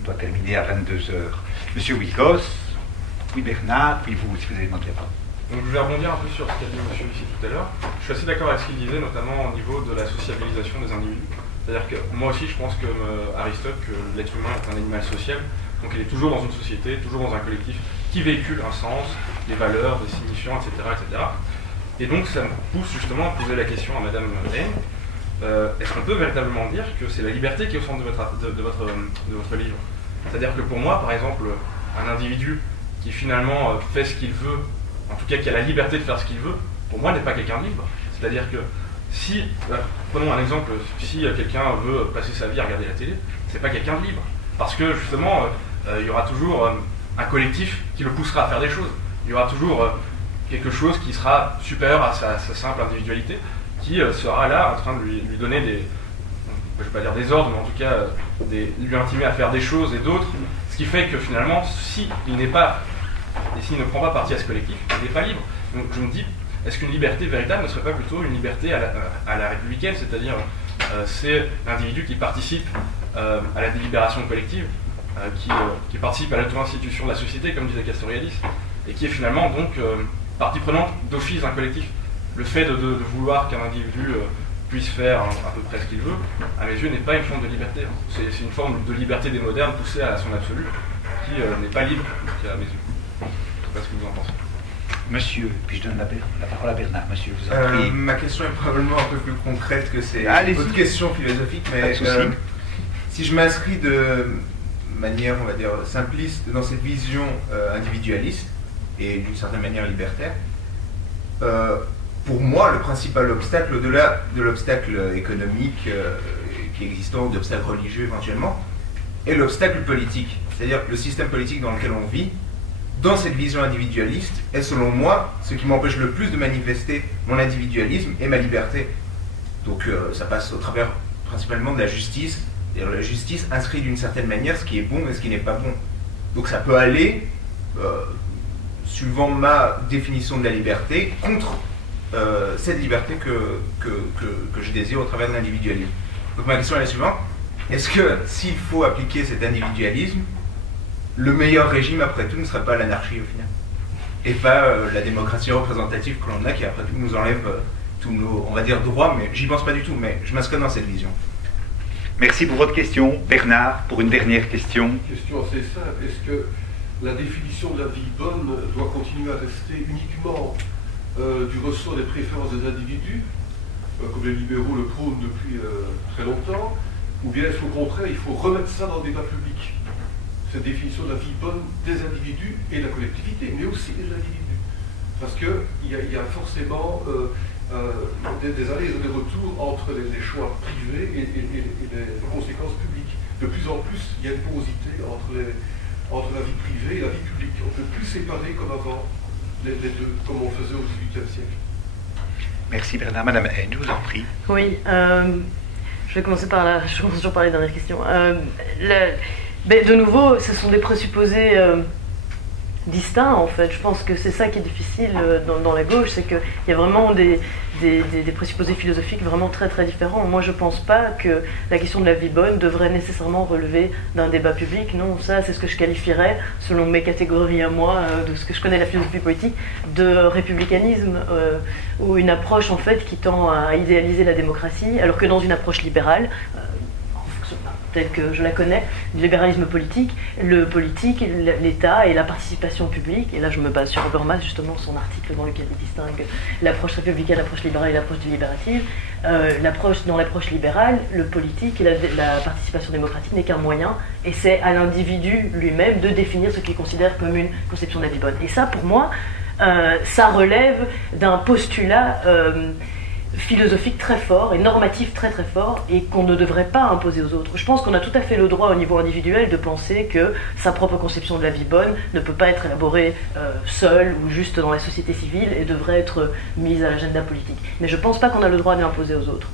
on doit terminer à 22h. Monsieur Wilkos, puis Bernard, puis vous, si vous avez demandé la parole. Donc je vais rebondir un peu sur ce qu'a dit monsieur ici tout à l'heure. Je suis assez d'accord avec ce qu'il disait, notamment au niveau de la sociabilisation des individus. C'est-à-dire que moi aussi, je pense comme Aristote que l'être humain est un animal social. Donc il est toujours dans une société, toujours dans un collectif qui véhicule un sens, des valeurs, des signifiants, etc. etc. Et donc ça me pousse justement à poser la question à Madame Haine. Est-ce qu'on peut véritablement dire que c'est la liberté qui est au centre de votre livre? C'est-à-dire que pour moi, par exemple, un individu qui finalement fait ce qu'il veut, en tout cas qui a la liberté de faire ce qu'il veut, pour moi n'est pas quelqu'un de libre. C'est-à-dire que si, prenons un exemple, si quelqu'un veut passer sa vie à regarder la télé, c'est pas quelqu'un de libre. Parce que justement, il y aura toujours un collectif qui le poussera à faire des choses. Il y aura toujours quelque chose qui sera supérieur à sa simple individualité, qui sera là en train de lui donner des, je ne vais pas dire des ordres, mais en tout cas lui intimer à faire des choses et d'autres, ce qui fait que finalement, s'il ne prend pas partie à ce collectif, il n'est pas libre. Donc je me dis, est-ce qu'une liberté véritable ne serait pas plutôt une liberté à la républicaine, c'est-à-dire c'est l'individu qui participe à la délibération collective, qui participe à l'auto-institution de la société, comme disait Castoriadis, et qui est finalement donc partie prenante d'office d'un collectif. Le fait de vouloir qu'un individu puisse faire à peu près ce qu'il veut, à mes yeux, n'est pas une forme de liberté. C'est une forme de liberté des modernes poussée à son absolu, qui n'est pas libre, à mes yeux. Je ne sais pas ce que vous en pensez. Monsieur, puis je donne la parole à Bernard. Monsieur, je vous en prie. Ma question est probablement un peu plus concrète que c'est votre question philosophique, mais si je m'inscris de manière, on va dire, simpliste dans cette vision individualiste et d'une certaine manière libertaire, pour moi, le principal obstacle, au-delà de l'obstacle économique qui est existant, d'obstacle religieux éventuellement, est l'obstacle politique. C'est-à-dire le système politique dans lequel on vit, dans cette vision individualiste, est selon moi ce qui m'empêche le plus de manifester mon individualisme et ma liberté. Donc ça passe au travers principalement de la justice. C'est-à-dire la justice inscrit d'une certaine manière ce qui est bon et ce qui n'est pas bon. Donc ça peut aller, suivant ma définition de la liberté, contre cette liberté que je désire au travers de l'individualisme. Donc ma question est la suivante. Est-ce que s'il faut appliquer cet individualisme, le meilleur régime après tout ne serait pas l'anarchie au final? Et pas la démocratie représentative que l'on a qui après tout nous enlève tous nos, on va dire, droits, mais j'y pense pas du tout, mais je m'inscris dans cette vision. Merci pour votre question. Bernard, pour une dernière question. Une question assez simple. Est-ce que la définition de la vie bonne doit continuer à rester uniquement du ressort des préférences des individus, comme les libéraux le prônent depuis très longtemps, ou bien est-ce qu'au contraire, il faut remettre ça dans le débat public, cette définition de la vie bonne des individus et de la collectivité, mais aussi des individus? Parce qu'il y a forcément des allers et des retours entre les choix privés et les conséquences publiques. De plus en plus, il y a une porosité entre la vie privée et la vie publique. On ne peut plus séparer comme avant les deux, comme on faisait au XVIIIe siècle. Merci Bernard. Madame Haine, je vous en prie. Oui, je vais commencer par je commence toujours par les dernières questions. De nouveau, ce sont des présupposés distincts en fait. Je pense que c'est ça qui est difficile dans la gauche, c'est qu'il y a vraiment des présupposés philosophiques vraiment très très différents. Moi je pense pas que la question de la vie bonne devrait nécessairement relever d'un débat public. Non, ça c'est ce que je qualifierais, selon mes catégories à moi, de ce que je connais de la philosophie politique, de républicanisme, ou une approche en fait qui tend à idéaliser la démocratie, alors que dans une approche libérale, telle que je la connais, du libéralisme politique, le politique, l'État et la participation publique, et là je me base sur Habermas, justement, son article dans lequel il distingue l'approche républicaine, l'approche libérale et l'approche délibérative. Dans l'approche libérale, le politique et la participation démocratique n'est qu'un moyen, et c'est à l'individu lui-même de définir ce qu'il considère comme une conception de la vie bonne. Et ça, pour moi, ça relève d'un postulat philosophique très fort et normatif très très fort, et qu'on ne devrait pas imposer aux autres. Je pense qu'on a tout à fait le droit au niveau individuel de penser que sa propre conception de la vie bonne ne peut pas être élaborée seule ou juste dans la société civile et devrait être mise à l'agenda politique. Mais je ne pense pas qu'on a le droit de l'imposer aux autres.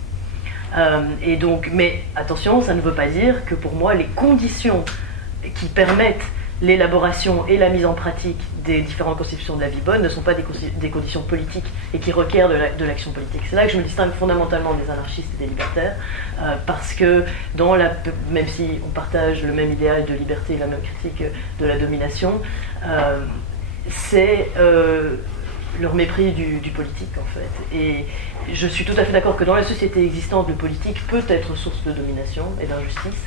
Et donc, mais attention, ça ne veut pas dire que pour moi les conditions qui permettent l'élaboration et la mise en pratique des différentes conceptions de la vie bonne ne sont pas des conditions politiques et qui requièrent de l'action politique. C'est là que je me distingue fondamentalement des anarchistes et des libertaires, parce que même si on partage le même idéal de liberté et la même critique de la domination, c'est leur mépris du politique, en fait. Et je suis tout à fait d'accord que dans la société existante, le politique peut être source de domination et d'injustice,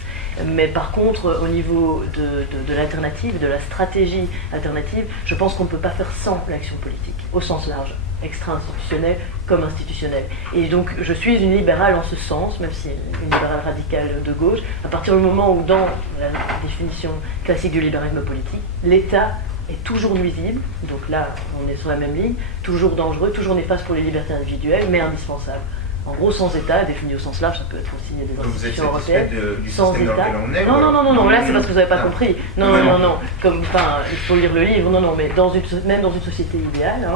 mais par contre, au niveau de l'alternative, de la stratégie alternative, je pense qu'on ne peut pas faire sans l'action politique, au sens large, extra-institutionnelle comme institutionnelle. Et donc, je suis une libérale en ce sens, même si une libérale radicale de gauche, à partir du moment où, dans la définition classique du libéralisme politique, l'État est toujours nuisible, donc là, on est sur la même ligne, toujours dangereux, toujours néfaste pour les libertés individuelles, mais indispensable. En gros, sans État, défini au sens large, ça peut être aussi des institutions européennes. Du sans système État. dans lequel on est, Non, là c'est parce que vous n'avez pas compris. Non. Comme, il faut lire le livre. Non, mais même dans une société idéale,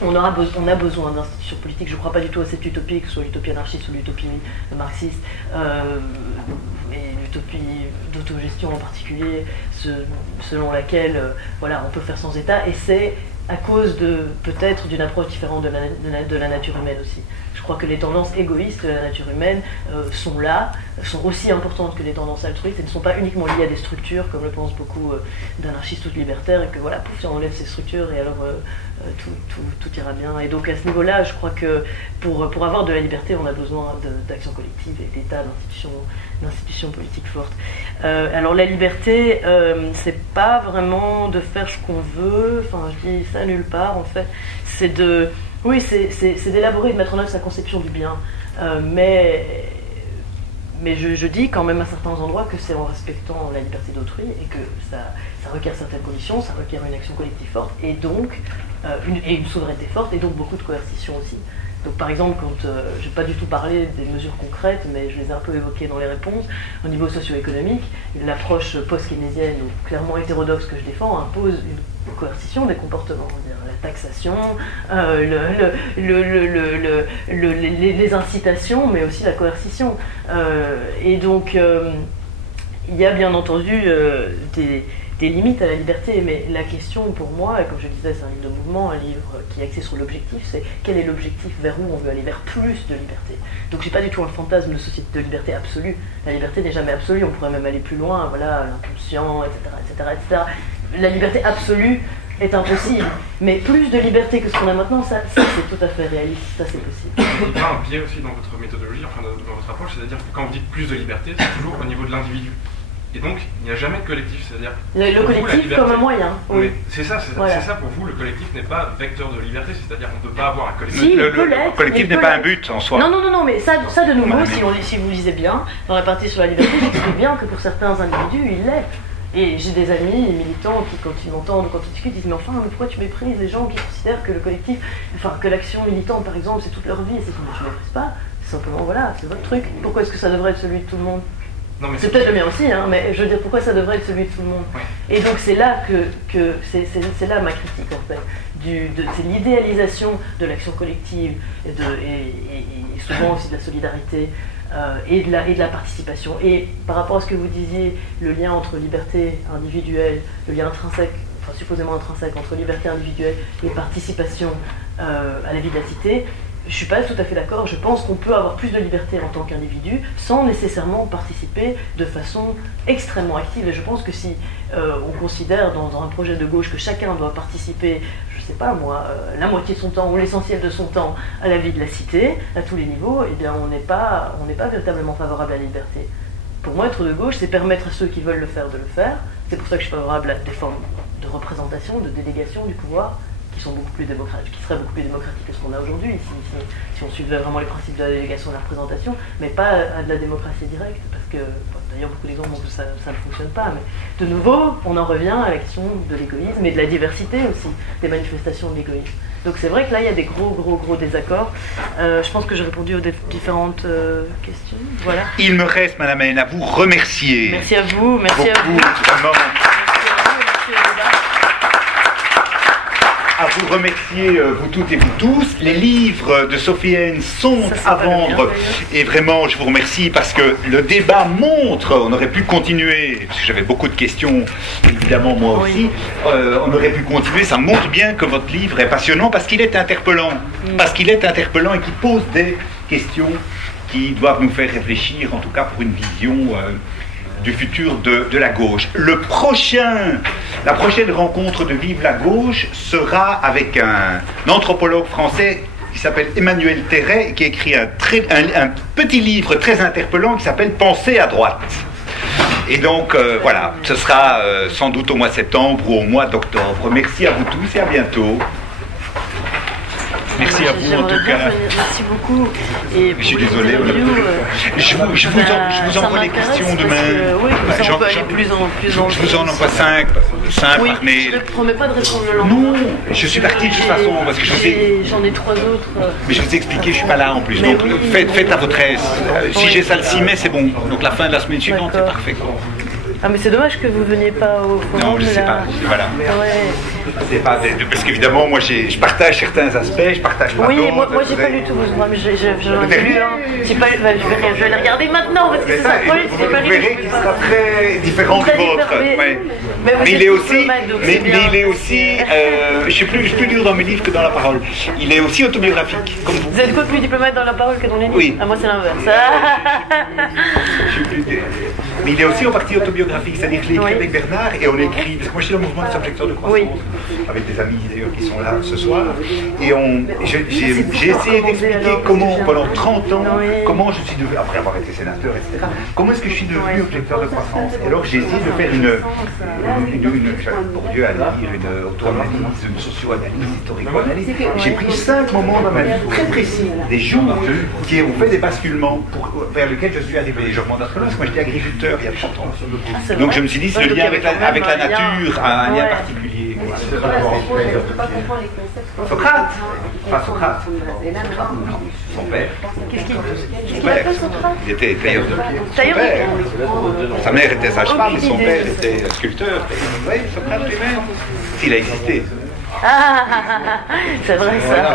on a besoin d'institutions politiques. Je ne crois pas du tout à cette utopie, que ce soit l'utopie anarchiste ou l'utopie marxiste, et l'utopie d'autogestion en particulier, selon laquelle on peut faire sans État, et c'est à cause peut-être d'une approche différente de la nature humaine aussi. Je crois que les tendances égoïstes de la nature humaine sont aussi importantes que les tendances altruistes, et ne sont pas uniquement liées à des structures, comme le pensent beaucoup d'anarchistes ou de libertaires, et que voilà, pouf, on enlève ces structures et alors tout ira bien. Et donc à ce niveau-là, je crois que pour avoir de la liberté, on a besoin d'action collective et d'État, d'institutions politiques fortes. Alors la liberté, c'est pas vraiment de faire ce qu'on veut, je dis ça nulle part en fait, c'est d'élaborer et de mettre en œuvre sa conception du bien, mais je dis quand même à certains endroits que c'est en respectant la liberté d'autrui, et que ça requiert certaines conditions, ça requiert une action collective forte, et donc une souveraineté forte, et donc beaucoup de coercition aussi. Donc par exemple, quand je n'ai pas du tout parlé des mesures concrètes, mais je les ai un peu évoquées dans les réponses, au niveau socio-économique, l'approche post-keynésienne ou clairement hétérodoxe que je défends impose une coercition des comportements, c'est-à-dire la taxation, les incitations, mais aussi la coercition. Et donc il y a bien entendu des limites à la liberté, mais la question pour moi, et comme je disais, c'est un livre de mouvement, un livre qui est axé sur l'objectif, c'est quel est l'objectif, vers où on veut aller, vers plus de liberté. Donc j'ai pas du tout un fantasme de société de liberté absolue. La liberté n'est jamais absolue, on pourrait même aller plus loin, voilà, l'inconscient, etc. La liberté absolue est impossible, mais plus de liberté que ce qu'on a maintenant, ça c'est tout à fait réaliste, ça c'est possible. Il y a un biais aussi dans votre méthodologie, enfin dans votre approche, c'est-à-dire que quand vous dites plus de liberté, c'est toujours au niveau de l'individu. Et donc, il n'y a jamais de collectif, c'est-à-dire... Le collectif liberté, comme un moyen, oui. C'est ça, pour vous, le collectif n'est pas vecteur de liberté, c'est-à-dire qu'on ne peut pas avoir un collectif. Si, le collectif n'est pas un but en soi. Non, mais ça de nouveau, si vous lisez bien, dans la partie sur la liberté, j'explique bien que pour certains individus, il l'est. Et j'ai des amis militants qui, quand ils m'entendent, quand ils discutent, disent mais enfin, pourquoi tu méprises les gens qui considèrent que le collectif, que l'action militante par exemple, c'est toute leur vie, et c'est tout, mais je ne méprise pas, c'est simplement voilà, c'est votre truc. Pourquoi est-ce que ça devrait être celui de tout le monde? C'est peut-être le mien aussi, mais je veux dire, pourquoi ça devrait être celui de tout le monde? Et donc c'est là que c'est là ma critique en fait, c'est l'idéalisation de l'action collective et souvent aussi de la solidarité et de la participation. Et par rapport à ce que vous disiez, le lien entre liberté individuelle, le lien intrinsèque, enfin supposément intrinsèque entre liberté individuelle et participation à la vie de la cité, je ne suis pas tout à fait d'accord. Je pense qu'on peut avoir plus de liberté en tant qu'individu sans nécessairement participer de façon extrêmement active. Et je pense que si on considère dans un projet de gauche que chacun doit participer, je ne sais pas moi, la moitié de son temps ou l'essentiel de son temps à la vie de la cité, à tous les niveaux, eh bien on n'est pas véritablement favorable à la liberté. Pour moi, être de gauche, c'est permettre à ceux qui veulent le faire de le faire. C'est pour ça que je suis favorable à des formes de représentation, de délégation du pouvoir, qui sont beaucoup plus démocratiques, qui seraient beaucoup plus démocratiques que ce qu'on a aujourd'hui, si on suivait vraiment les principes de la délégation et de la représentation, mais pas à de la démocratie directe, parce que, d'ailleurs, beaucoup d'exemples montrent que ça ne fonctionne pas, mais de nouveau, on en revient à la question de l'égoïsme et de la diversité aussi, des manifestations de l'égoïsme. Donc c'est vrai que là, il y a des gros désaccords. Je pense que j'ai répondu aux différentes questions. Voilà. Il me reste, Madame Haine, à vous remercier. Merci à vous, merci à vous. Vraiment. À vous remercier, vous toutes et vous tous. Les livres de Sophie Haine sont à vendre et vraiment je vous remercie parce que le débat montre, on aurait pu continuer, parce que j'avais beaucoup de questions, évidemment moi aussi, on aurait pu continuer, ça montre bien que votre livre est passionnant parce qu'il est interpellant, et qu'il pose des questions qui doivent nous faire réfléchir, en tout cas pour une vision du futur de la gauche. La prochaine rencontre de Vive la gauche sera avec un anthropologue français qui s'appelle Emmanuel Terret, qui a écrit un petit livre très interpellant qui s'appelle Penser à droite. Et donc voilà, ce sera sans doute au mois de septembre ou au mois d'octobre. Merci à vous tous et à bientôt. Merci à vous en tout cas. Merci beaucoup. Et je suis désolé. Je vous envoie les questions demain. Oui, ça on peut aller plus en. Je vous en envoie 5 par mail. Je ne promets pas de répondre le lendemain. Non, je suis parti de toute façon parce que j'en ai 3 autres. Mais je vous ai expliqué, je ne suis pas là en plus. Donc faites à votre aise. Si j'ai ça le 6 mai, c'est bon. Donc la fin de la semaine suivante, c'est parfait. Ah mais c'est dommage que vous ne veniez pas au forum. Non, je ne sais pas. Voilà. Ouais. C'est pas parce qu'évidemment, moi, je partage certains aspects, je partage pas d'autres. Oui, moi j'ai pas lu tout vos ouvrages, mais j'en ai lu un. Je vais les regarder maintenant parce que c'est ça le problème. Vous verrez qu'il sera très différent du vôtre. Mais il est aussi, je suis plus dur dans mes livres que dans la parole. Il est aussi autobiographique, comme vous. Vous êtes quoi, plus diplomate dans la parole que dans les livres? Oui. Ah, moi c'est l'inverse. Mais il est aussi en partie autobiographique, c'est-à-dire que je l'ai écrit avec Bernard et on écrit, parce que moi je suis dans le mouvement des objecteurs de croissance, avec des amis d'ailleurs qui sont là ce soir, et j'ai essayé d'expliquer comment, pendant 30 ans, comment je suis devenu, après avoir été sénateur, etc., comment est-ce que je suis devenu objecteur de croissance. Et alors j'ai essayé de faire pour Dieu à lire une auto-analyse, une socio-analyse, historico-analyse. J'ai pris 5 moments dans ma vie très précis, des jours qui ont fait des basculements vers lesquels je suis arrivé. Je remonte à ce parce que moi j'étais agriculteur il y a 30 ans. Donc je me suis dit, c'est le lien avec la nature a un lien particulier. Socrate. Pas Socrate. Son père. Qu'est-ce qu'il a fait, Socrate? Il était tailleur de pierre. Sa mère était sage-femme, son père était sculpteur. Oui, Socrate lui-même. S'il a existé. Ah, c'est vrai ça.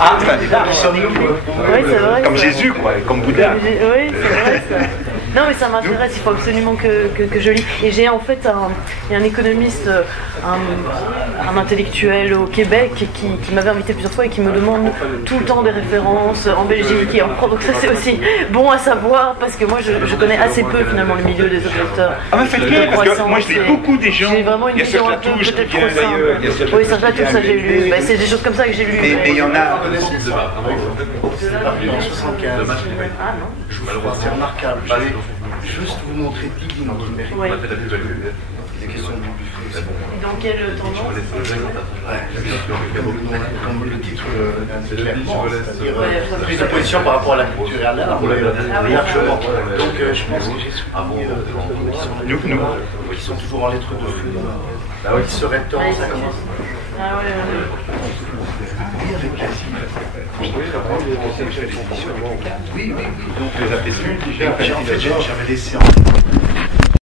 Ah, c'est un débat. Oui, c'est vrai. Comme Jésus, quoi, comme Bouddha. Oui, c'est vrai ça. Non, mais ça m'intéresse, il faut absolument que je lis. Et j'ai en fait un économiste, un intellectuel au Québec qui m'avait invité plusieurs fois et qui me demande tout le temps des références en Belgique et en France. Donc ça c'est aussi bon à savoir parce que moi je connais assez peu finalement le milieu des objecteurs. Ah mais faites-le, parce que moi je lis beaucoup des gens. J'ai vraiment une vision un peu peut-être trop simple. Oui, Serge Latouche, ça j'ai lu. Ben, c'est des choses comme ça que j'ai lu. Mais il y en a. C'est paru en 75. Ah non. C'est remarquable. Je vais juste vous montrer 10 lignes qui méritent. Oui. Des questions de buffet. Dans quelle tendance? Comme le titre l'indique clairement, c'est-à-dire prise de position par rapport à la culture et à l'art, largement. Donc je pense que j'ai souligné qui sont toujours en lettres de feu, qui seraient temps, ça commence. Ah ouais. Oui. Donc les appels, J'avais laissé en